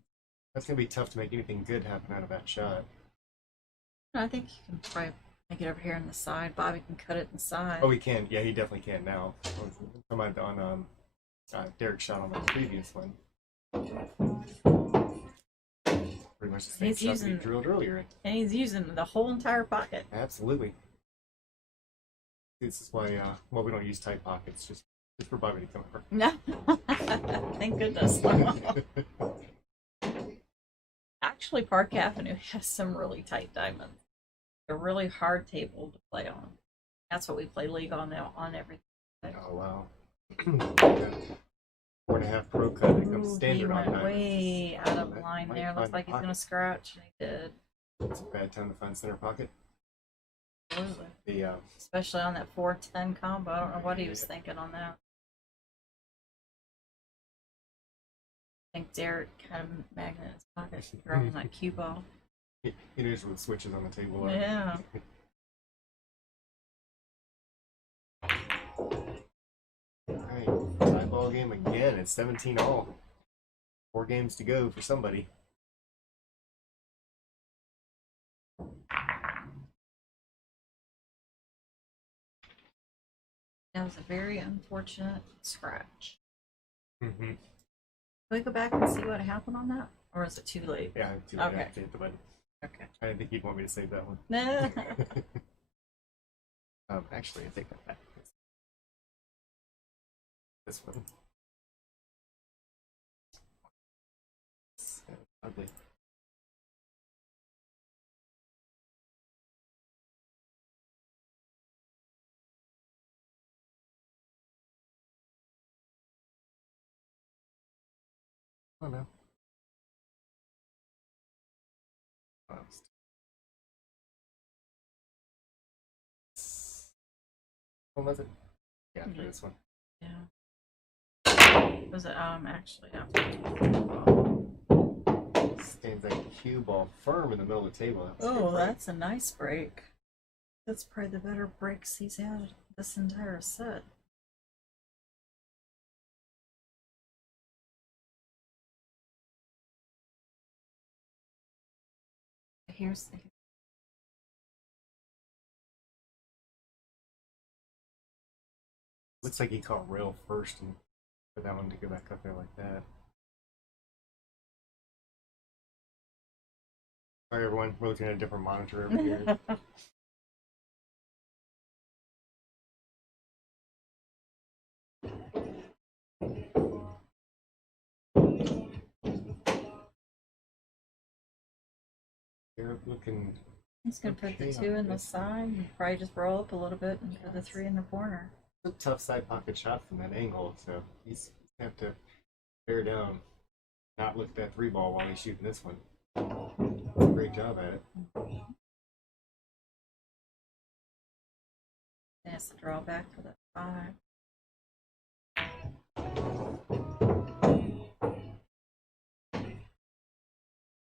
gonna be tough to make anything good happen out of that shot. I think you can probably make it over here on the side. Bobby can cut it in the side. Oh, he can. Yeah, he definitely can now. I'm on Derek's shot on the previous one. Pretty much the same He's shot using- we drilled earlier. And he's using the whole entire pocket. Absolutely. This is why we don't use tight pockets, just for Bobby to come over. No. Thank goodness. Actually, Park Avenue has some really tight diamonds. They're really hard table to play on. That's what we play league on now, on everything. Oh wow. 4.5 pro cut that comes Ooh, he standard on went diamonds. way out of That line might there. find Looks the like he's pocket. gonna scratch. And he did. It's a bad time to find center pocket. Absolutely. The Especially on that 4-10 combo. I don't know what he was thinking on that. I think Derek had a magnet in his pocket throwing that cue ball. he knows where the switches on the table are. Yeah. Alright, tie ball game again. It's 17 all. 4 games to go for somebody. That was a very unfortunate scratch. Mm-hmm. Can we go back and see what happened on that? Or is it too late? Yeah, too late. I Okay. have to hit the button. Okay. I didn't think you'd want me to save that one. No. Actually, I take that back. This one. Ugly. Oh no. Oh, what was it? Yeah, for this one. Yeah. Was it actually yeah. Stands that cue ball firm in the middle of the table. That's a good Oh, break. that's a nice break. That's probably the better breaks he's had this entire set. Here's the Looks like he caught rail first and for that one to go back up there like that. Sorry, everyone. We're looking at a different monitor over here. They're looking. He's gonna put the okay 2 on in the this. side and probably just roll up a little bit and put the 3 in the corner. It's a tough side pocket shot from that angle, so he's gonna have to bear down, not look at that 3 ball while he's shooting this one. Great job at it. He has to draw back for the 5.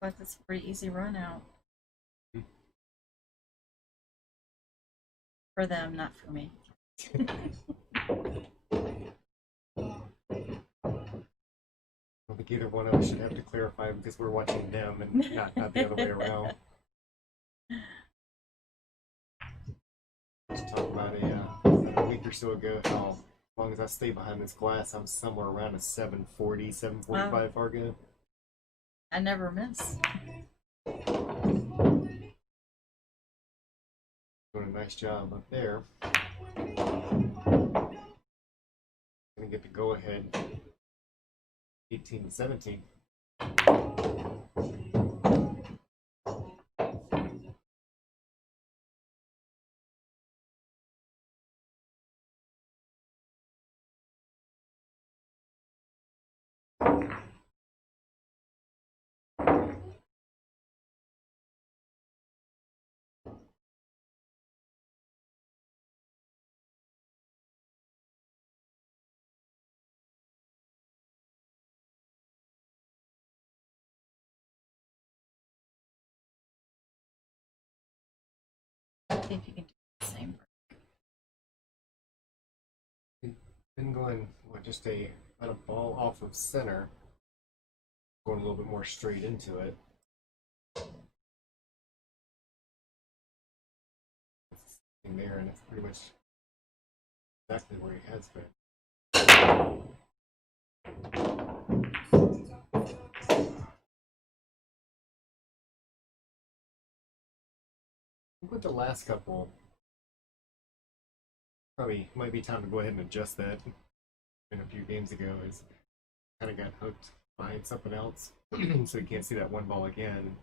But it's a pretty easy run out. For them, not for me. I don't think either one of us should have to clarify because we're watching them and not the other way around. Let's talk about a week or so ago how as long as I stay behind this glass, I'm somewhere around a 740, 745 Fargo. I never miss. Doing a nice job up there. Gonna get the go ahead 18 to 17. See if you can do the same. Been going just let a ball off of center, going a little bit more straight into it. In there, and it's pretty much exactly where he has been. With the last couple, probably might be time to go ahead and adjust that. In a few games ago, is kind of got hooked behind something else, so you can't see that 1 ball again.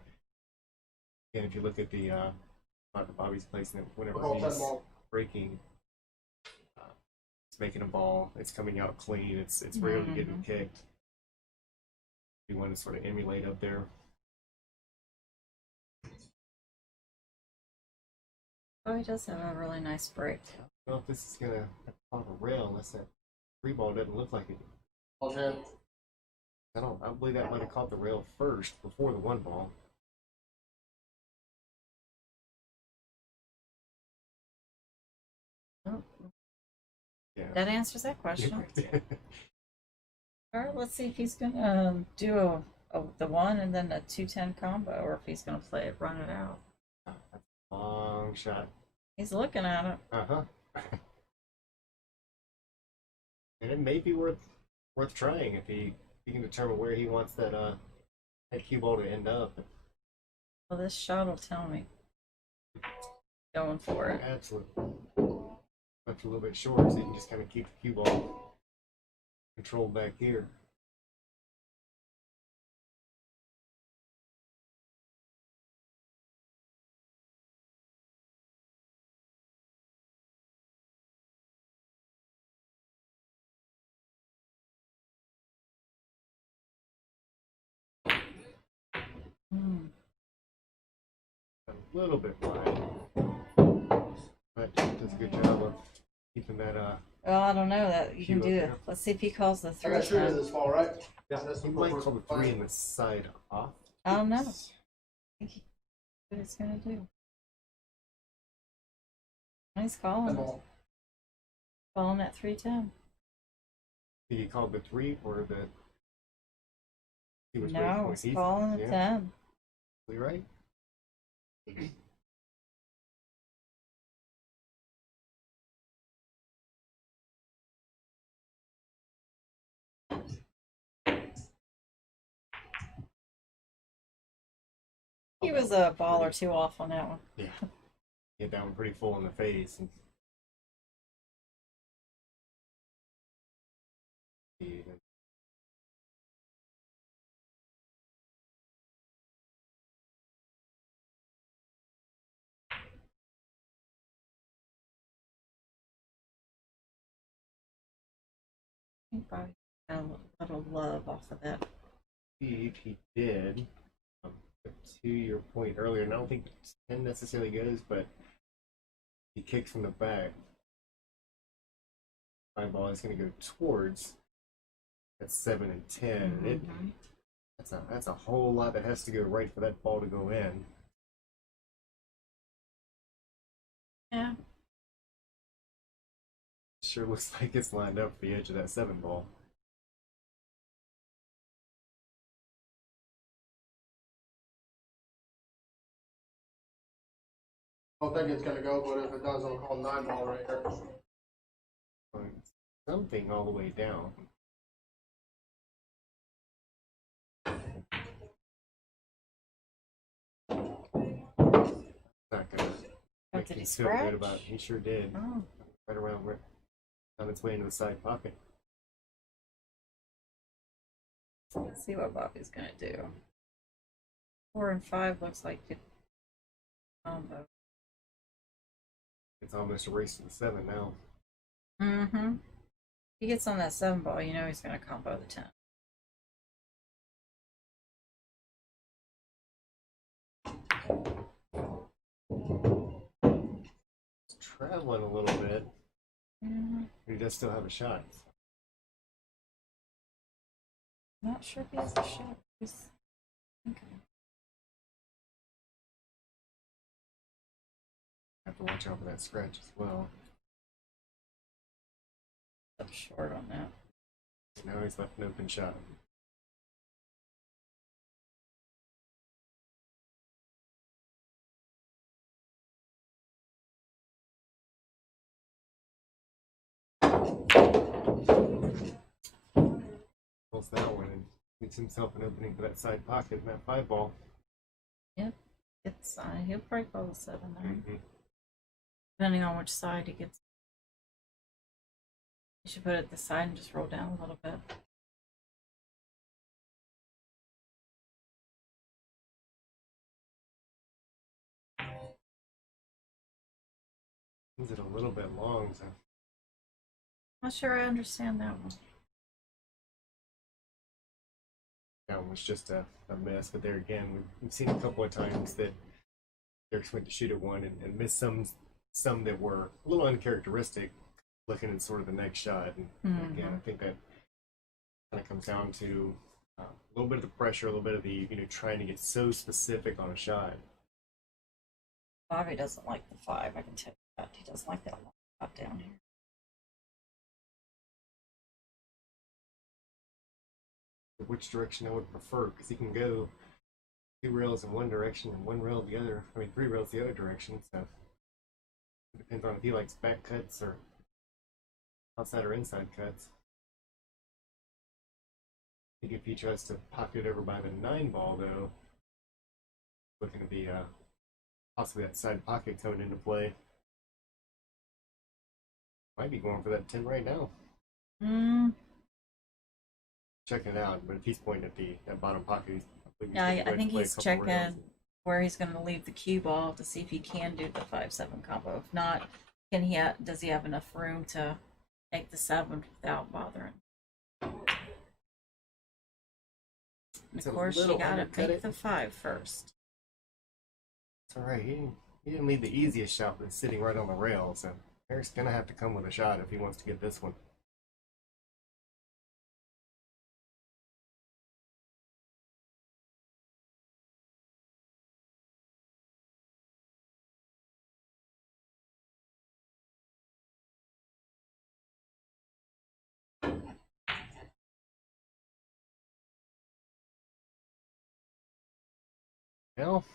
And if you look at the Bobby's placing it, whenever he's breaking, it's making a ball. It's coming out clean. It's rarely getting kicked. You want to sort of emulate up there. Oh, he does have a really nice break. I don't know if this is gonna pop a rail unless that 3 ball doesn't look like it. Okay. I believe that might have caught the rail first before the 1 ball. Oh, Yeah. that answers that question. All right, let's see if he's gonna do the 1 and then a 2-10 combo, or if he's gonna play it, run it out. Long shot. He's looking at it. And it may be worth trying if he can determine where he wants that cue ball to end up. Well, this shot will tell me. Going for it. Absolutely. Left a little bit short, so you can just kind of keep the cue ball controlled back here. A little bit wide, but does a good job of keeping that. Well, I don't know that you can Cue do up it. there. Let's see if he calls the I 3. got shooter this fall, right? Yeah, he might call the 3 in the side off. I don't know. I think he what he's gonna do. He's calling it. Calling that 3-10. Did he call the 3 or the? He was No, he's calling the 10. Right? He was a ball or two off on that one. Yeah. Hit that one pretty full in the face. And I think Bobby got a little love off of that. he did. But to your point earlier, and I don't think 10 necessarily goes, but he kicks from the back. My ball is going to go towards that 7 and 10. And that's a whole lot that has to go right for that ball to go in. Yeah. Sure looks like it's lined up for the edge of that 7 ball. I don't think it's gonna go, but if it does, I'll call 9 ball right here. Something all the way down. Not gonna make Did me he feel good about scratch? He sure did. Oh. Right around where on its way into the side pocket. Let's see what Bobby's gonna do. 4 and 5 looks like it combo. It's almost a race to the 7 now. Mm-hmm. He gets on that 7 ball, you know he's gonna combo the 10. It's traveling a little bit. Mm-hmm. He does still have a shot. Not sure if he has a shot. Okay. Have to watch out for that scratch as well. Up short on that. Now he's left an open shot. Pulls that one and gives himself an opening for that side pocket and that 5 ball. Yep. It's he'll probably call the 7 there. Mm-hmm. Depending on which side he gets. You should put it at the side and just roll down a little bit. Is it a little bit long? So Not sure I understand that one. that one was just a mess. But there again, we've seen a couple of times that Derek's went to shoot at one and missed some that were a little uncharacteristic, looking at sort of the next shot. And again, I think that kind of comes down to a little bit of the pressure, a little bit of the trying to get so specific on a shot. Bobby doesn't like the 5, I can tell you that. He doesn't like that long shot down here. Which direction I would prefer, because he can go 2 rails in one direction and 1 rail the other. I mean, 3 rails the other direction. So it depends on if he likes back cuts or outside or inside cuts. I think if he tries to pocket it over by the 9 ball, though, looking at the possibly that side pocket coming into play, might be going for that 10 right now. Checking it out, but if he's pointing at that bottom pocket, Yeah, I think he's checking where he's going to leave the cue ball to see if he can do the 5-7 combo. If not, does he have enough room to make the 7 without bothering? And of course, you got to make the 5 first. It's all right. He didn't leave the easiest shot, but sitting right on the rail, so Eric's gonna have to come with a shot if he wants to get this one. Well,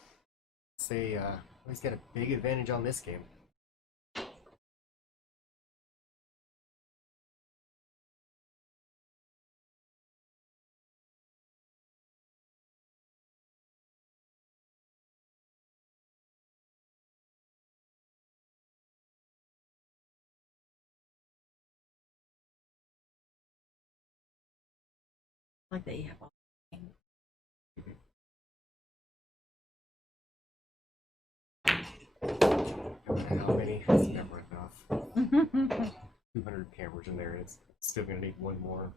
say he's got a big advantage on this game. Like that you have all the things. How many? It's never enough. 200 cameras in there, and it's still gonna need one more.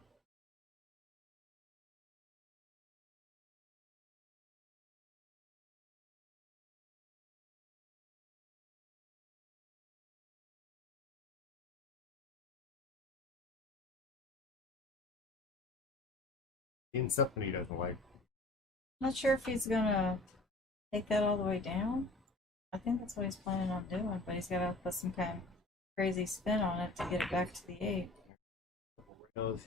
Getting something he doesn't like. Not sure if he's gonna take that all the way down. I think that's what he's planning on doing, but he's gotta put some kind of crazy spin on it to get it back to the 8. Rails,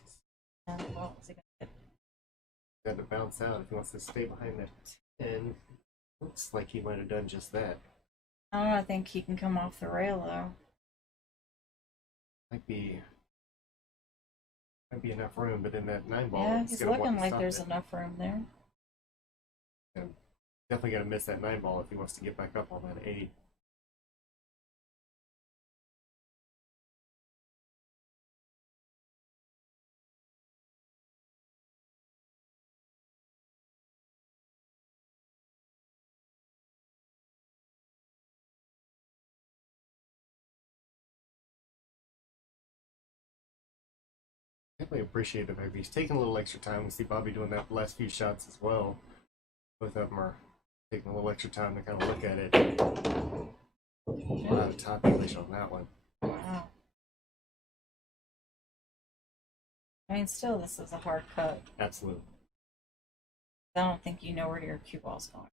And well, is he gonna get he's got to bounce out if he wants to stay behind that 10. Looks like he might have done just that. I don't know, I think he can come off the rail though. Might be enough room, but then that 9 ball. Yeah, is he's gonna want looking to like stop there's it. enough room there. Definitely gonna miss that 9 ball if he wants to get back up on that 8. Definitely appreciate the fact that he's taking a little extra time. We see Bobby doing that last few shots as well. Both of them are taking a little extra time to kind of look at it. A lot of top English on that one. Wow. I mean, still, this is a hard cut. Absolutely. I don't think you know where your cue ball's going.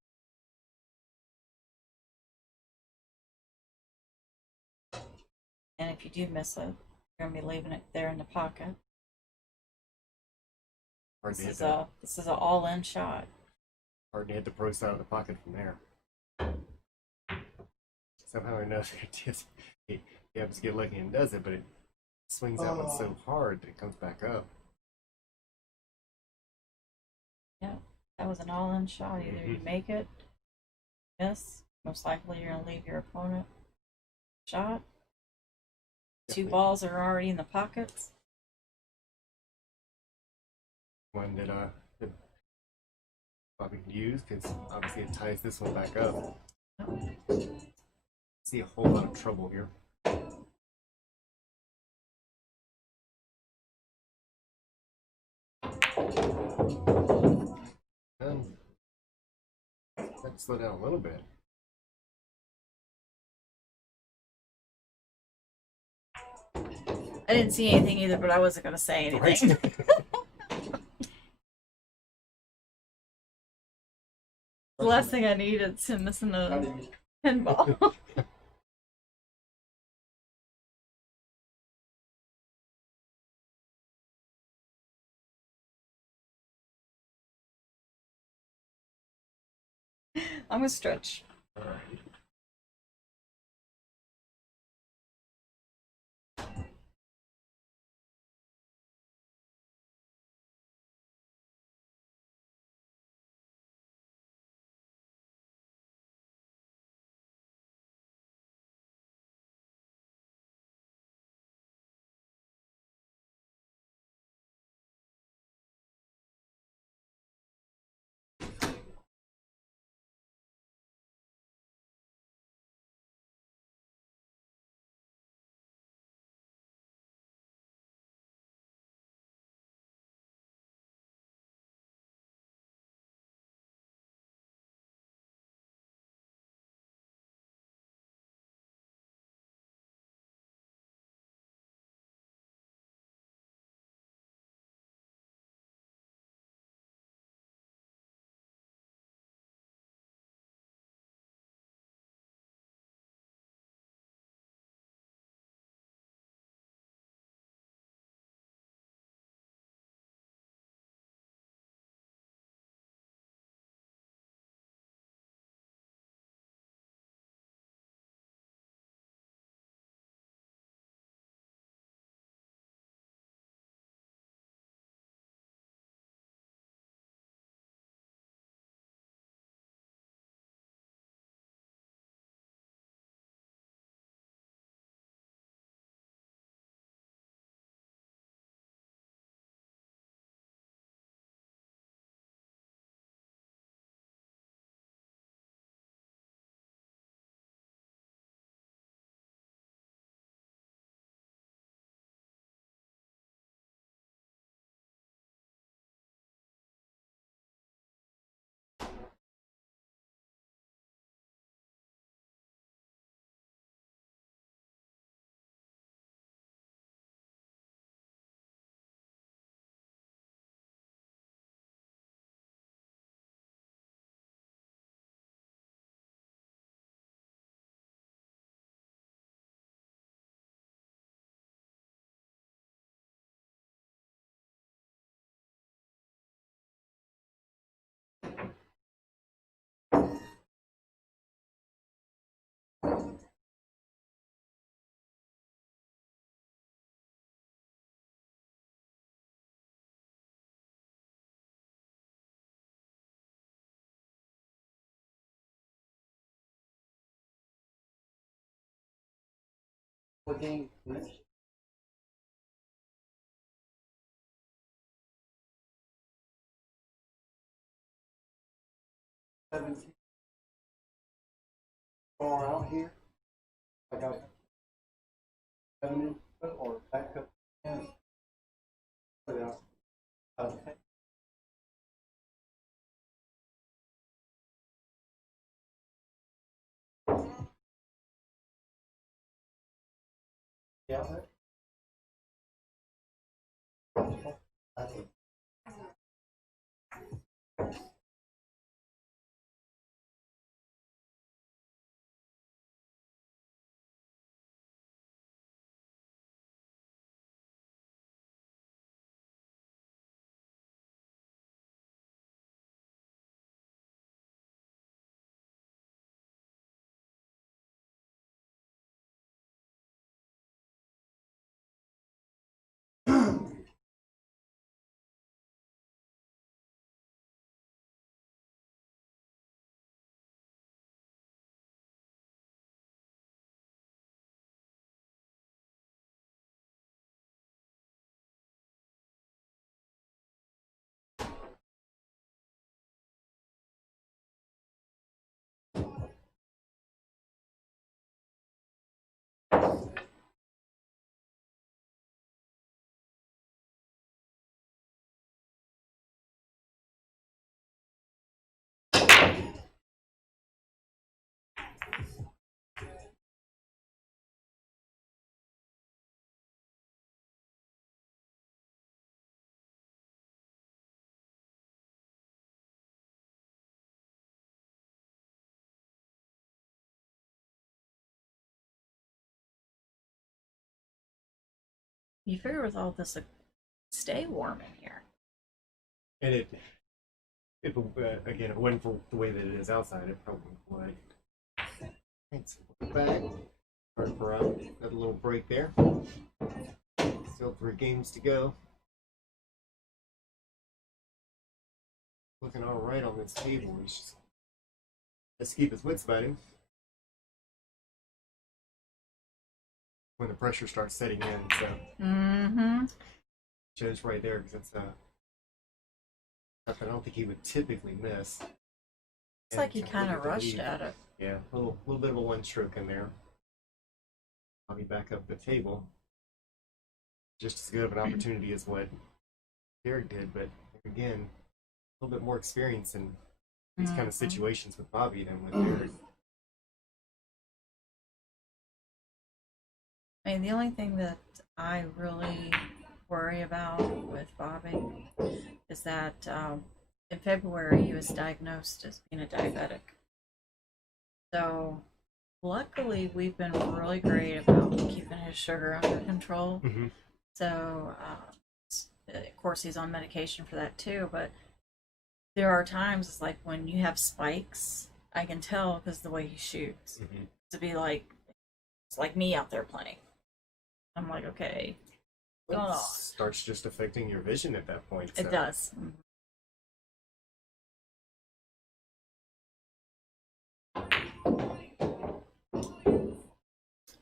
And if you do miss it, you're gonna be leaving it there in the pocket. Hard to hit This that. is an all-in shot. Hard to hit the pro side of the pocket from there. Somehow or another, he happens to get lucky and does it, but it swings that one so hard that it comes back up. Yeah, that was an all-in shot. Either you make it, miss. Most likely, you're gonna leave your opponent shot. Two Definitely. balls are already in the pockets. One that Bobby can use because obviously it ties this one back up. See a whole lot of trouble here. Let's slow down a little bit. I didn't see anything either, but I wasn't gonna say anything. Right? The last thing I need is him missing a pinball. I'm gonna stretch. All right. 14 minutes. Far out here. I got 7 inch or back up. And put it out. Okay. Yeah. You figure with all this, stay warm in here. And if again, it wasn't for the way that it is outside, it probably would. Thanks. Back. Start for got a little break there. Still 3 games to go. Looking all right on this table. Let's keep his wits about him. When the pressure starts setting in, so shows right there because it's something I don't think he would typically miss. It's like he kind of rushed at it. Yeah, a little bit of a one stroke in there. I'll be back up the table. Just as good of an opportunity as what Derek did, but again, a little bit more experience in these kind of situations with Bobby than with Derek. I mean, the only thing that I really worry about with Bobby is that in February he was diagnosed as being a diabetic. So luckily we've been really great about keeping his sugar under control. So of course he's on medication for that too, but there are times it's like when you have spikes, I can tell because the way he shoots. To be like, it's like me out there playing. I'm like, okay, It starts just affecting your vision at that point. It does.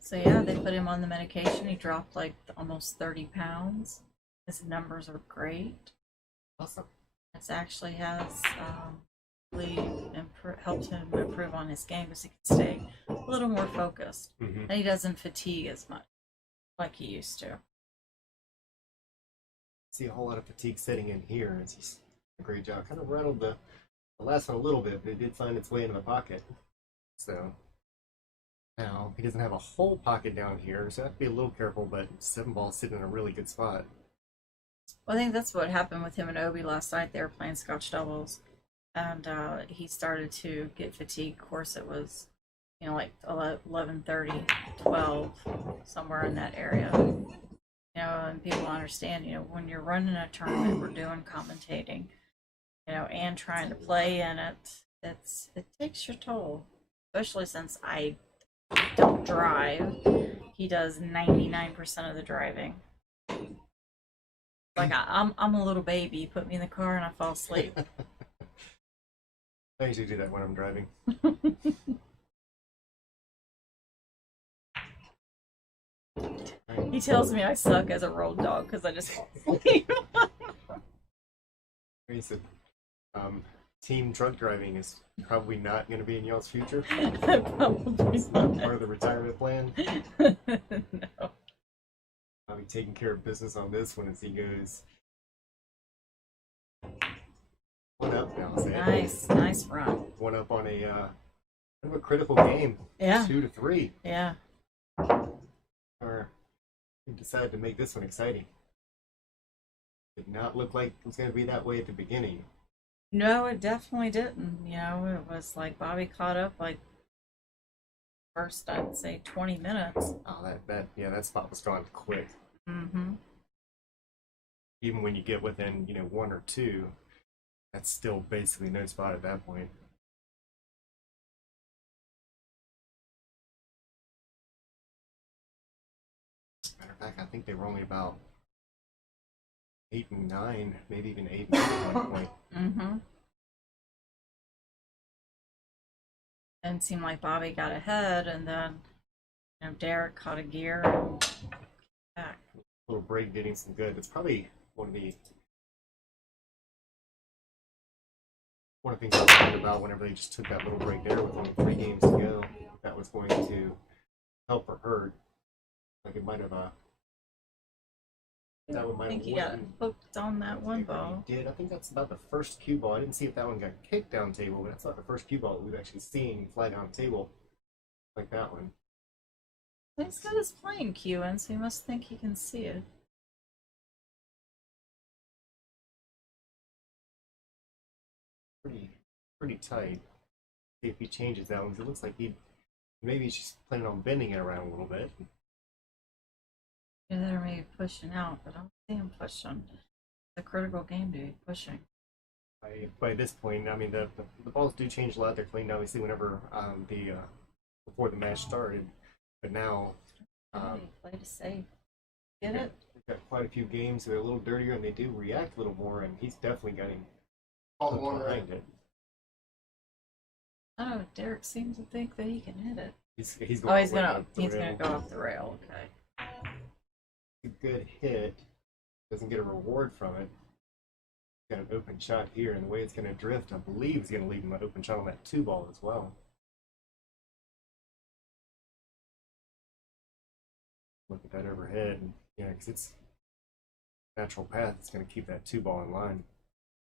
So yeah, they put him on the medication. He dropped like almost 30 pounds. His numbers are great. Awesome. It actually has really helped him improve on his game because he can stay a little more focused. And he doesn't fatigue as much like he used to. See a whole lot of fatigue setting in here as he's doing a great job. Kind of rattled the last one a little bit, but it did find its way into the pocket. So now he doesn't have a whole pocket down here, so I have to be a little careful, but 7 ball's sitting in a really good spot. Well, I think that's what happened with him and Obi last night. They were playing Scotch doubles, and he started to get fatigued. Of course, it was, like 11:30, 12, somewhere in that area. And people understand, when you're running a tournament, we're doing commentating, and trying to play in it. It takes your toll, especially since I don't drive. He does 99% of the driving. Like I'm a little baby. You put me in the car and I fall asleep. I usually do that when I'm driving. He tells me I suck as a road dog because I just fall asleep. He said, team truck driving is probably not going to be in y'all's future. Probably It's not not. part of the retirement plan. No. I'll be taking care of business on this one as he goes. 1 up now, Sam. Nice run. 1 up on a kind of a critical game. Yeah. 2-3. Yeah. Or we decided to make this one exciting. Did not look like it was going to be that way at the beginning. No, it definitely didn't. You know, it was like Bobby caught up like first, I'd say 20 minutes. Oh, that spot was gone quick. Mm-hmm. Even when you get within, 1 or 2, that's still basically no spot at that point. Matter of fact, I think they were only about 8 and 9, maybe even 8 and 9 at one point. Mm-hmm. And it seemed like Bobby got ahead, and then Derek caught a gear and back. Little break getting some good. That's probably one of the things I was thinking about whenever they just took that little break there with only 3 games to go. That was going to help or hurt. Like it might have that one I might think have he got won. hooked on that one He ball. did. I think that's about the first cue ball. I didn't see if that one got kicked down table, but that's not the first cue ball we've actually seen fly down table like that one. He's got his playing cue in, so he must think he can see it. Pretty tight. See if he changes that one, 'cause it looks like maybe he's just planning on bending it around a little bit. Yeah, they're maybe pushing out, but I don't see him pushing. It's a critical game to be pushing. By this point, I mean the balls do change a lot. They're cleaned obviously whenever before the match started, but now Play to save. Get it? they've got quite a few games that are a little dirtier and they do react a little more, and he's definitely getting all behind it. Oh, Derek seems to think that he can hit it. He's Oh, he's way gonna off the rail. go off the rail. Okay. A good hit, doesn't get a reward from it. Got an open shot here, and the way it's going to drift, I believe, is going to leave him an open shot on that 2 ball as well. Look at that overhead, because it's natural path. It's going to keep that 2 ball in line.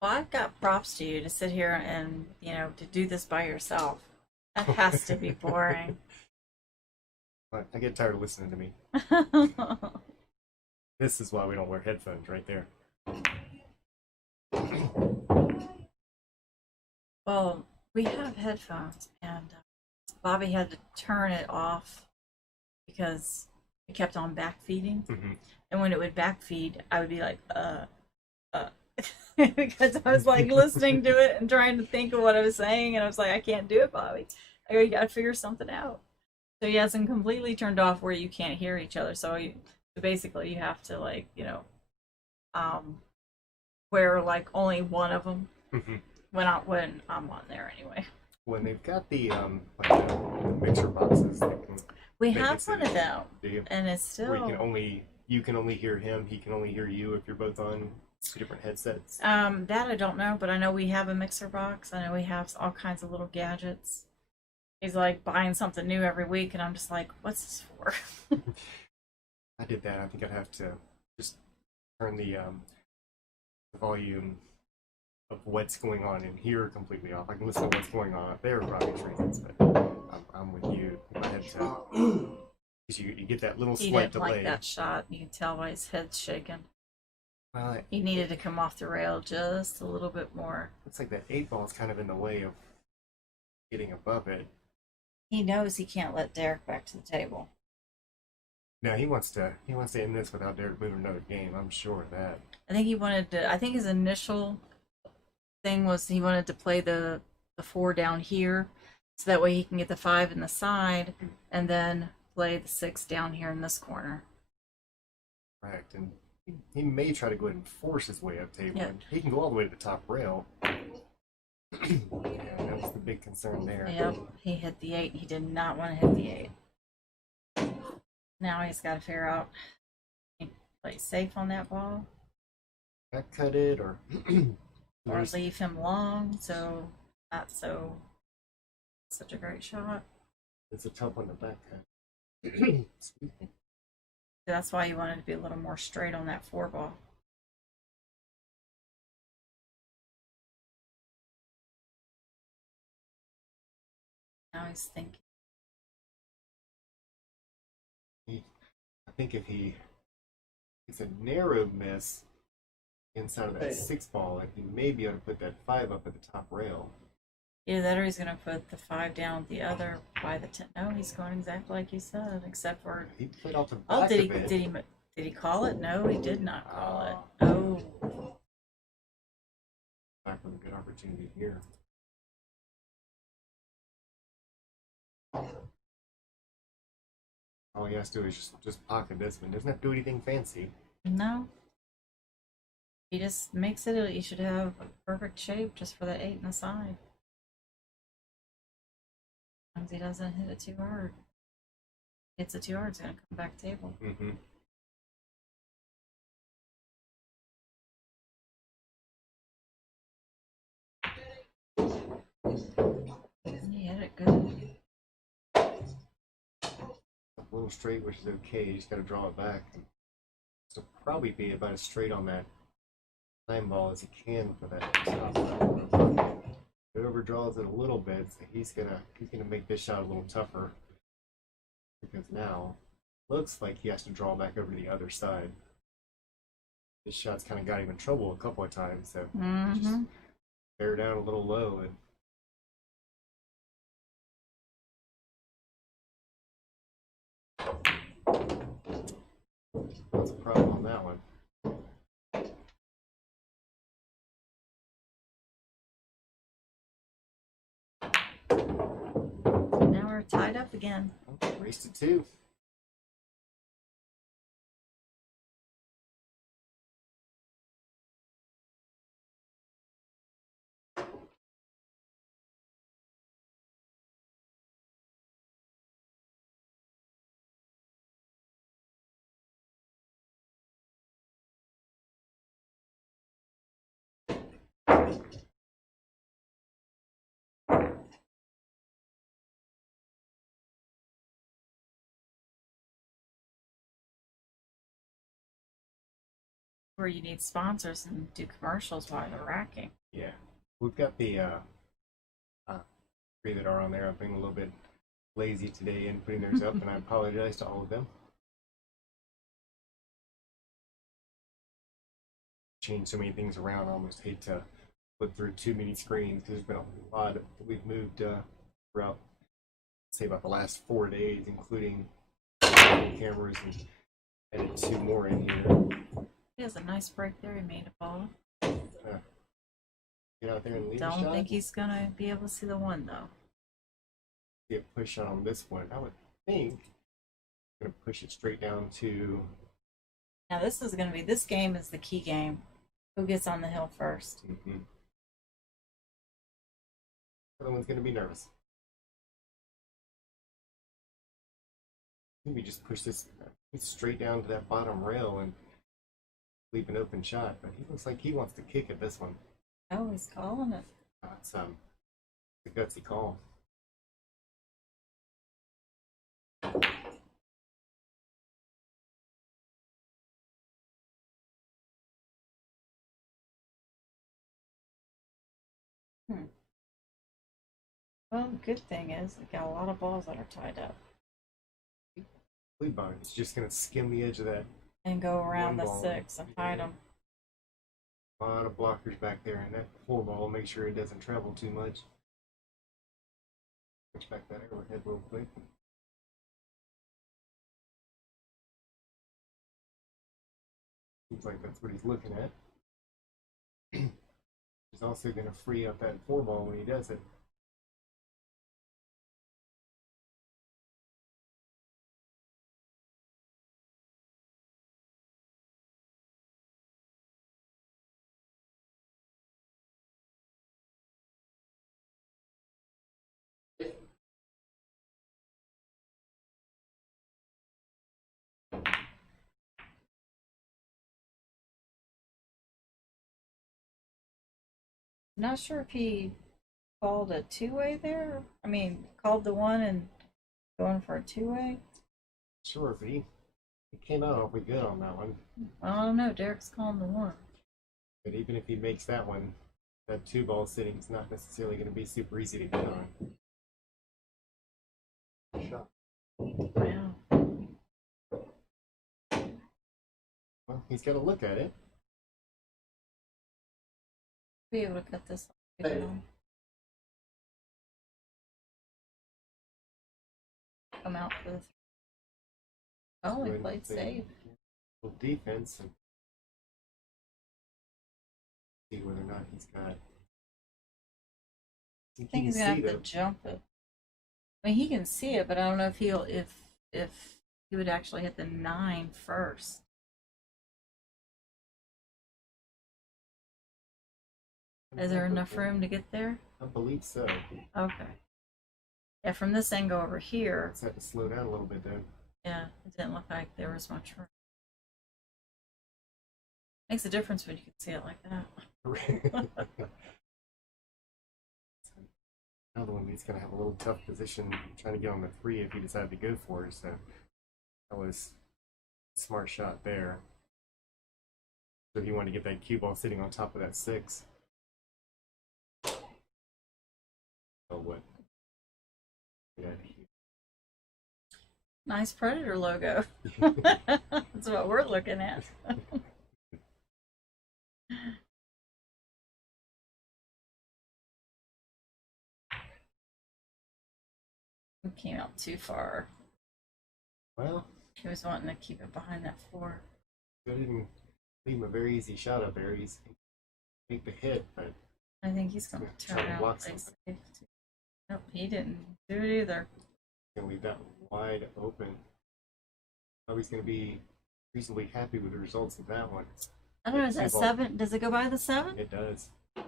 Well, I've got props to you to sit here and to do this by yourself. That has to be boring. But I get tired of listening to me. This is why we don't wear headphones, right there. Well, we have headphones, and Bobby had to turn it off because it kept on backfeeding. Mm-hmm. And when it would backfeed, I would be like, because I was like listening to it and trying to think of what I was saying, and I was like, I can't do it, Bobby. I go, you gotta figure something out. So he hasn't completely turned off where you can't hear each other. So basically you have to wear like only one of them Mm-hmm. when I'm on there anyway. When they've got the the mixer boxes, they can We make have it so one of them, do you? and it's Where still you can only hear him, he can only hear you if you're both on 2 different headsets. that I don't know, but I know we have a mixer box. I know we have all kinds of little gadgets. He's like buying something new every week, and I'm just like, what's this for? I did that. I think I'd have to just turn the volume of what's going on in here completely off. I can listen to what's going on up there for obvious reasons, but I'm with you. If I had to, because you get that little He slight didn't delay. like that shot. You can tell by his head shaking. Well, He needed to come off the rail just a little bit more. looks like that 8 ball is kind of in the way of getting above it. He knows he can't let Derek back to the table. No, he wants to end this without Derek moving another game. I'm sure of that. I think he wanted to. I think his initial thing was he wanted to play the 4 down here, so that way he can get the 5 in the side, and then play the 6 down here in this corner. Correct, and he may try to go ahead and force his way up table. Yeah. And he can go all the way to the top rail. Yeah, that was the big concern there. Yep, he hit the 8. He did not want to hit the 8. Now he's got to figure out Play safe on that ball, Back cut it or or leave him long, so not so such a great shot. it's a tough one to back cut. Excuse me. That's why you wanted to be a little more straight on that 4 ball. Now he's thinking. I think if it's a narrow miss inside of that Hey. 6 ball, and he may be able to put that 5 up at the top rail. Either that or he's gonna put the 5 down the other by the 10. No, he's going exactly like you said, except for He played off the back oh, did of it. he call it? No, he did not call it. Oh, Back with a good opportunity here. All he has to do is just pocket this one. Doesn't have to do anything fancy. no. He just makes it. You should have a perfect shape just for the 8 and the side. As long as he doesn't hit it too hard. Hits it too hard, it's gonna come back table. Mm-hmm. And he hit it good. A little straight, which is okay. You just got to draw it back. So probably be about as straight on that 9 ball as he can for that top. It overdraws it a little bit, so he's gonna make this shot a little tougher because now looks like he has to draw back over to the other side. This shot's kind of got him in trouble a couple of times, so just bear down a little low and. That's a problem on that one. Now we're tied up again. Race to 2. Where you need sponsors and do commercials while you're racking. Yeah, we've got the 3 that are on there. I've been a little bit lazy today in putting theirs up, and I apologize to all of them. Change so many things around. I almost hate to flip through too many screens because there's been a lot that we've moved throughout, say, about the last 4 days, including cameras, and added 2 more in here. He has a nice break there. He made a ball. Get out there and leave a Don't shot. think he's gonna be able to see the 1 though. See a push shot on this one. I would think I'm gonna push it straight down to. Now this game is the key game. Who gets on the hill first? The other one's gonna be nervous. Maybe just push this straight down to that bottom rail and leave an open shot. But he looks like he wants to kick at this one. Oh, he's calling it. It's a gutsy call. Well, good thing is we got a lot of balls that are tied up Lead bone. It's just gonna skim the edge of that. and go around the One ball. 6 and hide them. A lot of blockers back there, and that 4 ball, make sure it doesn't travel too much. Switch back that arrowhead real quick. Seems like that's what he's looking at. He's also going to free up that 4 ball when he does it. Not sure if he called a two-way there. I mean, called the one and going for a two-way. Sure, but he came out awfully good on that one. I don't know. Derek's calling the one. But even if he makes that one, that two ball sitting is not necessarily going to be super easy to get on. Shot. Wow. Well, he's got to look at it. Be able to cut this off. Hey. Come out for this. Oh, he Good played thing. safe. Little defense and see whether or not he's got. I think he's gonna have to jump it. I mean, he can see it, but I don't know if he'll if he would actually hit the 9 first. Is there enough room to get there? I believe so. Okay. Yeah, from this angle over here, Let's have to slow down a little bit though. yeah, it didn't look like there was much room. Makes a difference when you can see it like that. Another one, he's going to have a little tough position trying to get on the 3 if he decided to go for it. So that was a smart shot there. So if you want to get that cue ball sitting on top of that 6. Oh, what? Yeah. Nice Predator logo. That's what we're looking at. We came out too far. Well, He was wanting to keep it behind that 4. I didn't leave him a very easy shot up there. He's make the hit, but I think he's going to turn Trying to out block play something. safe. Nope, he didn't do it either. gonna leave that wide open. Nobody's gonna be reasonably happy with the results of that one. I don't know, is that Two ball. 7? Does it go by the 7? It does. You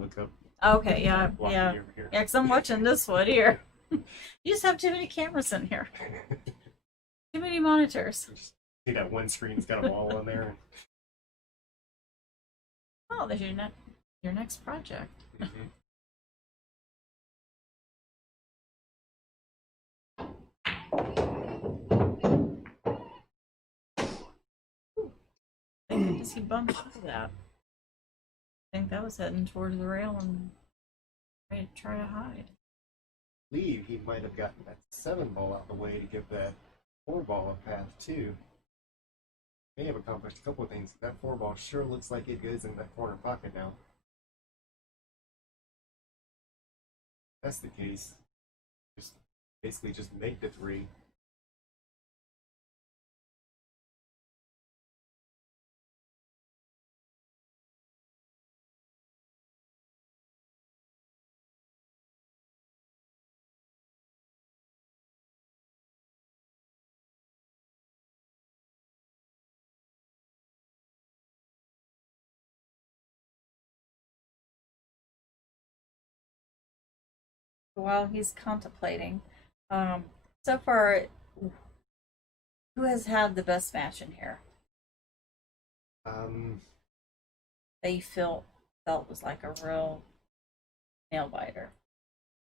look up. Okay, yeah, block yeah. over here. Yeah, because I'm watching this one here. You just have too many cameras in here. Too many monitors. See that one screen's got a ball on there. Oh, there's your next project. Mhm. Does he bump into that? I think that was heading towards the rail and ready to try to hide. I believe he might have gotten that 7 ball out of the way to give that 4 ball a path too. May have accomplished a couple of things. That 4 ball sure looks like it goes in that corner pocket now. If that's the case. Just basically just make the 3. While he's contemplating, so far, who has had the best match in here that you felt was like a real nail biter?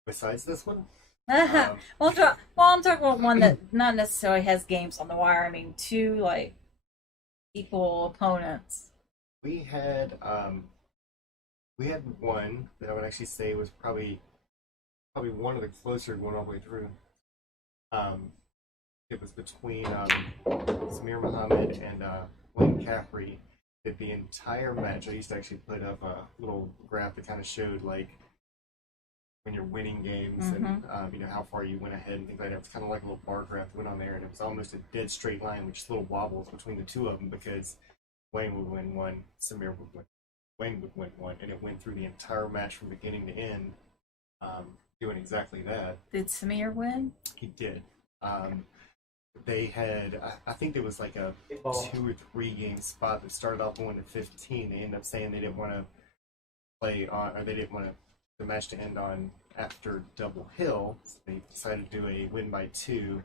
Besides this one, Well, I'm talking about one that not necessarily has games on the wire. I mean, 2 like equal opponents. we had one that I would actually say was probably one of the closer going all the way through. It was between Samir Muhammad and Wayne Caffrey. Did the entire match. I used to actually put up a little graph that kind of showed like when you're winning games and you know how far you went ahead and things like that. It was kind of like a little bar graph that went on there, and it was almost a dead straight line with just little wobbles between the two of them because Wayne would win one, Samir would win. Wayne would win one, and it went through the entire match from beginning to end, doing exactly that. Did Samir win? He did. They had, I think there was like a 2 or 3 game spot that started off going to 15. They ended up saying they didn't want to play on, or they didn't want the match to end on after double hill. So they decided to do a win by 2.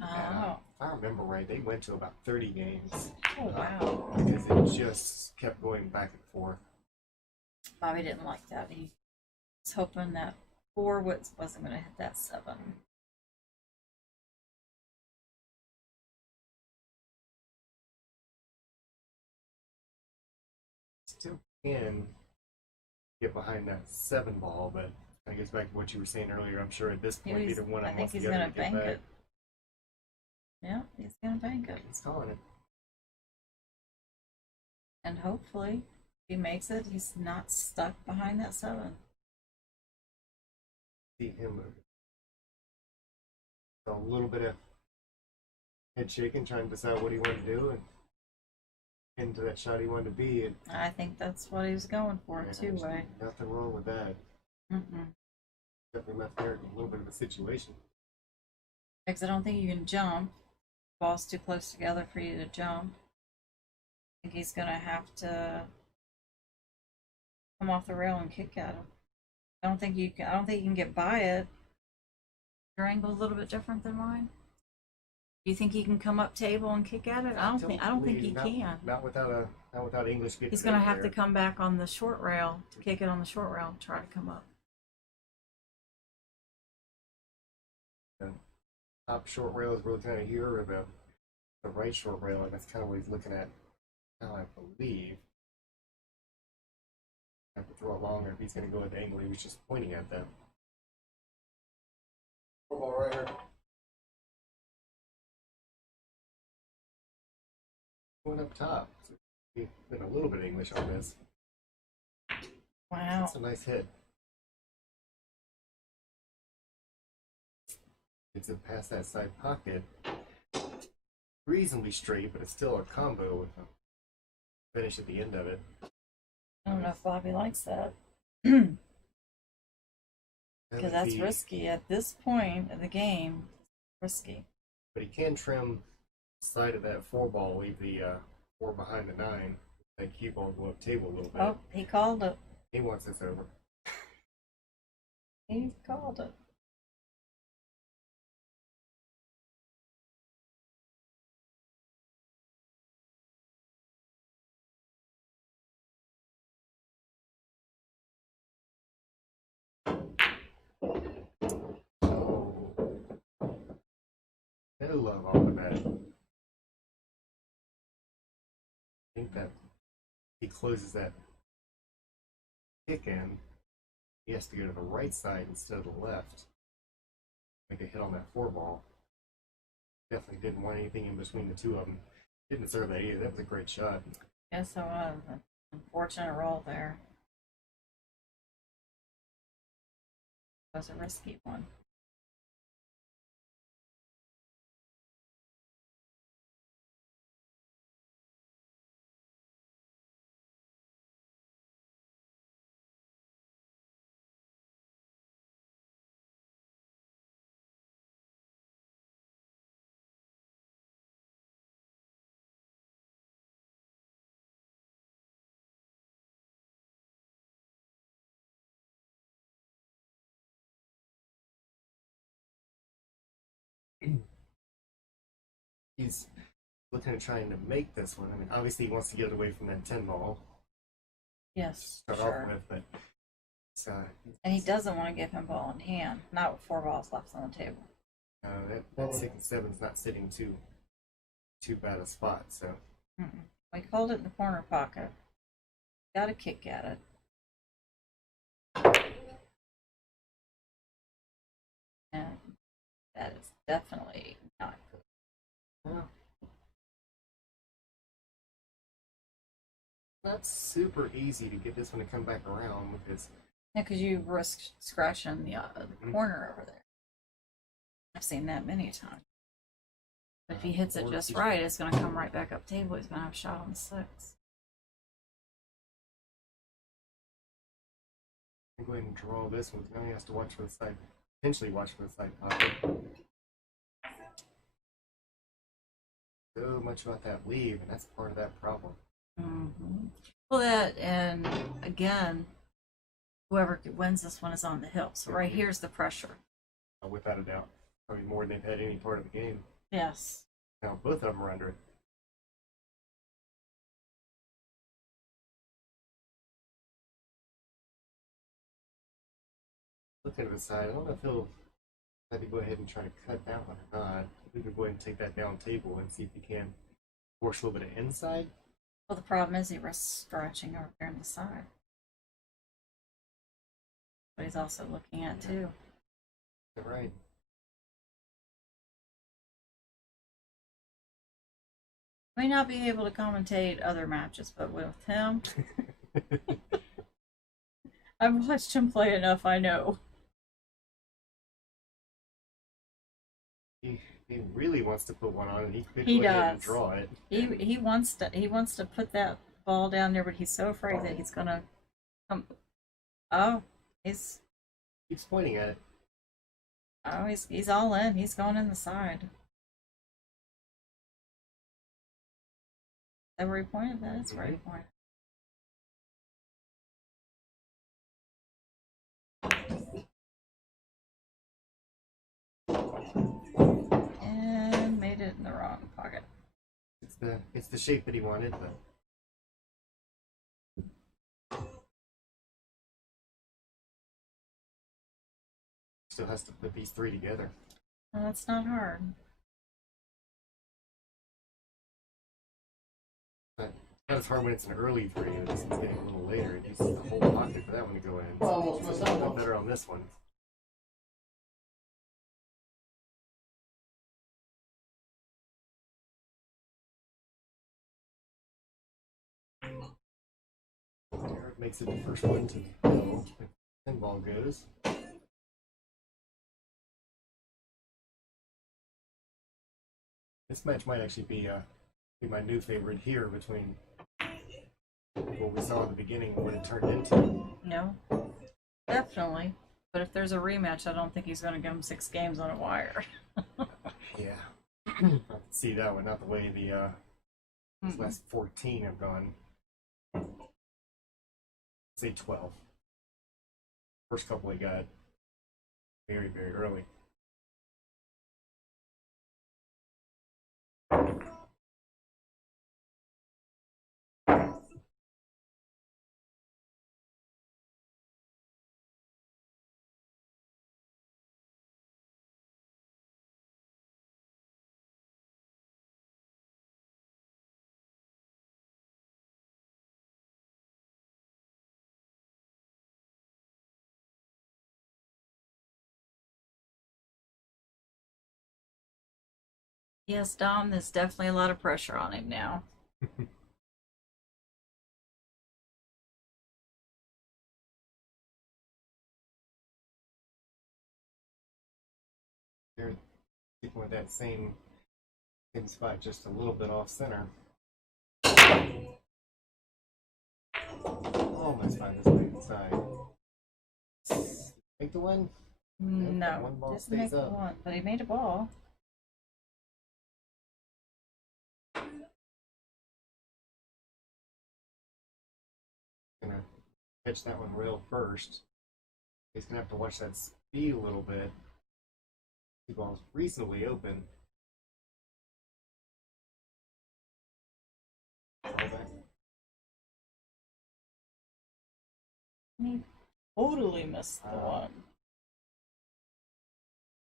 Oh, If I remember right, they went to about 30 games oh wow. because it just kept going back and forth. Bobby didn't like that. He was hoping that 4 wasn't going to hit that 7. Still can get behind that 7 ball, but I guess back to what you were saying earlier, I'm sure at this point either one of I them think wants he's the other going to to get bank back. it. Yeah, he's going to bank it. He's calling it. And hopefully, if he makes it, he's not stuck behind that 7. See him move. So a little bit of head shaking, trying to decide what he wanted to do and into that shot he wanted to be. And I think that's what he was going for, yeah, 2-way. nothing wrong with that. Definitely left there in a little bit of a situation. Because I don't think you can jump. Ball's too close together for you to jump. I think he's going to have to come off the rail and kick at him. I don't think you can get by it. Your angle's a little bit different than mine. Do you think he can come up table and kick at it? I don't think he can. Not without English getting He's going to it have there. to come back on the short rail to kick it on the short rail and try to come up. The top short rail is really kind of here, or the right short rail, and that's kind of what he's looking at now, I believe. I have to throw it longer if he's going to go at the angle he was just pointing at them. Football right here. Going up top. So he's been a little bit English on this. Wow. That's a nice hit. Gets it past that side pocket. Reasonably straight, but it's still a combo with a finish at the end of it. I don't know if Bobby likes that. That Because would that's be- risky at this point of the game. Risky. But he can trim the side of that 4 ball, leave the 4 behind the 9. That cue ball go up table a little bit. Oh, he called it. He wants this over. He called it. Oh. No love off the bat. I think that he closes that kick in. He has to go to the right side instead of the left. Make a hit on that 4 ball. Definitely didn't want anything in between the two of them. Didn't deserve that either. That was a great shot. Yes, it was. Unfortunate roll there. It was a risky one. He's looking at trying to make this one. I mean, obviously he wants to get it away from that 10 ball. Yes, Start sure. off with, but it's, And he doesn't want to give him ball in hand. Not with 4 balls left on the table. that 6 and 7 is not sitting too bad a spot. So We called it in the corner pocket. Got a kick at it. And that is definitely not good. well, not super easy to get this one to come back around because Yeah, because you risk scratching the corner over there. I've seen that many times. But if he hits it just right, it's going to come right back up table. He's going to have a shot on the 6. I'll go ahead and draw this one. Now he has to watch for the side, potentially watch for the side pocket. So much about that leave, and that's part of that problem. Well, that, and again, whoever wins this one is on the hill. So right here's the pressure. Without a doubt. Probably more than they've had any part of the game. Yes. Now both of them are under it. Looking to the side, I don't know if he'll have to go ahead and try to cut that one or not. We could go ahead and take that down table and see if he can force a little bit of inside. Well, the problem is he risks scratching over there on the side. But he's also looking at too. You're right. May not be able to commentate other matches, but with him, I've watched him play enough, I know. He really wants to put one on, and he could He go ahead and does. draw it. He wants to put that ball down there, but he's so afraid that he's gonna come. Oh, he's Keeps pointing at it. he's all in. He's going in the side. Is that where he pointed? That is where he pointed. And made it in the wrong pocket. It's the shape that he wanted, but still has to put these three together. Well, that's not hard. But it's hard when it's an early three, and it's getting a little later. It uses the whole pocket for that one to go in. Well, almost So it's missed a that lot one. better on this one. There, makes it the first one to go. Pinball goes. This match might actually be my new favorite here between what we saw in the beginning and what it turned into. No, definitely. But if there's a rematch, I don't think he's going to give him 6 games on a wire. Yeah. I can see that one, not the way the these last 14 have gone. Say 12. First couple he got very, very early. Yes, Dom, there's definitely a lot of pressure on him now. They're keeping with that same spot, just a little bit off center. Almost find this way inside. Make the one? No, one ball didn't make stays up. one, but he made a ball. Gonna catch that one rail first. He's gonna have to watch that speed a little bit. The ball's reasonably open. Ball back. He totally missed the one.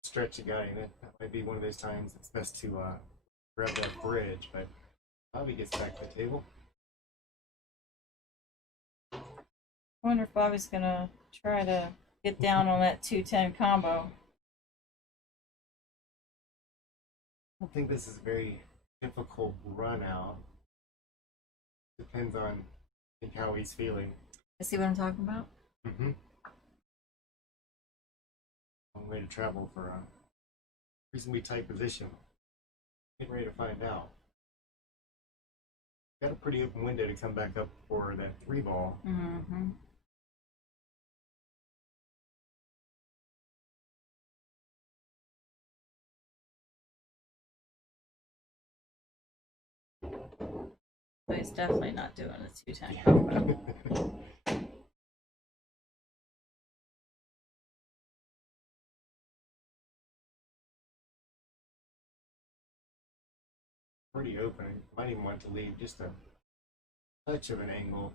Stretch the guy, and that might be one of those times it's best to grab that bridge, but Bobby gets back to the table. I wonder if Bobby's gonna try to get down on that 210 combo. I don't think this is a very difficult run out. Depends on, I think, how he's feeling. You see what I'm talking about? Mm-hmm. Long way to travel for a reasonably tight position. Getting ready to find out. Got a pretty open window to come back up for that 3 ball. Mm-hmm. But he's definitely not doing a 210 combo. Pretty open. Might even want to leave just a touch of an angle.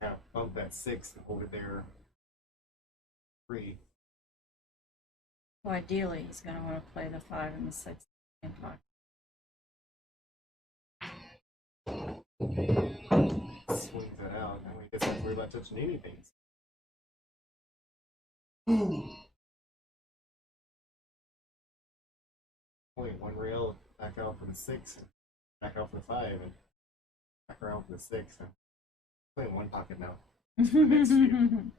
Kind of bump that 6 and hold it there. 3. Well, ideally, he's going to want to play the 5 and the 6 in pocket. Swings that out. Now he doesn't have to worry about touching anything. Point one rail, back out for the 6, and back out for the 5, and back around for the 6. And playing one pocket now. The next few.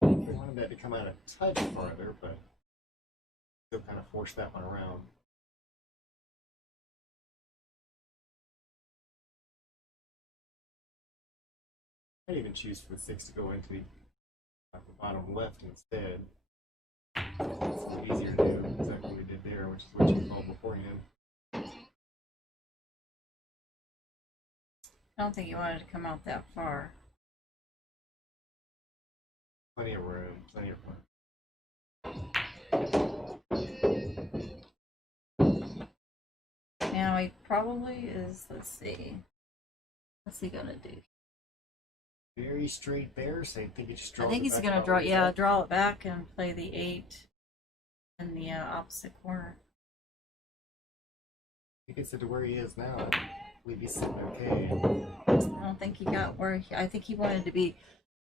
We wanted that to come out a touch farther, but still kind of forced that one around. I'd even choose for the 6 to go into the bottom left instead. It's a little easier to do exactly what we did there, which is what you called beforehand. I don't think he wanted to come out that far. Plenty of room, plenty of room. Now he probably is, let's see. What's he going to do? Very straight there, so I think he just draws I think it he's back going to about draw, where he's yeah, at. draw it back and play the 8 in the opposite corner. He gets it to where he is now. I believe he's sitting okay. I don't think he got where I think he wanted to be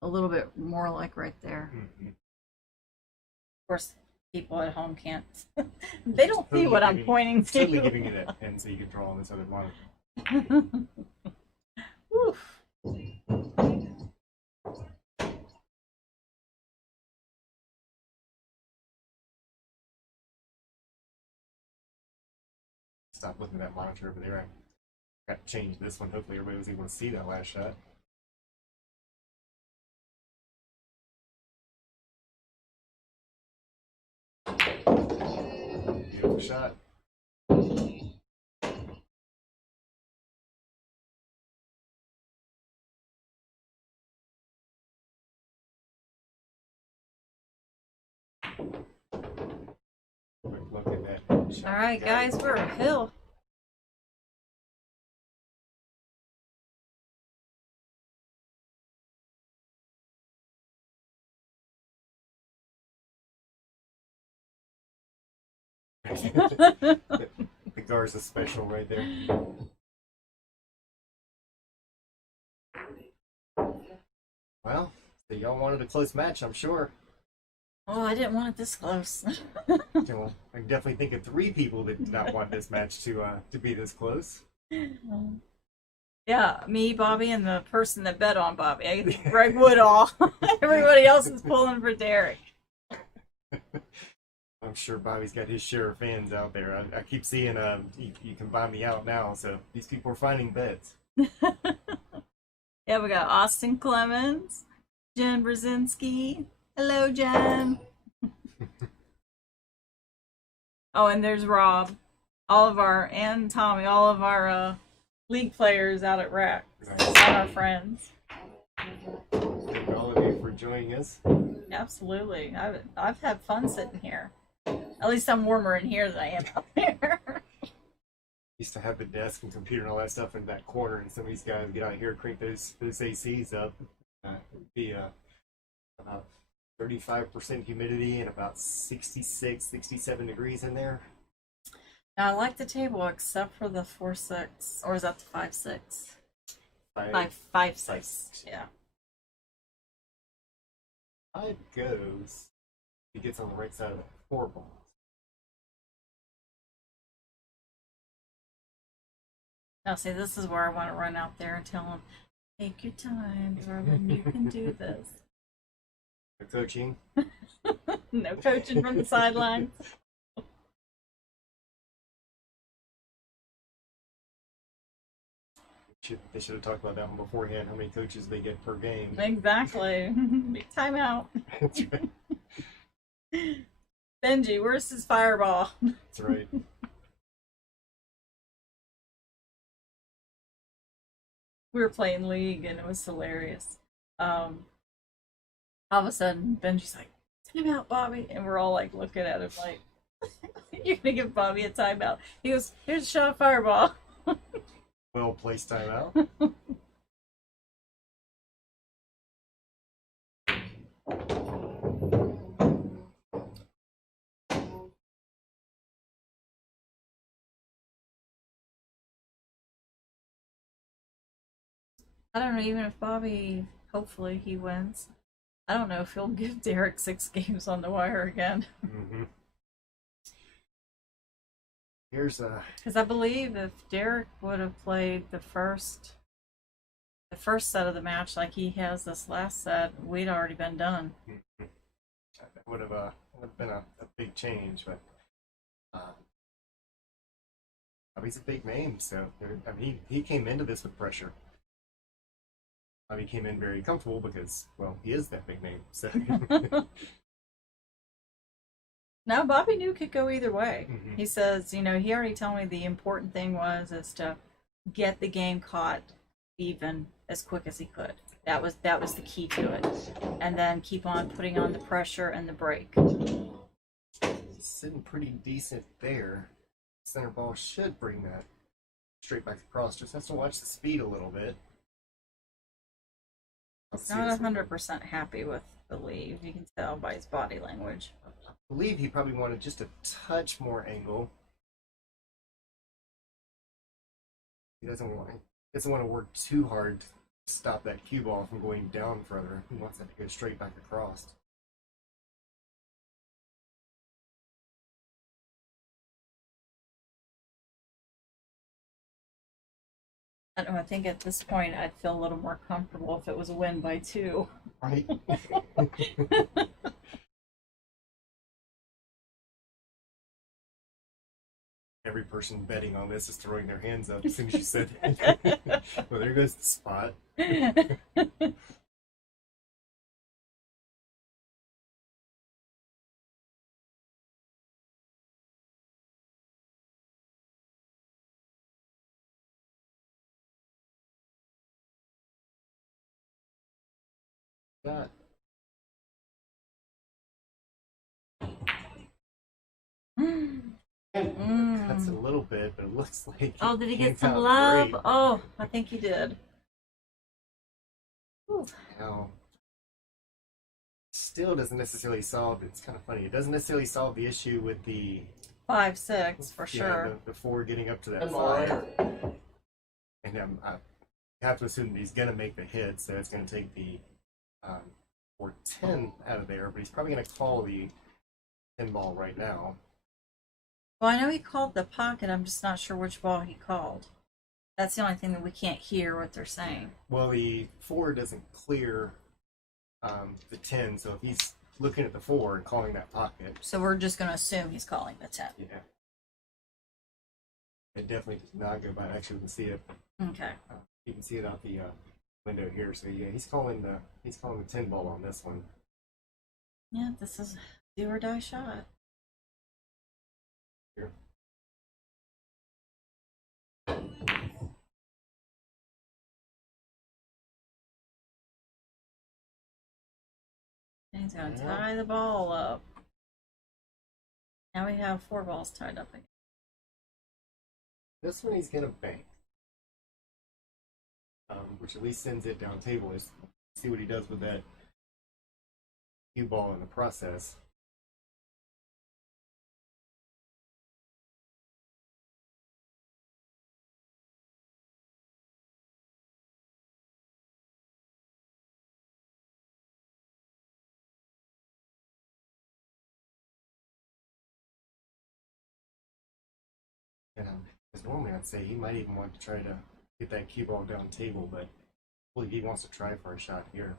a little bit more like right there. Mm-hmm. Of course, people at home can't. They don't see what I'm pointing to. Certainly giving you that pen so you can draw on this other monitor. Woof. Stop looking at that monitor over there. I got to change this one. Hopefully everybody was able to see that last shot. Beautiful shot. Quick look at that shot. All right, guys, we're uphill. The Garza special right there. Well, so y'all wanted a close match, I'm sure. Oh, I didn't want it this close. Okay, well, I can definitely think of 3 people that did not want this match to be this close. Yeah, me, Bobby, and the person that bet on Bobby. I think Greg Woodall. Everybody else is pulling for Derek. I'm sure Bobby's got his share of fans out there. I keep seeing you can buy me out now, so these people are finding bets. Yeah, we got Austin Clemens, Jen Brzezinski. Hello, Jen. Oh, and there's Rob. And Tommy, all of our league players out at RAC. Nice. All our friends. Thank all of you for joining us. Absolutely. I've had fun sitting here. At least I'm warmer in here than I am out there. Used to have the desk and computer and all that stuff in that corner, and some of these guys get out here, crank those ACs up. It'd be about 35% humidity and about 66, 67 degrees in there. Now, I like the table except for the 4-6, or is that the 5-6? 5-6. Yeah. 5 goes. He gets on the right side of the 4 ball. Now, see, this is where I want to run out there and tell him, take your time, darling, you can do this. The coaching. No coaching from the sidelines. They should have talked about that one beforehand, how many coaches they get per game. Exactly. Big timeout. That's right. Benji, where's his fireball? That's right. We were playing League and it was hilarious. All of a sudden, Benji's like, time out, Bobby. And we're all like looking at him like, You're gonna give Bobby a timeout. He goes, "Here's a shot of Fireball." Well placed timeout. I don't know. Even if Bobby, hopefully he wins. I don't know if he'll give Derek 6 games on the wire again. Mm-hmm. Here's a. Because I believe if Derek would have played the first set of the match like he has this last set, we'd already been done. That would have been a big change, but Bobby's a big name, so I mean, he came into this with pressure. Bobby came in very comfortable because, well, he is that big name. So Now Bobby knew it could go either way. Mhm. He says, he already told me the important thing was is to get the game caught even as quick as he could. That was the key to it, and then keep on putting on the pressure and the break. he's sitting pretty decent there. Center ball should bring that straight back across. Just has to watch the speed a little bit. He's not 100% happy with the leave. You can tell by his body language. I believe he probably wanted just a touch more angle. He doesn't want to work too hard to stop that cue ball from going down further. He wants that to go straight back across. I don't know, I think at this point I'd feel a little more comfortable if it was a win by 2. Right? Every person betting on this is throwing their hands up as soon as you said that. Well, there goes the spot. That. Cuts a little bit, but it looks like. Oh, did he came get some out love? great. Oh, I think he did. Now, still doesn't necessarily solve. It's kind of funny. It doesn't necessarily solve the issue with the 5-6 for sure. the 4 getting up to that That's all 5. right. And I have to assume that he's going to make the hit, so it's going to take the 4-10 out of there. But he's probably going to call the 10 ball right now. Well, I know he called the pocket. I'm just not sure which ball he called. That's the only thing that we can't hear what they're saying. Well, the 4 doesn't clear the 10, so if he's looking at the 4 and calling that pocket. So we're just going to assume he's calling the 10. Yeah. It definitely does not go by. Actually, we can see it. Okay. You can see it out the window here. So yeah, he's calling the 10 ball on this one. Yeah, this is a do or die shot. Here. And he's going to tie the ball up. Now we have 4 balls tied up again. This one he's gonna bank, which at least sends it down table. Let's see what he does with that cue ball in the process. And because normally I'd say he might even want to try to get that cue ball down table, but I believe he wants to try for a shot here.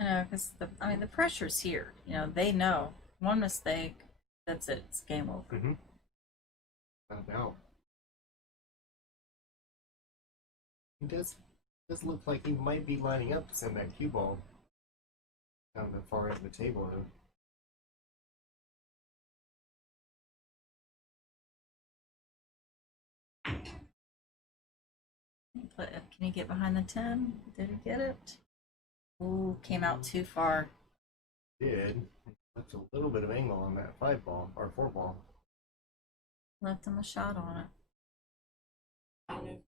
I know, because the pressure's here. They know one mistake, that's it. It's game over. Mm-hmm. Not a doubt. He does look like he might be lining up to send that cue ball down the far end of the table. Can he get behind the 10? Did he get it? Ooh, came out too far. Did. Left a little bit of angle on that 5 ball or 4 ball. Left him a shot on it.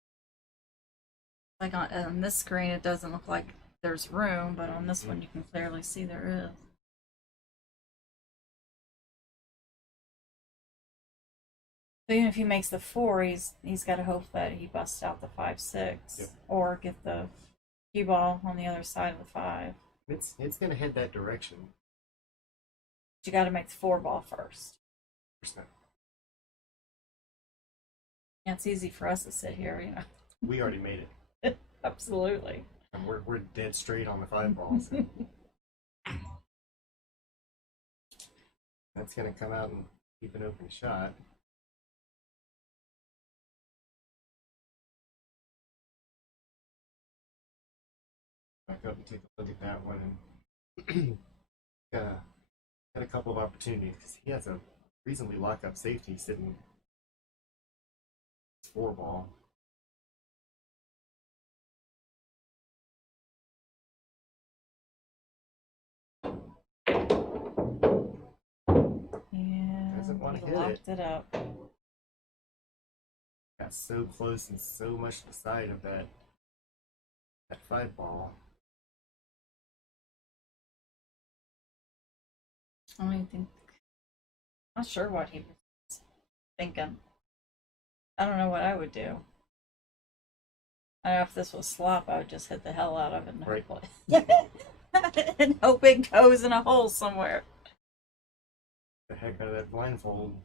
Like on this screen, it doesn't look like there's room, but on this one, you can clearly see there is. So even if he makes the 4, he's got to hope that he busts out the 5-6, Yep. or get the cue ball on the other side of the 5. It's gonna head that direction. But you got to make the 4 ball first. Yeah, it's easy for us to sit here, you know. We already made it. Absolutely. And we're dead straight on the 5 balls. So. That's gonna come out and keep an open shot. Back up and take a look at that one. And got a couple of opportunities because he has a reasonably lock-up safety sitting 4 ball. Yeah, Doesn't want to he hit locked it up. Got so close and so much to the side of that 5 ball. I don't even think. Not sure what he was thinking. I don't know what I would do. I don't know if this was slop, I would just hit the hell out of it and Right. hope and hope it goes in a hole somewhere. The heck out of that blindfold.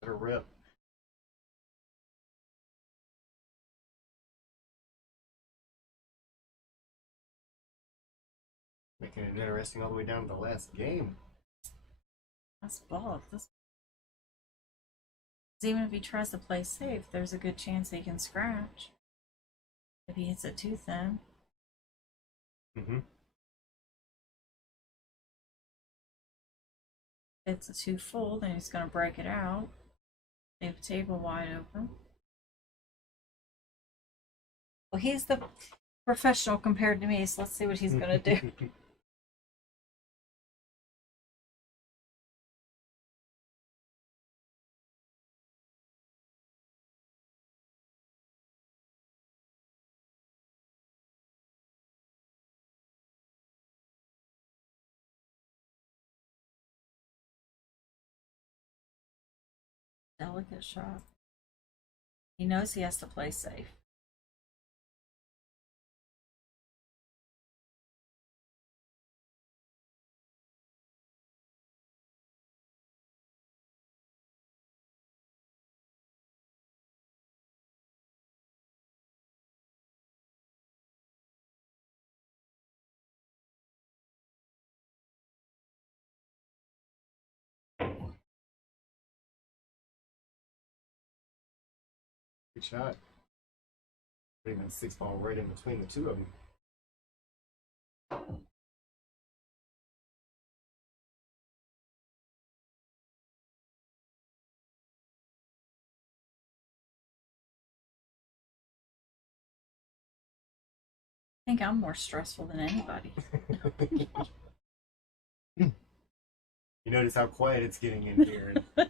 Let her rip. Making it interesting all the way down to the last game. That's ball. Even if he tries to play safe, there's a good chance he can scratch. If he hits it too thin. Mm-hmm. If it's a too full, then he's going to break it out. Leave the table wide open. Well, he's the professional compared to me, so let's see what he's going to do. Delicate shot. He knows he has to play safe. Good shot. Putting that 6 ball right in between the two of them. I think I'm more stressful than anybody. You notice how quiet it's getting in here. I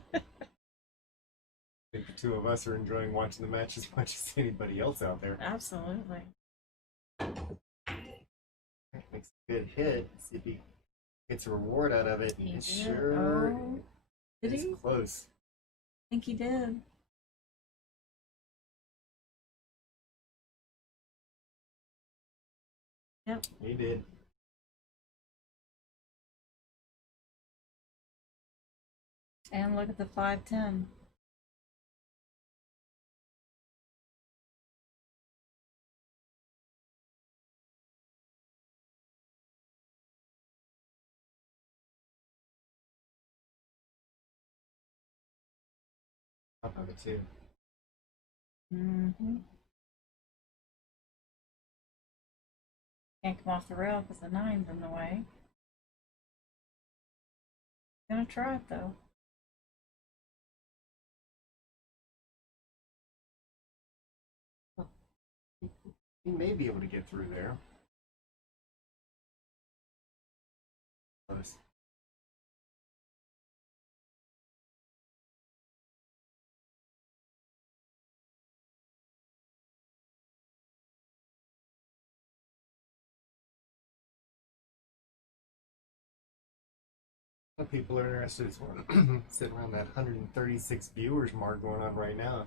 think the two of us are enjoying watching the match as much as anybody else out there. Absolutely. Makes a good hit. See if he gets a reward out of it. And He it did. sure Oh, did is he? close. I think he did. Yep. He did. And look at the 5-10. Top of it too. Mm-hmm. Can't come off the rail because the 9's in the way. Gonna try it though. He may be able to get through there. Close. People are interested as well. Sitting around that 136 viewers mark going on right now.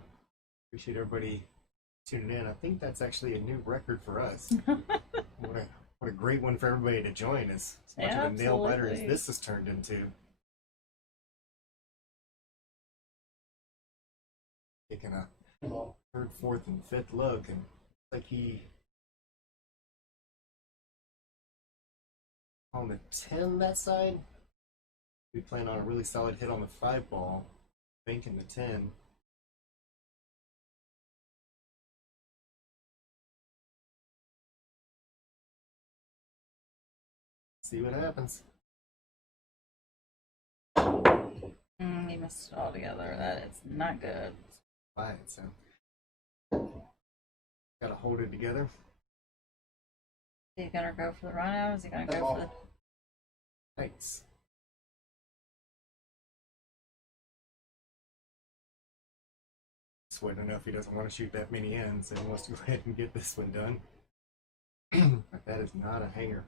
Appreciate everybody tuning in. I think that's actually a new record for us. What a great one for everybody to join. As much of a nail biter as Absolutely. this has turned into. Taking a third, fourth, and fifth look, and it's like he on the 10 that side. We plan on a really solid hit on the 5 ball, banking the 10. See what happens. He missed it all together. That is not good. Fine, so gotta hold it together. Is he gonna go for the run out? Is he gonna go for the... Thanks. Sweating enough he doesn't want to shoot that many ends, and he wants to go ahead and get this one done. But that is not a hanger.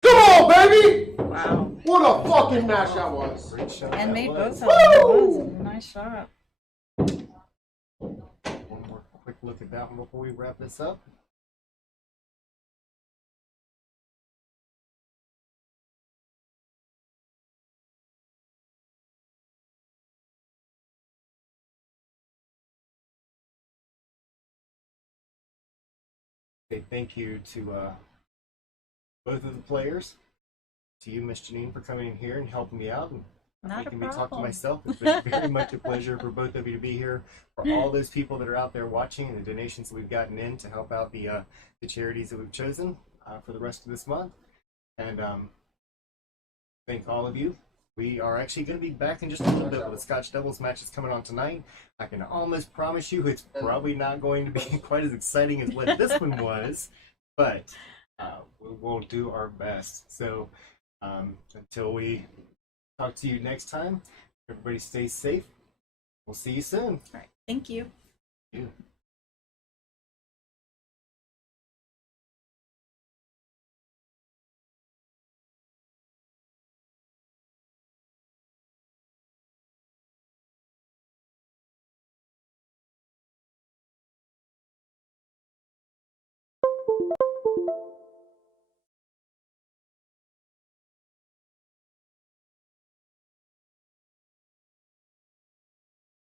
Come on, baby! Wow. What a fucking match that was. Great shot. And that made was. both of them. It was a nice shot. One more quick look at that one before we wrap this up. Okay, thank you to both of the players. To you, Miss Janine, for coming in here and helping me out and Not a making me talk to problem. myself. It's been very much a pleasure for both of you to be here. For all those people that are out there watching and the donations that we've gotten in to help out the charities that we've chosen for the rest of this month. And thank all of you. We are actually going to be back in just a little bit with the Scotch doubles matches coming on tonight. I can almost promise you it's probably not going to be quite as exciting as what this one was, but we'll do our best. So until we talk to you next time, everybody stay safe. We'll see you soon. All right. Thank you. Thank you.